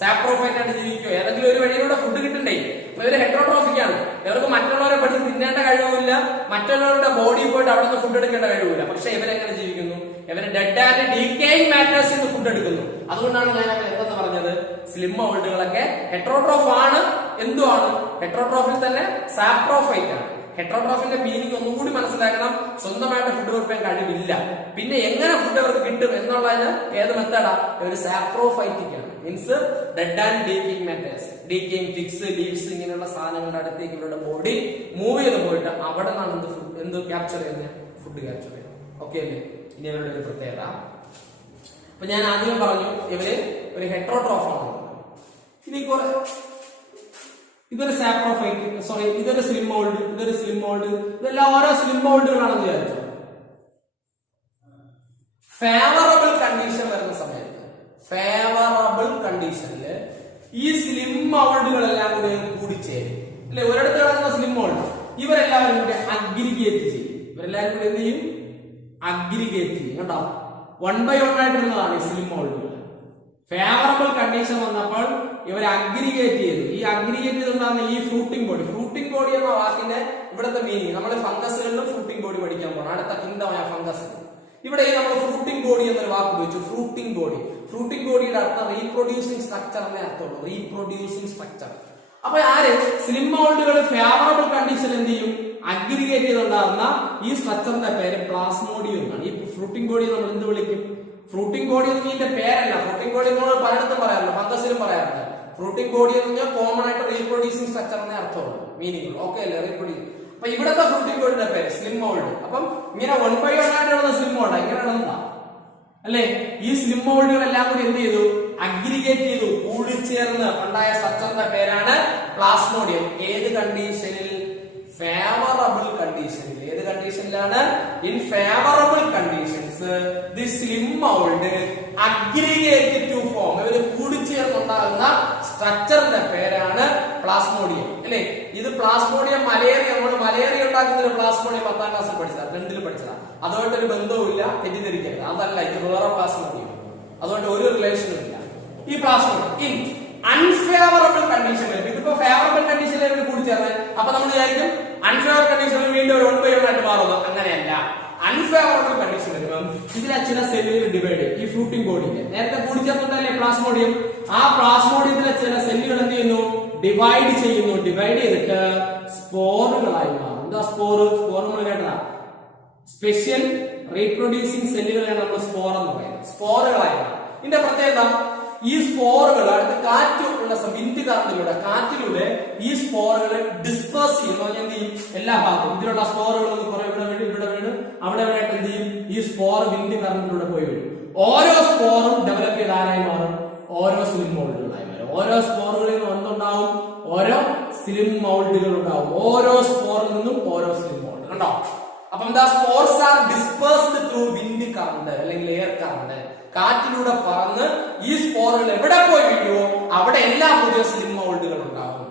സാപ്രോഫൈറ്റ് ആയിട്ട് ജീവിക്കോ? ഏതെങ്കിലും ഒരു വഴിയിലൂടെ ഫുഡ് കിട്ടണ്ടേ? അപ്പൊ ഇവര് ഹെറ്ററോട്രോഫിക് ആണ്. ഇവർക്ക് മറ്റുള്ളവരെ പഠിച്ച് തിന്നേണ്ട കഴിവില്ല, മറ്റുള്ളവരുടെ ബോഡിയിൽ പോയിട്ട് അവിടെ നിന്ന് ഫുഡ് എടുക്കേണ്ട കഴിവില്ല. പക്ഷെ ഇവരെങ്ങനെ ജീവിക്കുന്നു? ഇവര് ഡെഡ് ആൻഡ് ഡീക്കേയിങ് മാറ്റേഴ്സിൽ നിന്ന് ഫുഡ് എടുക്കുന്നു. അതുകൊണ്ടാണ് ഞാൻ അവർ എന്തെന്ന് പറഞ്ഞത്? സ്ലിം മൗൾഡുകളൊക്കെ ഹെറ്ററോട്രോഫ് ആണ്. എന്തുവാണ്? ഹെറ്ററോട്രോഫിൽ തന്നെ സാപ്രോഫൈറ്റ് ആണ്. ഹെറ്ററോട്രോഫിന്റെ മീനിങ് ഒന്നുകൂടി മനസ്സിലാക്കണം. സ്വന്തമായിട്ട് ഫുഡ് പ്രിപ്പയർ കഴിവില്ല, പിന്നെ എങ്ങനെ ഫുഡ് അവർക്ക് കിട്ടും എന്നുള്ളതിന് ഏത് മെത്തേഡാ? ഒരു സാപ്രോഫൈറ്റിക് ആണ്. Means dead and decaying matters, decaying sticks, leaves ഇങ്ങനെയുള്ള സാധനങ്ങളുടെ അടുത്തേക്ക് ഇവരുടെ ബോഡി മൂവ് ചെയ്ത് പോയിട്ട് അവിടെ നിന്നാണ് എന്ത് ക്യാപ്ചർ ചെയ്യുന്നത്? ഫുഡ് ക്യാപ്ചർ ചെയ്യുന്നത്. ഓക്കെ അല്ലേ? ഇനി അവരുടെ ഒരു പ്രത്യേകത, അപ്പൊ ഞാൻ ആദ്യം പറഞ്ഞു ഇവര് ഒരു ഹെറ്ററോട്രോഫാണ്. ഇനി ഇതൊരു സാപ്രോഫൈറ്റ്, സോറി ഇതൊരു സ്ലിം മോൾഡ്, ഇതൊരു സ്ലിം മോൾഡ്, ഇതെല്ലാം ഓരോ സ്ലിം മോൾഡുകളാണെന്ന് വിചാരിച്ചു. ഫേവറബിൾ കണ്ടീഷൻ വരുന്ന സമയത്ത്, ഫേവറബിൾ കണ്ടീഷനില് ഈ സ്ലിം മോൾഡുകളെല്ലാം കൂടി കൂടിച്ചേരും അല്ലെ? ഒരിടത്ത് കിടക്കുന്ന സ്ലിം മോൾഡ് ഇവരെല്ലാവരും കൂടി അഗ്രിഗേറ്റ് ചെയ്യും. ഇവരെല്ലാവരും കൂടി എന്ത് ചെയ്യും? അഗ്രിഗേറ്റ് ചെയ്യും. കേട്ടോ, 1 by 1 ആയിട്ടിരുന്നതാണ് ഈ സ്ലിം മോൾഡുകൾ. ഫേവറബിൾ കണ്ടീഷൻ വന്നപ്പോൾ ഇവർ അഗ്രിഗേറ്റ് ചെയ്തു. ഈ അഗ്രിഗേറ്റ് ചെയ്തുകൊണ്ടാണ് ഈ ഫ്രൂട്ടിംഗ് ബോഡി. ഫ്രൂട്ടിംഗ് ബോഡി എന്ന വാക്കിന്റെ ഇവിടുത്തെ മീനിങ് നമ്മൾ ഫംഗസുകളിലും ഫ്രൂട്ടിംഗ് ബോഡി പഠിക്കാൻ പോകണം. അടുത്ത കിങ്ഡമായ ഫംഗസ്. ഇവിടെ നമ്മൾ ഫ്രൂട്ടിംഗ് ബോഡി എന്നൊരു വാക്ക് ഉപയോഗിച്ചു. Fruiting body. ഫ്രൂട്ടിംഗ് ബോഡിയുടെ അർത്ഥം റീപ്രൊഡ്യൂസിംഗ് സ്ട്രക്ചർ എന്നേ അർത്ഥമുള്ളൂ. Reproducing structure. അപ്പൊ ആര് സ്ലിം മോൾഡുകൾ ഫേവറബിൾ കണ്ടീഷൻ എന്ത് ചെയ്യും? അഗ്രിഗേറ്റ് ചെയ്തുണ്ടാകുന്ന ഈ സ്ട്രക്ചറിന്റെ പേര് പ്ലാസ്മോഡിയം എന്നാണ്. ഈ ഫ്രൂട്ടിംഗ് ബോഡി നമ്മൾ എന്ത് വിളിക്കും? ഫ്രൂട്ടിംഗ് ബോഡി എന്ന് ഇതിന്റെ പേരല്ല. ഫ്രൂട്ടിംഗ് ബോഡി നമ്മൾ പലയിടത്തും പറയാറുണ്ട്, ഫംഗസിലും പറയാറുണ്ട്. ഫ്രൂട്ടിംഗ് ബോഡി എന്ന് പറഞ്ഞാൽ കോമൺ ആയിട്ട് റീപ്രൊഡ്യൂസിംഗ് സ്ട്രക്ചർ എന്നേ അർത്ഥമുള്ളൂ, മീനിങ്. ഓക്കെ അല്ലേ? റീപ്രൊഡ്യൂസ്. അപ്പൊ ഇവിടത്തെ ഫ്രൂട്ടിംഗ് ബോഡിയുടെ പേര് സ്ലിം മോൾഡ്. അപ്പം ഇങ്ങനെ 1 by 1 ആയിട്ടുള്ള സ്ലിം മോൾഡ് ഇങ്ങനെ ഇടുന്നതാ അല്ലെ? ഈ സ്ലിം മോൾഡുകൾ എല്ലാം കൂടി എന്ത് ചെയ്തു? അഗ്രിഗേറ്റ് ചെയ്തു, കൂടിച്ചേർന്ന് ഉണ്ടായ സ്ട്രക്ചറിന്റെ പേരാണ് പ്ലാസ്മോഡിയം. ഏത് കണ്ടീഷനിൽ? ഫേവറബിൾ കണ്ടീഷനിൽ. ഏത് കണ്ടീഷനിലാണ്? In favourable conditions the slime mould aggregate to form. ഇവര് കൂടിച്ചേർന്നുണ്ടാകുന്ന സ്ട്രക്ചറിന്റെ പേരാണ് പ്ലാസ്മോഡിയം അല്ലെ? ഇത് പ്ലാസ്മോഡിയം മലേറിയ, നമ്മൾ മലേറിയ ഉണ്ടാക്കുന്ന പ്ലാസ്മോഡിയം 10ാം ക്ലാസ്സിൽ പഠിച്ചതാണ്, 2ൽ പഠിച്ചതാണ്. അതുമായിട്ടൊരു ബന്ധവുമില്ല, തെറ്റിദ്ധരിക്കരുത്. അതല്ല, ഇത് വേറെ പ്ലാസ്മോഡിയം. അതുകൊണ്ട് ഒരു റിലേഷനും ഇല്ല. ഈ പ്ലാസ്മോഡിയം ഇൻ അൺഫേവറബിൾ കണ്ടീഷൻ വരും. ഇതിപ്പോ ഫേവറബിൾ കണ്ടീഷനിൽ കൂടി ചേർന്ന് അപ്പൊ നമ്മൾ വിചാരിക്കും അൺഫേവറബിൾ കണ്ടീഷനിൽ വീണ്ടും ഒരു 1 by 1 ആയിട്ട് മാറുന്നു. അങ്ങനെയല്ല. അൺഫേവറബിൾ കണ്ടീഷൻ വരുമ്പോൾ ഇതിലെ ചില സെല്ലുകൾ ഡിവൈഡ് ചെയ്യും. ഈ ഫ്രൂട്ടിംഗ് ബോഡിയിൽ നേരത്തെ കൂടി ചേർന്നിട്ടല്ലേ പ്ലാസ്മോഡിയം. ആ പ്ലാസ്മോഡിയത്തിലെ ചില സെല്ലുകൾ എന്ത് ചെയ്യുന്നു? ഡിവൈഡ് ചെയ്യുന്നു. ഡിവൈഡ് ചെയ്തിട്ട് സ്പോറുകളായി മാറും. എന്താ സ്പോർ? സ്പോർ നമ്മൾ കേട്ടതാ, സ്പെഷ്യൽ റീപ്രൊഡ്യൂസിംഗ് സെല്ലുകളാണ് നമ്മൾ സ്പോർ എന്ന് പറയുന്നത്. സ്പോറുകളായി മാറും. ഇതിന്റെ പ്രത്യേകത, ഈ സ്പോറുകൾ അടുത്ത് കാറ്റുള്ള വിൻഡ് കറണ്ടിലൂടെ, കാറ്റിലൂടെ ഈ സ്പോറുകൾ ഡിസ്പേഴ്സ് ചെയ്യും. എന്ത് ചെയ്യും? എല്ലാ ഭാഗത്തും ഇതിലുള്ള സ്പോറുകൾ കുറെ ഇവിടെ വീണ് ഇവിടെ വീണ് അവിടെ എവിടെയായിട്ട് എന്ത് ചെയ്യും? ഈ സ്പോർ വിൻഡ് കറണ്ടിലൂടെ പോയി വീഴും. ഓരോ സ്പോറും ഡെവലപ്പ് ചെയ്ത് ആരായി മാറും? ഓരോ സ്ലിം മൗൾഡുകളായി മാറും. ഓരോ സ്പോറുകളിൽ നിന്ന് എന്തുണ്ടാവും? ഓരോ സ്ലിം മൗൾഡുകൾ ഉണ്ടാവും. ഓരോ സ്പോറിൽ നിന്നും ഓരോ സ്ലിം മൗൾഡ്. കണ്ടോ? അപ്പം the spores are dispersed through wind current അല്ലെങ്കിൽ എയർ കറണ്ട്. കാറ്റിലൂടെ പറന്ന് ഈ സ്പോറുകൾ എവിടെ പോയി വീഴുവോ അവിടെ എല്ലാ പുതിയ സ്ലിം മൗൾഡുകൾ ഉണ്ടാവും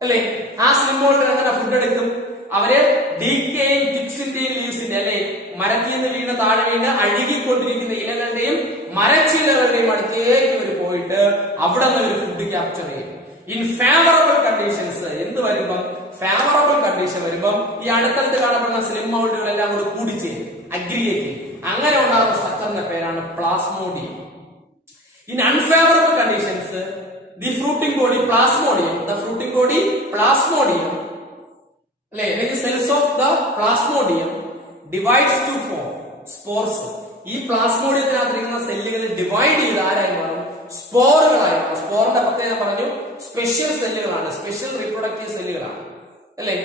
അല്ലെ? ആ സ്ലിം മൗൾഡുകൾ എങ്ങനെ ഫുഡ് എടുക്കും? അവര് ഡീക്കേയിങ് ടിക്സിന്റെയും ലീവ്സിന്റെ അല്ലെ, മരത്തിൽ നിന്ന് വീണ് താഴെ വീണ് അഴുകിക്കൊണ്ടിരിക്കുന്ന ഇലകളുടെയും മരച്ചിലകളുടെയും അടുത്തേക്ക് ഇവർ പോയിട്ട് അവിടെ നിന്ന് ഒരു ഫുഡ് ക്യാപ്ചർ ചെയ്യും. ഇൻ ഫേവറബിൾ കണ്ടീഷൻസ് എന്ത് വരുമ്പം? ഫേവറബിൾ കണ്ടീഷൻ വരുമ്പം ഈ അടുത്തടുത്ത് കാണപ്പെടുന്ന സ്ലിം മൗൾഡുകളെല്ലാം കൂടി കൂടിച്ചേരും, അഗ്രിഗേറ്റ്. അങ്ങനെ ഉണ്ടാകുന്ന സ്ട്രക്ചറിന്റെ പേരാണ് plasmodium. In unfavourable conditions the fruiting body plasmodium, the fruiting body plasmodium അല്ലെ, cells of the plasmodium divides to form spores. ഈ പ്ലാസ്മോഡിയത്തിനകത്തിരിക്കുന്ന സെല്ലുകൾ ഡിവൈഡ് ചെയ്ത് ആരായി മാറും? സ്പോറുകളായി മാറും. സ്പോറിന്റെ പ്രത്യേകത പറഞ്ഞു, സ്പെഷ്യൽ സെല്ലുകളാണ്, സ്പെഷ്യൽ റീപ്രൊഡക്റ്റീവ് സെല്ലുകളാണ് അല്ലെ?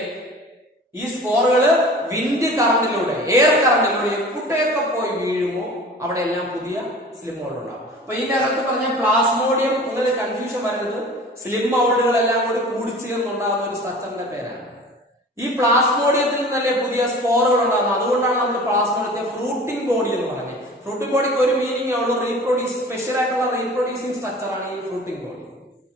ഈ സ്പോറുകള് വിൻഡ് കറണ്ടിലൂടെ, എയർ കറണ്ടിലൂടെ എവിടെയൊക്കെ പോയി വീഴുമോ അവിടെ എല്ലാം പുതിയ സ്ലിം മൗൾഡ് ഉണ്ടാവും. അപ്പൊ ഇതിന്റെ അകത്ത് പറഞ്ഞ പ്ലാസ്മോഡിയം എന്നൊരു കൺഫ്യൂഷൻ വരുന്നത് സ്ലിം മൗൾഡുകളെല്ലാം കൂടി കൂടിച്ചേർന്നുണ്ടാകുന്ന ഒരു സ്ട്രക്ചറിന്റെ പേരാണ്. ഈ പ്ലാസ്മോഡിയത്തിൽ നിന്നല്ലേ പുതിയ സ്പോറുകൾ ഉണ്ടാകുന്നത്. അതുകൊണ്ടാണ് നമ്മൾ പ്ലാസ്മോഡിയത്തെ ഫ്രൂട്ടിംഗ് ബോഡി എന്ന് പറഞ്ഞത്. ഫ്രൂട്ടിംഗ് ബോഡിക്ക് ഒരു മീനിങ് ഉള്ളൂ, റീപ്രൊഡ്യൂസ്, സ്പെഷ്യൽ ആയിട്ടുള്ള റീപ്രൊഡ്യൂസിംഗ് സ്ട്രക്ചർ ആണ് ഈ ഫ്രൂട്ടിംഗ് ബോഡി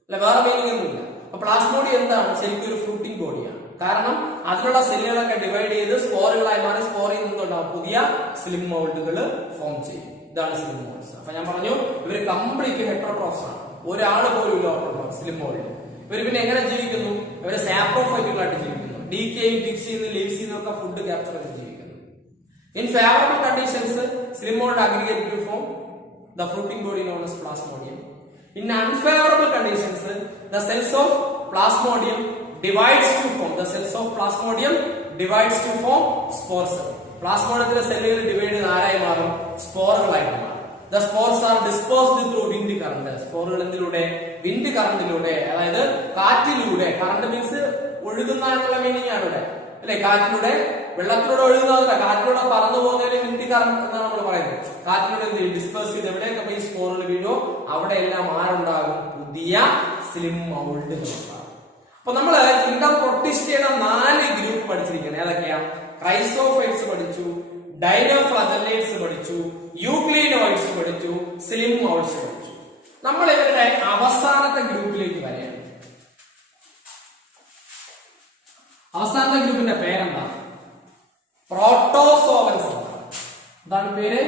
അല്ല, വേറെ മീനിങ് ഒന്നുമില്ല. അപ്പൊ പ്ലാസ്മോഡിയം എന്താണ്? ശരിക്കും ഒരു ഫ്രൂട്ടിംഗ് ബോഡിയാണ്. കാരണം അതിലുള്ള സെല്ലുകളൊക്കെ ഡിവൈഡ് ചെയ്ത് സ്പോറുകളായി മാറി സ്പോറിൽ നിന്നുണ്ടാവും പുതിയ സ്ലിം മൗൾഡുകൾ ഫോം ചെയ്യും. ഇതാണ് സ്ലിം മൗൾഡ്സ്. അപ്പൊ ഞാൻ പറഞ്ഞു ഇവര് കംപ്ലീറ്റ് ഹെറ്ററോട്രോഫ്സ് ആണ്. ഒരാള് പോലും ഇല്ല സ്ലിം മൗൾഡ്. ഇവര് പിന്നെ എങ്ങനെ ജീവിക്കുന്നു? ഇവര് സാപ്രോഫൈറ്റുകളായിട്ട് ജീവിക്കുന്നു. ഡീക്കേയും ടിക്സിൽ ലീവ്സിൽ നിന്നൊക്കെ ഫുഡ് ക്യാപ്ചർ ചെയ്ത് ജീവിക്കുന്നു. In favourable conditions slime mould aggregate to form the fruiting body known as plasmodium. In unfavorable conditions, the cells of plasmodium divides to form. The cells of plasmodium divides to form spores. പ്ലാസ്മോഡത്തിലെ സെല്ലുകൾ divide ചെയ്ത് ആരായി മാറും? സ്പോറുകളായിട്ട് മാറും. The spores are dispersed through wind current. സ്പോറുകൾ എന്തിലൂടെ? Wind കറണ്ടിലൂടെ, അതായത് കാറ്റിലൂടെ. കറണ്ട് മീൻസ് ഒഴുകുന്ന എന്നുള്ള മീനിങ് ആണ് ഇവിടെ അല്ലെ? കാറ്റിലൂടെ, വെള്ളത്തിലൂടെ ഒഴുകുന്നതല്ല, കാറ്റിലൂടെ പറന്നു പോകുന്നതിന് വിൻഡ് കറണ്ട് എന്നാണ് നമ്മൾ പറയുന്നത്. കാറ്റിലൂടെ എന്ത് ചെയ്യും? ഡിസ്പേഴ്സ് ചെയ്ത് എവിടെയൊക്കെ ഈ സ്പോറുകൾ വീഴോ അവിടെ എല്ലാം ആരുണ്ടാകും? പുതിയ സ്ലിം മൗൾഡ് ഉണ്ടാകും. അപ്പൊ നമ്മള് കിങ്ഡം പ്രൊട്ടിസ്റ്റയുടെ 4 ഗ്രൂപ്പ് പഠിച്ചിരിക്കുന്നത്. ഏതൊക്കെയാ? ക്രൈസോഫൈറ്റ്സ് പഠിച്ചു, ഡൈനോഫ്ലജല്ലേറ്റ്സ് പഠിച്ചു, യൂക്ലിനോയിഡ്സ് പഠിച്ചു, സ്ലിം മൗൾഡ്സ് പഠിച്ചു. നമ്മൾ ഇവരുടെ അവസാനത്തെ ഗ്രൂപ്പിലേക്ക് വരെയാണ്. അവസാനത്തെ ഗ്രൂപ്പിന്റെ പേരെന്താ? പ്രോട്ടോസോവൻസ്. എന്താണ് പേര്?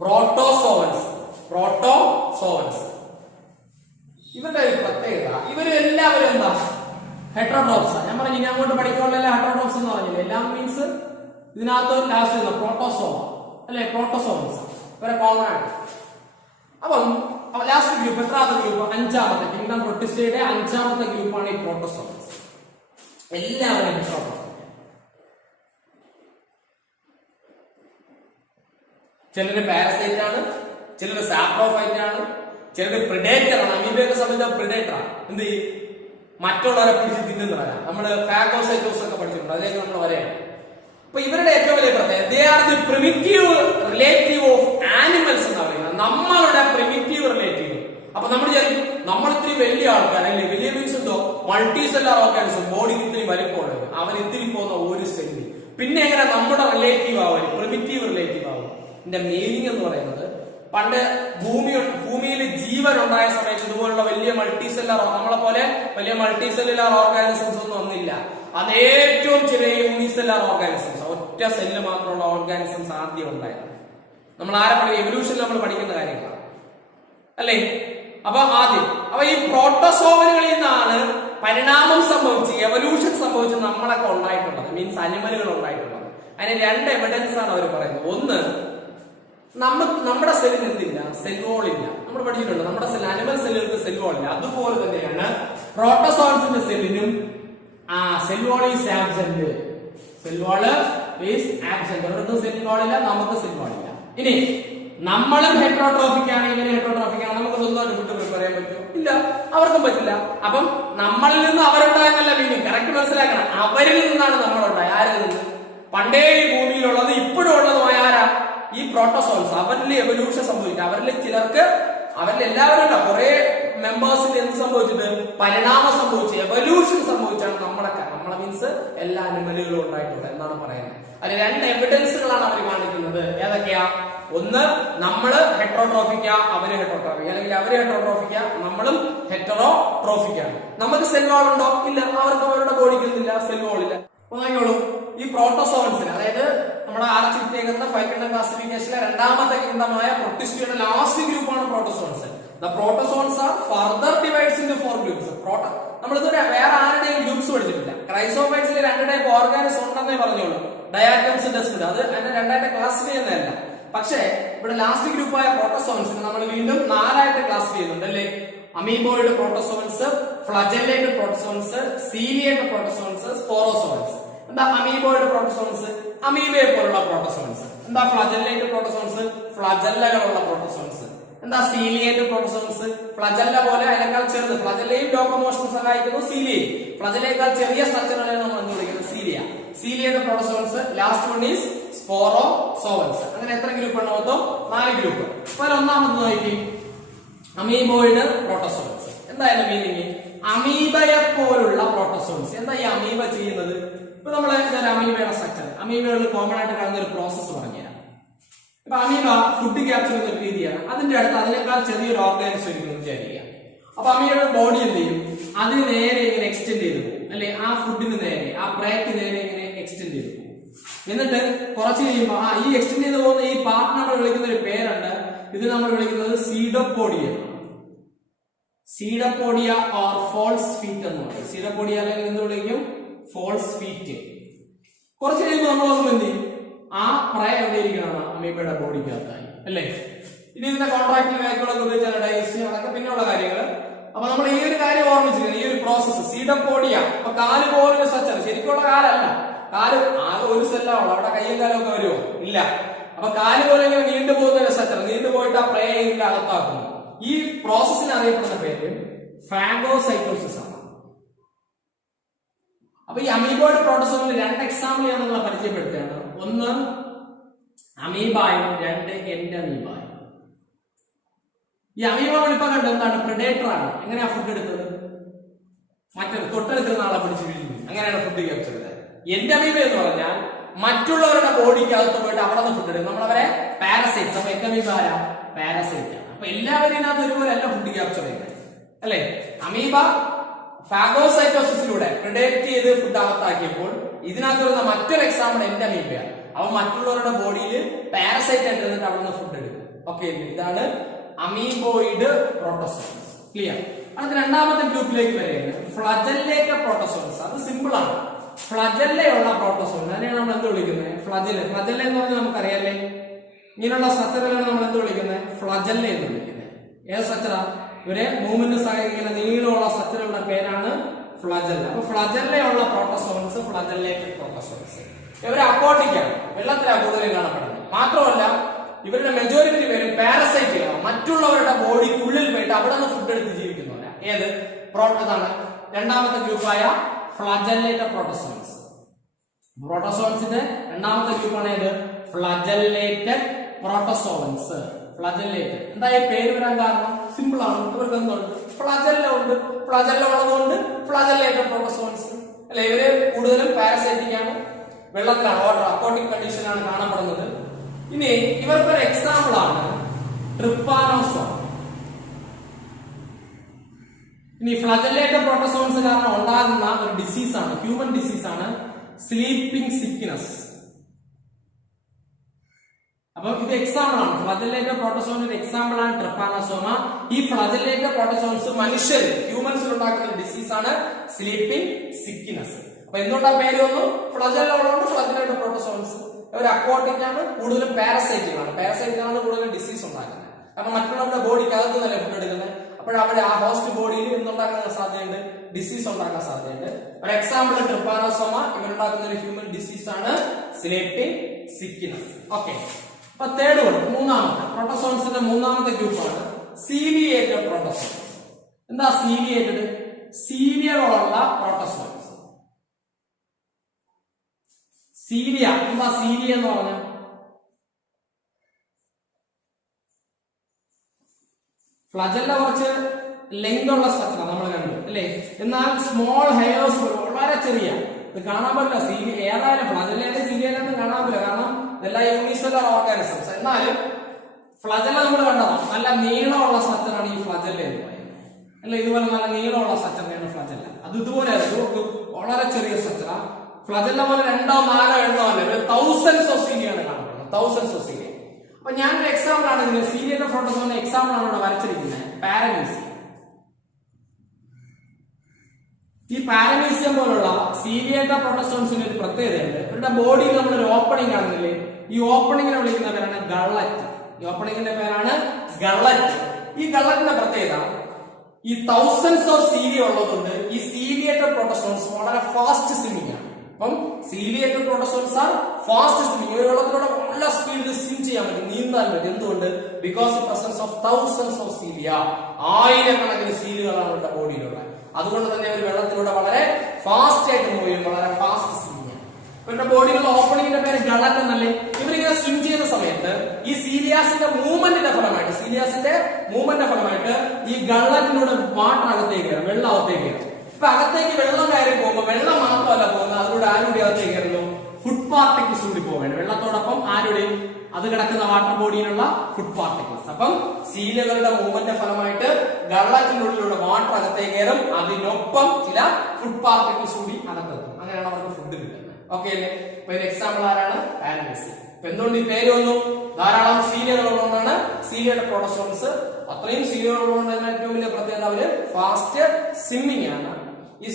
പ്രോട്ടോസോവൻസ്. പ്രോട്ടോസോവൻസ് ഇവരുടെ ഒരു പ്രത്യേകത, ഇവര് എല്ലാവരും എന്താ? ഹെട്രോട്രോപ്സ്. ഞാൻ പറഞ്ഞു ഇനി അങ്ങോട്ട് പഠിക്കാനുള്ള ഹെട്രോട്രോപ്സ് എന്ന് പറഞ്ഞില്ലേ? എല്ലാം മീൻസ് ഇതിനകത്ത് ലാസ്റ്റ് പ്രോട്ടോസോവ അല്ലെ? പ്രോട്ടോസോവൻസ് ഇവരെ കോമൺ ആണ്. അപ്പം ലാസ്റ്റ് ഗ്രൂപ്പ് എത്രാമത്തെ ഗ്രൂപ്പ്? 5ാമത്തെ. കിങ്ഡം പ്രൊട്ടിസ്റ്റയുടെ 5ാമത്തെ ഗ്രൂപ്പാണ് ഈ പ്രോട്ടോസോവൻസ്. എല്ലാവരും ഹെട്രോട്രോപ്സ്. ചിലര് പാരസൈറ്റ് ആണ്, ചിലര് സാപ്രോഫൈറ്റ് ആണ്, ചിലര് പ്രിഡേറ്റർ ആണ്. അമീബയൊക്കെ സംബന്ധിച്ച പ്രിഡേറ്റർ ആണ്. എന്ത് ചെയ്യും? മറ്റുള്ളവരെ പിടിച്ച് തിന്നുന്നവരാണ്. നമ്മള് ഫാഗോസൈറ്റോസ് ഒക്കെ പഠിച്ചിട്ടുണ്ട്, അതിലേക്ക് നമ്മൾ വരെയാണ്. അപ്പൊ ഇവരുടെ ഏറ്റവും വലിയ പ്രത്യേകത, they are the primitive relative of animals എന്ന് പറയുന്നത്. നമ്മളുടെ പ്രിമിറ്റീവ് റിലേറ്റീവ്. അപ്പൊ നമ്മൾ വിചാരിക്കും നമ്മൾ ഇത്തിരി വലിയ ആൾക്കാരല്ലേ? വലിയ മീൻസ് എന്തോ? മൾട്ടി സെല്ലാർ ഓർഗാനിസം, ബോഡിക്ക് ഇത്തിരി വലിപ്പമുള്ളത്. അവർ ഇത്തിരി പോകുന്ന ഒരു സെല്ല്. പിന്നെ എങ്ങനെ നമ്മുടെ റിലേറ്റീവ് ആവും? പ്രിമിറ്റീവ് റിലേറ്റീവ് ആവും. ഇതിന്റെ മീനിങ് എന്ന് പറയുന്നത്, പണ്ട് ഭൂമിയിൽ ജീവൻ ഉണ്ടായ സമയത്ത് ഇതുപോലുള്ള വലിയ മൾട്ടി സെല്ലാർ, നമ്മളെ പോലെ വലിയ മൾട്ടി സെല്ലുലാർ ഓർഗാനിസംസ് ഒന്നും വന്നില്ല. അത് ഏറ്റവും ചെറിയ യൂണിസെല്ലാർ ഓർഗാനിസംസ്, ഒറ്റ സെല്ല് മാത്രമുള്ള ഓർഗാനിസംസ് ആദ്യം ഉണ്ടായത്. നമ്മൾ ആരെ പഠിക്കും? എവല്യൂഷനിൽ നമ്മൾ പഠിക്കുന്ന കാര്യങ്ങളാണ് അല്ലേ? അപ്പൊ ഈ പ്രോട്ടോസോവനുകളിൽ നിന്നാണ് പരിണാമം സംഭവിച്ച്, എവല്യൂഷൻ സംഭവിച്ച് നമ്മളൊക്കെ ഉണ്ടായിട്ടുള്ളത്. മീൻസ് അനിമലുകൾ ഉണ്ടായിട്ടുള്ളത്. അതിന് 2 എവിഡൻസ് ആണ് അവർ പറയുന്നത്. ഒന്ന്, നമ്മുടെ സെല്ലിന് എന്തില്ല? സെൽ വോൾ ഇല്ല. നമ്മൾ പഠിച്ചിട്ടുണ്ട് നമ്മുടെ സെൽ, അനിമൽ സെല്ലുകൾക്ക് സെൽ വോൾ ഇല്ല. അതുപോലെ തന്നെയാണ് പ്രോട്ടോസോവൻസിന്റെ സെല്ലിനും cell wall is absent. Cell wall is absent. അവർക്ക് സെൽ വോൾ ഇല്ല, നമുക്ക് സെൽ വോൾ ഇല്ല. ഇനി നമ്മളും ഹെട്രോട്രോഫിക് ആണ്, ഇവര് ഹെട്രോട്രോഫിക് ആണ്. നമുക്ക് സ്വന്തമായിട്ട് ഫുഡ് പ്രിപ്പയർ ചെയ്യാൻ പറ്റുമോ? ഇല്ല, അവർക്കും പറ്റില്ല. അപ്പം നമ്മളിൽ നിന്ന് അവരുണ്ടായെന്നല്ല മീനിങ്. കറക്റ്റ് മനസ്സിലാക്കണം. അവരിൽ നിന്നാണ് നമ്മളുണ്ടായത്. ആരിൽ നിന്ന്? പണ്ടേ ഈ ഭൂമിയിലുള്ളത് ഇപ്പോഴും ഉള്ളതുമായ ആരാ? ഈ പ്രോട്ടോസോൾസ്. അവരിൽ എവല്യൂഷൻ സംഭവിക്കും. അവരിൽ ചിലർക്ക്, അവരിൽ എല്ലാവരും കുറെ മെമ്പേഴ്സിന് എന്ത് സംഭവിച്ചിട്ട്? പരിണാമം സംഭവിച്ചു, എവല്യൂഷൻ സംഭവിച്ചാണ് നമ്മളെ മീൻസ് എല്ലാ അനിമലുകളും ഉണ്ടായിട്ടുള്ളത് എന്നാണ് പറയുന്നത്. അതിൽ 2 എവിഡൻസുകളാണ് അവർ കാണിക്കുന്നത്. ഏതൊക്കെയാ? ഒന്ന്, നമ്മള് ഹെട്രോട്രോഫിക്ക, അവര് ഹെട്രോട്രോഫിക്ക, അല്ലെങ്കിൽ അവര് ഹെട്രോട്രോഫിക്ക, നമ്മളും ഹെറ്ററോട്രോഫിക്കാണ്. നമുക്ക് സെൽ വാൾ ഉണ്ടോ? ഇല്ല. അവർക്ക് അവരുടെ ബോഡിക്കൊന്നില്ല, സെൽ വാൾ ഇല്ല. നോക്കിയോളൂ, ഈ പ്രോട്ടോസോവൻസിന്, അതായത് നമ്മുടെ ആർച്ചിട്ടേക്കുന്ന 5 കിങ്ഡം ക്ലാസിഫിക്കേഷനിലെ 2ാമത്തെ കിങ്ഡമായ പ്രൊട്ടിസ്റ്റയുടെ ലാസ്റ്റ് ഗ്രൂപ്പാണ് protozoans. The protozoans are further divided into 4 groups. നമ്മളിതുവരെ വേറെ ആരുടെയും ഗ്രൂപ്പ്സ് പഠിച്ചിട്ടില്ല. ക്രൈസോഫൈറ്റ്സിൽ 2 ടൈപ്പ് ഓർഗാനിസം ഉണ്ടെന്നേ പറഞ്ഞോളൂ, ഡയാറ്റംസ്, ഡെസ്മിഡ്. അത് അതിനെ 2ആയിട്ട് ക്ലാസിഫൈ ചെയ്യുന്നതല്ല. പക്ഷേ ഇവിടെ ലാസ്റ്റ് ഗ്രൂപ്പായ പ്രോട്ടോസോവൻസിന് നമ്മൾ വീണ്ടും 4ആയിട്ട് ക്ലാസിഫൈ ചെയ്യുന്നുണ്ട് അല്ലേ? Amoeboid protozoans, flagellate protozoans, ciliate protozoans, sporozoans. എന്താ അമീബോയിഡ് പ്രോട്ടോസോവൻസ്? അമീബയെ പോലുള്ള പ്രോട്ടോസോവൻസ്. എന്താ ഫ്ലജല്ലേറ്റ് പ്രോട്ടോസോവൻസ്? ഫ്ലജല്ലകളുള്ള പ്രോട്ടോസോവൻസ്. എന്താ സീലിയേറ്റ് പ്രോട്ടോസോവൻസ്? ഫ്ലജല്ല പോലെ അതിനേക്കാൾ ചെറുത്. ഫ്ലജല്ലയും ലോക്കോമോഷൻ സഹായിക്കുന്നു, സീലിയയും. ഫ്ലജല്ലയേക്കാൾ ചെറിയ സ്ട്രക്ചറുകളെ നമ്മൾ എന്ത് വിളിക്കുന്നത്? Cilia. Ciliate protozoans. Last one is sporozoans. അങ്ങനെ എത്ര ഗ്രൂപ്പാണ്? മൊത്തം 4 ഗ്രൂപ്പ്. അപ്പോൾ ഒന്നാമത് നോക്കി, അമീബോയിഡ് പ്രോട്ടോസോവൻസ്. എന്തായാലും മീനിങ്? അമീബയെ പോലുള്ള പ്രോട്ടോസോവൻസ്. എന്താ ഈ അമീബ ചെയ്യുന്നത്? ഇപ്പൊ നമ്മൾ അമീബയുടെ സ്ട്രക്ചർ, അമീബകളിൽ കോമൺ ആയിട്ട് കാണുന്ന ഒരു പ്രോസസ് പറഞ്ഞുതരാം. ഇപ്പൊ അമീബ ഫുഡ് ക്യാപ്ചർ ചെയ്യുന്ന ഒരു രീതിയാണ്. അതിന്റെ അടുത്ത് അതിനേക്കാൾ ചെറിയൊരു ഓർഗാനിസം ഇരിക്കുന്നു വിചാരിക്കുക. അപ്പൊ അമീബയുടെ ബോഡി എന്ത് ചെയ്യും? അതിന് നേരെ ഇങ്ങനെ എക്സ്റ്റെൻഡ് ചെയ്ത് പോകും അല്ലെ? ആ ഫുഡിന് നേരെ, ആ പ്രേക്ക് നേരെ ഇങ്ങനെ എക്സ്റ്റെൻഡ് ചെയ്ത് പോകും. എന്നിട്ട് കുറച്ച് കഴിയുമ്പോൾ ഈ എക്സ്റ്റെൻഡ് ചെയ്ത് പോകുന്ന ഈ പാർട്ട് നമ്മൾ വിളിക്കുന്ന ഒരു പേരുണ്ട്. ഇത് നമ്മൾ വിളിക്കുന്നത് pseudopodia. Pseudopodia or false feet എന്ന് പറയും. സീഡോപോഡിയ അല്ലെങ്കിൽ എന്ത് വിളിക്കും? False feet. കുറച്ച് കഴിയുമ്പോൾ നമ്മൾ നോക്കുമ്പോൾ എന്ത് ചെയ്യും? ആ പ്രേ എവിടെ ഇരിക്കണം? അമീബയുടെ ബോഡിക്കകത്തായി അല്ലേ? ഇനി ഇതിന്റെ കോൺട്രാക്റ്റിലെ കാര്യങ്ങളൊക്കെ ഉപയോഗിച്ചാൽ ഡൈജസ്റ്റ് അതൊക്കെ പിന്നെയുള്ള കാര്യങ്ങൾ. അപ്പൊ നമ്മൾ ഈ ഒരു കാര്യം ഓർമ്മിച്ചിരിക്കണം, ഈ ഒരു പ്രോസസ്സ് സീഡോപോഡിയ. അപ്പൊ കാല് പോലുള്ള സ്ട്രക്ചർ ശരിക്കുള്ള കാലല്ല, കാല് ആകെ ഒരു സെല്ലാവുള്ളൂ, അവിടെ കയ്യും കാലമൊക്കെ വരുമോ? ഇല്ല. അപ്പൊ കാല് പോലെ ഇങ്ങനെ നീണ്ടുപോകുന്ന ഒരു സ്ട്രക്ചർ, നീണ്ടുപോയിട്ട് ആ പ്രേയിന്റെ അകത്താക്കുന്നു. ഈ പ്രോസസ്സിന് അറിയപ്പെടുന്ന പേര് ഫാഗോസൈറ്റോസിസ് ആണ്. അപ്പൊ ഈ അമീബോയിഡ് പ്രോട്ടോസോമിൽ 2 എക്സാമ്പിൾ ഞാൻ നിങ്ങളെ പരിചയപ്പെടുത്തുകയാണ്. ഒന്ന് അമീബായും, 2 എൻഡമീബായും. ഈ അമീബ ഇപ്പൊ കണ്ടത് എന്താണ്? പ്രെഡേറ്റർ ആണ്. എങ്ങനെയാ ഫുഡ് എടുത്തത്? മറ്റൊരു തൊട്ടടുക്കുന്ന ആളെ പിടിച്ച് വീഴുന്നു, അങ്ങനെയാണ് ഫുഡ് ക്യാപ്ചർ ചെയ്തത്. എൻഡമീബ എന്ന് പറഞ്ഞാൽ മറ്റുള്ളവരുടെ ബോഡിക്ക് അകത്ത് പോയിട്ട് അവിടെ നിന്ന് ഫുഡ് എടുക്കും, നമ്മളവരെ പാരസൈറ്റ്സ്. അപ്പൊ എൻഡമീബ ആരാ? പാരസൈറ്റ് ആണ്. അപ്പൊ എല്ലാവരും ഇതിനകത്ത് ഒരുപോലെ അല്ല ഫുഡ് ക്യാപ്ചർ ചെയ്യുന്നത്, അല്ലെ? അമീബ ഫാഗോസൈറ്റോസിസിലൂടെ പ്രിഡേറ്റ് ചെയ്ത് ഫുഡ് അകത്താക്കിയപ്പോൾ ഇതിനകത്ത് വരുന്ന മറ്റൊരു എക്സാമ്പിൾ എൻഡമീബയാണ്. അവ മറ്റുള്ളവരുടെ ബോഡിയിൽ പാരസൈറ്റ് ആയിട്ട് ഇരുന്നിട്ട് അവിടെ നിന്ന് ഫുഡ് എടുക്കും. ഓക്കെ, ഇതാണ് അമീബോയിഡ് പ്രോട്ടോസോൺസ്. ക്ലിയർ? അത് രണ്ടാമത്തെ ഗ്രൂപ്പിലേക്ക് വരികയാണ് ഫ്ലജല്ലേറ്റഡ് പ്രോട്ടോസോൺസ്. അത് സിമ്പിൾ ആണ്. ഫ്ലജല്ലയുള്ള പ്രോട്ടോസോൺ, അതിനെയാണ് നമ്മൾ എന്ത് വിളിക്കുന്നത്? ഫ്ലജല്ല. ഫ്ലജല്ല എന്ന് പറഞ്ഞാൽ നമുക്കറിയാല്ലേ, ഇങ്ങനെയുള്ള സ്ട്രക്ചറുകളാണ് നമ്മൾ എന്ത് വിളിക്കുന്നത്? ഫ്ലജല്ല എന്ന് വിളിക്കുന്നത്. ഏത് സ്ട്രക്ചറാ? ഇവരെ മൂവ്മെന്റ് സഹായിക്കുന്ന നീളമുള്ള സ്ട്രക്ചറുകളുടെ പേരാണ് ഫ്ലജല്ല. അപ്പൊ ഫ്ലജല്ലയുള്ള പ്രോട്ടോസോൺസ് ഫ്ലജല്ലേറ്റഡ് പ്രോട്ടോസോൺസ്. ഇവരെ അക്വാട്ടിക്കാണ്, വെള്ളത്തിലാണ് കൂടുതലും കാണപ്പെടുന്നത്. മാത്രമല്ല ഇവരുടെ മെജോറിറ്റി പേരും പാരസൈറ്റുകളാണ്, മറ്റുള്ളവരുടെ ബോഡിക്കുള്ളിൽ പോയിട്ട് അവിടെ നിന്ന് ഫുഡ് എടുത്ത് ജീവിക്കുന്നവരാ. ഏത് പ്രോട്ടോസാണ്? രണ്ടാമത്തെ ഗ്രൂപ്പായ ഫ്ലജല്ലേറ്റഡ് പ്രോട്ടോസോൺസ്. പ്രോട്ടോസോൺസിന്റെ രണ്ടാമത്തെ ഗ്രൂപ്പാണ് ഏത്? ഫ്ലജല്ലേറ്റഡ് പ്രോട്ടോസോൺസ്. ഫ്ലജല്ലേറ്റഡ് എന്താ ഈ പേര് വരാൻ കാരണം? സിമ്പിൾ ആണ്. ഇവർക്ക് എന്തുണ്ട്? ഫ്ലജല്ല ഉണ്ട്. ഫ്ലജല്ല ഉള്ളതുകൊണ്ട് ഫ്ലജല്ലേറ്റഡ് പ്രോട്ടോസോൺസ്, അല്ലെ? ഇവര് കൂടുതലും പാരസൈറ്റിക് ആണ്, വെള്ളത്തിലാണ്, വാട്ടർ അക്വാട്ടിക് കണ്ടീഷനാണ് കാണപ്പെടുന്നത്. ഇനി ഇവർക്കൊരു എക്സാമ്പിൾ ആണ് ട്രിപ്പാനോസോം. ഇനി ഫ്ലജല്ലേറ്റഡ് പ്രോട്ടോസോൺസ് കാരണം ഉണ്ടാകുന്ന ഒരു ഡിസീസാണ്, ഹ്യൂമൻ ഡിസീസാണ് സ്ലീപ്പിംഗ് സിക്നസ്. അപ്പൊ ഇത് എക്സാമ്പിൾ ആണ്. ഫ്ലജല്ലേറ്റഡ് പ്രോട്ടോസോണിന്റെ എക്സാമ്പിൾ ആണ് ട്രിപ്പാനോസോമ. ഈ ഫ്ലജല്ലേറ്റഡ് പ്രോട്ടോസോൺസ് മനുഷ്യർ ഹ്യൂമൻസിൽ ഉണ്ടാക്കുന്ന ഡിസീസാണ് സ്ലീപ്പിംഗ് സിക്നസ്. അപ്പൊ എന്തുകൊണ്ടാ പേര് വന്നു? ഫ്ലജല്ല ഉള്ളതുകൊണ്ട് ഫ്ലജല്ലേറ്റഡ് പ്രോട്ടോസോൺസ്. അവർ അക്വാട്ടിക് ആണ്, കൂടുതലും പാരസൈറ്റുകളാണ്. പാരസൈറ്റുകളാണ് കൂടുതലും ഡിസീസ് ഉണ്ടാക്കുന്നത്. കാരണം മറ്റുള്ളവരുടെ ബോഡിക്ക് അകത്ത് നല്ല ഫുഡ് എടുക്കുന്നത്. അപ്പോഴവിടെ ആ ഹോസ്റ്റ് ബോഡിയിൽ എന്തുണ്ടാക്കാൻ സാധ്യതയുണ്ട്? ഡിസീസ് ഉണ്ടാക്കാൻ സാധ്യതയുണ്ട്. ഒരു എക്സാമ്പിൾ ട്രിപ്പാനോസോമ. ഇവരുണ്ടാക്കുന്ന ഒരു ഹ്യൂമൻ ഡിസീസ് ആണ് സ്ലീപ്പിംഗ് സിക്നസ്. ഓക്കെ, അപ്പൊ തേർഡ് വൺ, മൂന്നാമത്തെ പ്രോട്ടോസോൺസിന്റെ മൂന്നാമത്തെ ഗ്രൂപ്പാണ് സീലിയേറ്റഡ് പ്രോട്ടോസോൺസ്. എന്താ സീലിയേറ്റഡ്? സീലിയകളുള്ള പ്രോട്ടോസോൺസ്. സീലിയ എന്താ? സീലിയ എന്ന് പറഞ്ഞ ഫ്ലജല്ല കുറച്ച് ലെങ്ത് ഉള്ള സ്ട്രക്ചർ നമ്മൾ കണ്ടു, അല്ലേ? എന്നാൽ സ്മോൾ ഹെയർസ് വളരെ ചെറിയ, ഇത് കാണാൻ പറ്റില്ല. സീലിയ ഏതായാലും ഫ്ലജല്ല സീലിയലൊന്നും കാണാൻ പറ്റില്ല, കാരണം ഇതെല്ലാം യൂണിസെല്ലുലാർ ഓർഗാനിസംസ്. എന്നാലും ഫ്ലജല്ല നമ്മൾ കണ്ടതാണ്, നല്ല നീളമുള്ള സ്ട്രക്ചറാണ് ഈ ഫ്ലജല്ല എന്ന് പറയുന്നത്, അല്ല? ഇതുപോലെ നല്ല നീളമുള്ള സ്ട്രക്ചറിനെയാണ് ഫ്ലജല്ല. അത് ഇതുപോലെ വളരെ ചെറിയ സ്ട്രക്ചറാണ്. ഫ്ലജല്ല പോലെ 2 4 എണ്ണോ അല്ല, തൗസൻഡ്സ് ഓഫ് സീലിയാണ് കാണപ്പെടുന്നത്, തൗസൻഡ്സ് ഓഫ് സീലിയ. അപ്പൊ ഞാനൊരു എക്സാമ്പിൾ ആണ് ഇതിന് സീലിയേറ്റഡ് പ്രോട്ടോസോണിന്റെ എക്സാമ്പിൾ ആണ് ഇവിടെ വരച്ചിരിക്കുന്നത്, പാരമീസിയം. ഈ പാരമീസിയം പോലുള്ള സീലിയേറ്റഡ് പ്രോട്ടോസോൺസിന് ഒരു പ്രത്യേകതയുണ്ട്. ഇവരുടെ ബോഡിയിൽ നമ്മളൊരു ഓപ്പണിംഗ് കാണുന്നില്ലേ? ഈ ഓപ്പണിങ്ങിനെ വിളിക്കുന്ന പേരാണ് ഗള്ളറ്റ്. ഈ ഓപ്പണിങ്ങിന്റെ പേരാണ് ഗള്ളറ്റ്. ഈ ഗള്ളറ്റിന്റെ പ്രത്യേകത, ഈ തൗസൻഡ്സ് ഓഫ് സീലിയ ഉള്ളതുകൊണ്ട് ഈ സീലിയേറ്റഡ് പ്രോട്ടോസോൺസ് വളരെ ഫാസ്റ്റ് സ്വിമ്മിംഗ് ആണ്. അപ്പം സീലിയേറ്റഡ് പ്രോട്ടോസോൺസ് ആർ ഫാസ്റ്റ് സ്വിമ്മിംഗ്. ഒരു വെള്ളത്തിലൂടെ നല്ല സ്പീഡിൽ സ്വിം ചെയ്യാൻ പറ്റും, നീന്താൻ പറ്റും. എന്തുകൊണ്ട്? Because presence of thousands of cilia. ആയിരക്കണക്കിന് സീലുകളാണ് അവരുടെ ബോഡിയിലുള്ള. അതുകൊണ്ട് തന്നെ ഒരു വെള്ളത്തിലൂടെ വളരെ ഫാസ്റ്റ് ആയിട്ട് മൂവ് ചെയ്യും, വളരെ ഫാസ്റ്റ് സ്വിമ്മിംഗ് ആണ്. ഇവരുടെ ബോഡിയിലുള്ള ഓപ്പണിങ്ങിന്റെ പേര് ഗള്ളറ്റ് എന്നല്ലേ? ഇവരിങ്ങനെ സ്വിം ചെയ്യുന്ന സമയത്ത് ഈ സീലിയാസിന്റെ മൂവ്മെന്റിന്റെ ഫലമായിട്ട് ഈ ഗള്ളറ്റിലൂടെ വാട്ടർ അകത്തേക്ക് കയറും, വെള്ളം അകത്തേക്ക് കയറും. ഇപ്പൊ അകത്തേക്ക് വെള്ളം കയറി പോകുമ്പോൾ വെള്ളം മാത്രമല്ല പോകുന്നത്, അതിലൂടെ ആരുടെ അകത്തേക്ക് കയറുന്നു? ഫുഡ് പാർട്ടിക്കിൾസ് കൂടി പോവുകയാണ്. വെള്ളത്തോടൊപ്പം ആരുടെയും അത് കിടക്കുന്ന വാട്ടർ ബോഡിയിലുള്ള ഫുഡ് പാർട്ടിക്കിൾസ്. അപ്പം സീലുകളുടെ മൂവ്മെന്റ് ഫലമായിട്ട് ഗള്ളറ്റിനുള്ളിലൂടെ വാട്ടർ അകത്തേക്ക് കയറും, അതിനൊപ്പം ചില ഫുഡ് പാർട്ടിക്കിൾസ് കൂടി അകത്തെത്തും. അങ്ങനെയാണ് അവർക്ക് ഫുഡ് കിട്ടുന്നത്. ഓക്കെ അല്ലേ? ഇപ്പൊ ഇതിന് എക്സാമ്പിൾ ആരാണ്? പാരമീസിയം. ഇപ്പൊ എന്തുകൊണ്ട് ഈ പേര് വന്നു? ധാരാളം സീലിയകൾ ഉള്ളതുകൊണ്ടാണ് സീലിയേറ്റഡ് പ്രോട്ടോസോൺസ്. അത്രയും സീലിയകൾ ഉള്ളതുകൊണ്ട് തന്നെ ഏറ്റവും വലിയ പ്രത്യേകത അവര് ഫാസ്റ്റ് സ്വിമ്മിംഗ് ആണ്. ഈ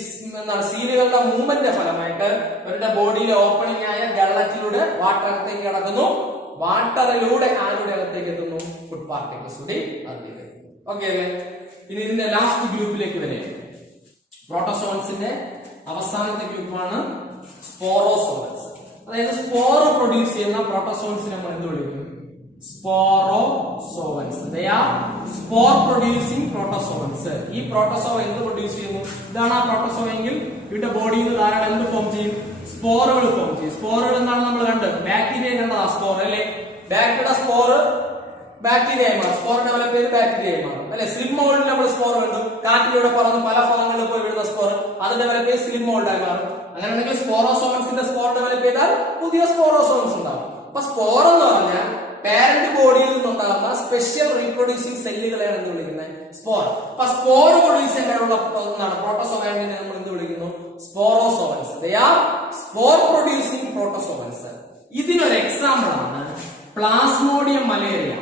സീലുകളുടെ മൂവ്മെന്റിന്റെ ഫലമായിട്ട് അവരുടെ ബോഡിയിലെ ഓപ്പണിംഗ് ആയ ഗള്ളറ്റിലൂടെ വാട്ടർ അകത്തേക്ക് കടക്കുന്നു, വാട്ടറിലൂടെ ആരുടെ അകത്തേക്ക് എത്തുന്നു? ഫുഡ് പാർട്ടിക്കിൾസ് കൂടി അതിലേക്ക്. ഓക്കെ അല്ലേ? ഇനി ഇതിന്റെ ലാസ്റ്റ് ഗ്രൂപ്പിലേക്ക് വരെ പ്രോട്ടോസോൺസിന്റെ അവസാനത്തെ ഗ്രൂപ്പാണ് സ്പോറോസോൺസ്. അതായത് സ്പോർ പ്രൊഡ്യൂസ് ചെയ്യുന്ന പ്രോട്ടോസോൺസിനെ നമ്മൾ എന്ത് വിളിക്കും? Sporozoans. They are spore producing protozoans. ഈ പ്രോട്ടോസോവ എന്ത് പ്രൊഡ്യൂസ് ചെയ്യുന്നു? ഇതാണ് ആ പ്രോട്ടോസോവ എങ്കിൽ ഇവിടെ ബോഡിയിൽ നിന്ന് ധാരാളം എന്ത് ഫോം ചെയ്യും? സ്പോറുകൾ ഫോം ചെയ്യും. സ്പോറുകൾ എന്താണ് നമ്മൾ കണ്ടത്? ബാക്ടീരിയ കണ്ടതാ സ്പോർ അല്ലേ? ബാക്ടീരിയ സ്പോർ ബാക്ടീരിയയായി മാറും. സ്പോർ ഡെവലപ്പ് ചെയ്ത് ബാക്ടീരിയയായി മാറും അല്ലെ? സ്ലിം മോൾഡിൽ നമ്മൾ സ്പോർ കണ്ടു. കാറ്റിലൂടെ പറന്ന് പല ഭാഗങ്ങളിൽ പോയി വീഴുന്ന സ്പോർ അത് ഡെവലപ്പ് ചെയ്ത് സ്ലിം മോൾഡായി മാറും. അങ്ങനെയാണെങ്കിൽ സ്പോറോസോമൻസിന്റെ സ്പോർ ഡെവലപ്പ് ചെയ്താൽ പുതിയ സ്പോറോസോമൻസ് ഉണ്ടാവും. അപ്പൊ സ്പോർ എന്ന് പറഞ്ഞാൽ പാരന്റ് ബോഡിയിൽ നിന്നുണ്ടാകുന്ന സ്പെഷ്യൽ റീപ്രൊഡ്യൂസിംഗ് സെല്ലുകളെയാണ് എന്ത് വിളിക്കുന്നത്? സ്പോർ. അപ്പൊ സ്പോർ പ്രൊഡ്യൂസ് ചെയ്യാനുള്ള പ്രോട്ടോസോവൻസിനെ നമ്മൾ എന്ത് വിളിക്കുന്നു? Sporozoans. They are spore producing protozoans. ഇതിനൊരു എക്സാമ്പിൾ ആണ് പ്ലാസ്മോഡിയം മലേറിയ.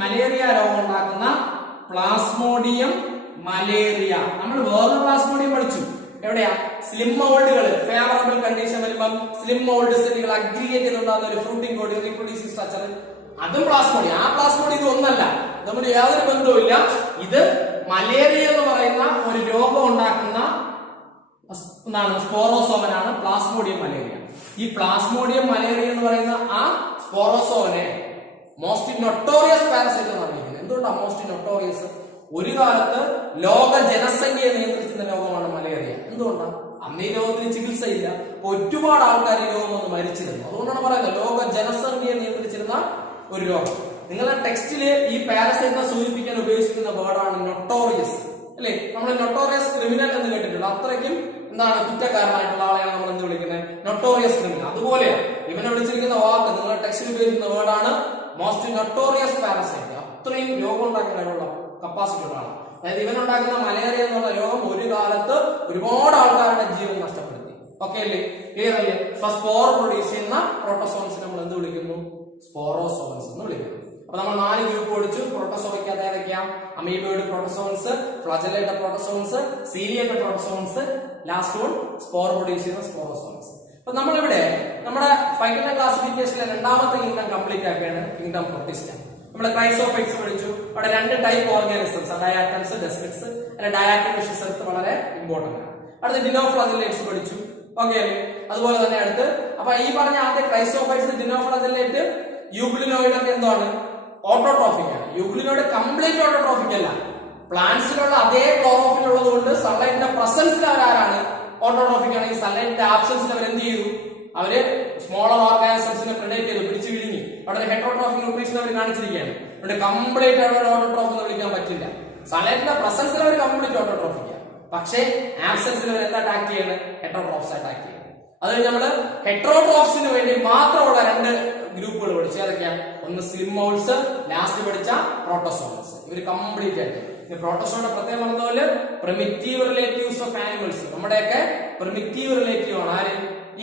മലേറിയ രോഗം ഉണ്ടാക്കുന്ന പ്ലാസ്മോഡിയം മലേറിയ. നമ്മൾ വേറൊരു പ്ലാസ്മോഡിയം പഠിച്ചു. എവിടെയാ? സ്ലിം മൗൾഡുകൾ ഫേവറബിൾ കണ്ടീഷൻ വരുമ്പം സ്ലിം മൗൾഡ് സെല്ലുകൾ അഗ്രിഗേറ്റ് ചെയ്തുണ്ടാകുന്ന ഒരു ഫ്രൂട്ടിംഗ് ബോഡി റീപ്രൊഡ്യൂസിംഗ് സ്ട്രക്ചർ, അതും പ്ലാസ്മോഡിയം. ആ പ്ലാസ്മോഡിയം ഇത് ഒന്നല്ല, നമ്മുടെ യാതൊരു ബന്ധവുമില്ല. ഇത് മലേറിയ എന്ന് പറയുന്ന ഒരു രോഗം ഉണ്ടാക്കുന്ന എന്താണ്? സ്പോറോസോവനാണ് പ്ലാസ്മോഡിയം മലേറിയ. ഈ പ്ലാസ്മോഡിയം മലേറിയ എന്ന് പറയുന്ന ആ സ്പോറോസോവനെ മോസ്റ്റ് നൊട്ടോറിയസ് പാരസൈറ്റ് എന്ന് പറഞ്ഞിരിക്കുന്നത്. എന്തുകൊണ്ടാണ് മോസ്റ്റ് നൊട്ടോറിയസ്? ഒരു കാലത്ത് ലോക ജനസംഖ്യയെ നിയന്ത്രിച്ചിരുന്ന രോഗമാണ് മലേറിയ. എന്തുകൊണ്ടാണ്? അന്ന് ഈ രോഗത്തിന് ചികിത്സയില്ല. അപ്പൊ ഒരുപാട് ആൾക്കാർ ഈ രോഗം ഒന്ന് മരിച്ചിരുന്നു. അതുകൊണ്ടാണ് പറയുന്നത് ലോക ജനസംഖ്യയെ നിയന്ത്രിച്ചിരുന്ന ഒരു രോഗം. നിങ്ങളുടെ ടെക്സ്റ്റില് ഈ പാരസൈറ്റിനെ സൂചിപ്പിക്കാൻ ഉപയോഗിച്ചിരിക്കുന്ന വേർഡാണ് നൊട്ടോറിയസ് അല്ലെ? നമ്മൾ നൊട്ടോറിയസ് ക്രിമിനൽ എന്ന് കേട്ടിട്ടുണ്ട്. അത്രയ്ക്കും എന്താണ് കുറ്റക്കാരനായിട്ടുള്ള ആളെയാണ് നമ്മൾ എന്ത് വിളിക്കുന്നത്? Notorious criminal. അതുപോലെ ഇവനെ വിളിച്ചിരിക്കുന്ന വാക്ക് നിങ്ങളുടെ ടെക്സ്റ്റിൽ ഉപയോഗിക്കുന്ന വേർഡാണ് മോസ്റ്റ് നൊട്ടോറിയസ് പാരസൈറ്റ്. അത്രയും രോഗം ഉണ്ടാക്കാനുള്ള കപ്പാസിറ്റി ഉള്ള ആളാണ്. അതായത് ഇവനുണ്ടാക്കുന്ന മലേറിയ എന്നുള്ള രോഗം ഒരു കാലത്ത് ഒരുപാട് ആൾക്കാരുടെ ജീവൻ നഷ്ടപ്പെടുത്തി. ഓക്കെ അല്ലേ? ക്ലിയർ അല്ലേ? സ്പോർ പ്രൊഡ്യൂസ് ചെയ്യുന്ന പ്രോട്ടോസോൺസ് നമ്മൾ എന്ത് വിളിക്കുന്നു? സ്പോറോസോൺസ് എന്ന് വിളിക്കുന്നു. അപ്പൊ നമ്മൾ 4 ഗ്രൂപ്പ് പഠിച്ചു. പ്രോട്ടോസോവയ്ക്ക് ഏതൊക്കെയാ? Amoeboid protozoans, flagellated protozoans, ciliated protozoans, last one spore produce ചെയ്യുന്ന സ്പോറോസോൺസ്. അപ്പൊ നമ്മളിവിടെ നമ്മുടെ ഫൈനൽ ക്ലാസിഫിക്കേഷനിലെ രണ്ടാമത്തെ കിങ്ഡം കംപ്ലീറ്റ് ആക്കുകയാണ്, കിങ്ഡം പ്രൊട്ടിസ്റ്റ. നമ്മൾ ക്രൈസോഫൈറ്റ്സ് പഠിച്ചു. അവിടെ 2 ടൈപ്പ് ഓർഗാനിസംസ്, ഡയാറ്റംസ്, ഡെസ്മിറ്റ്സ്. അല്ലെ ഡയാറ്റം വളരെ ഇമ്പോർട്ടന്റ് ആണ്. അടുത്ത ഡിനോഫ്ലാജെല്ലേറ്റ്സ് പഠിച്ചു. ഓക്കെ അല്ലേ? അതുപോലെ തന്നെ അടുത്ത് അപ്പൊ ഈ പറഞ്ഞ ആദ്യ ക്രൈസോഫൈറ്റ്സ്, ഡിനോഫ്ലാജെല്ലേറ്റ്, യൂഗ്ലിനോയിഡ് ഒക്കെ എന്താണ്? ഓട്ടോട്രോഫിക് ആണ്. യൂഗ്ലിനോയിഡ് കംപ്ലീറ്റ് ഓട്ടോട്രോഫിക് അല്ല. പ്ലാന്റ്സിലുള്ള അതേ ക്ലോറോഫിൽ ഉള്ളത് കൊണ്ട് സൺലൈറ്റിന്റെ പ്രസൻസിൽ അവരാരാണ്? ഓട്ടോട്രോഫിക് ആണ്. ഈ സൺലൈറ്റിന്റെ ആബ്സൻസിൽ അവർ എന്ത് ചെയ്തു? അവര് സ്മോളർ ഓർഗാനിസംസിനെ പ്രെഡേറ്റ് ചെയ്തു, പിടിച്ചു വിഴുങ്ങി. അവിടെ ഹെറ്ററോട്രോഫിക് ന്യൂട്രീഷൻ അവർ കാണിച്ചിരിക്കുകയാണ്. ഇവിടെ കംപ്ലീറ്റ് അവർ ഓട്ടോട്രോഫ് എന്ന് വിളിക്കാൻ പറ്റില്ല. സൺലൈറ്റിന്റെ പ്രസൻസിൽ അവർ കംപ്ലീറ്റ് ഓട്ടോട്രോഫിക് ആണ്. പക്ഷേ ആബ്സൻസിൽ അവർ എന്താ അറ്റാക്ക് ചെയ്യുന്നത്? ഹെറ്ററോട്രോഫ്സ് അറ്റാക്ക് ചെയ്യുന്നത്. അത് നമ്മള് ഹെറ്ററോട്രോഫ്സിന് വേണ്ടി മാത്രമുള്ള 2 ഗ്രൂപ്പുകൾ പഠിച്ചു. ഏതൊക്കെയാണ്? ഒന്ന് സ്ലിം മൗൾസ്, ലാസ്റ്റ് പഠിച്ച പ്രോട്ടോസോൺസ്. ഇവർ കംപ്ലീറ്റ് ആയിട്ട് പ്രോട്ടോസോണിന്റെ പ്രത്യേകം പറഞ്ഞതുപോലെ പ്രിമിറ്റീവ് റിലേറ്റീവ്സ് ഓഫ് ആനിമൽസ്. നമ്മുടെയൊക്കെ പ്രിമിറ്റീവ് റിലേറ്റീവ് ആണ് ആര്?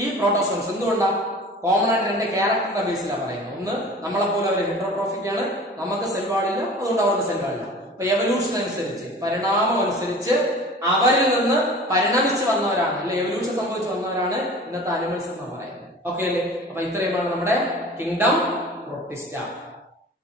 ഈ പ്രോട്ടോസോൺസ്. എന്തുകൊണ്ടാണ്? കോമൺ ആയിട്ട് 2 ക്യാരക്ടറിന്റെ ബേസിലാണ് പറയുന്നത്. ഒന്ന്, നമ്മളെ പോലെ അവർ ഹെറ്ററോട്രോഫിക് ആണ്, നമുക്ക് സെൽവാളില്ല, അതുകൊണ്ട് അവർക്ക് സെൽവാളില്ല. അപ്പൊ എവല്യൂഷൻ അനുസരിച്ച്, പരിണാമം അനുസരിച്ച് അവരിൽ നിന്ന് പരിണമിച്ച് വന്നവരാണ്, അല്ലെ എവല്യൂഷൻ സംഭവിച്ചു വന്നവരാണ് ഇന്നത്തെ അനിമൽസ് എന്ന് പറയുന്നത്. ഓക്കെ അല്ലേ? അപ്പൊ ഇത്രയുമാണ് നമ്മുടെ കിങ്ഡം പ്രൊട്ടിസ്റ്റ.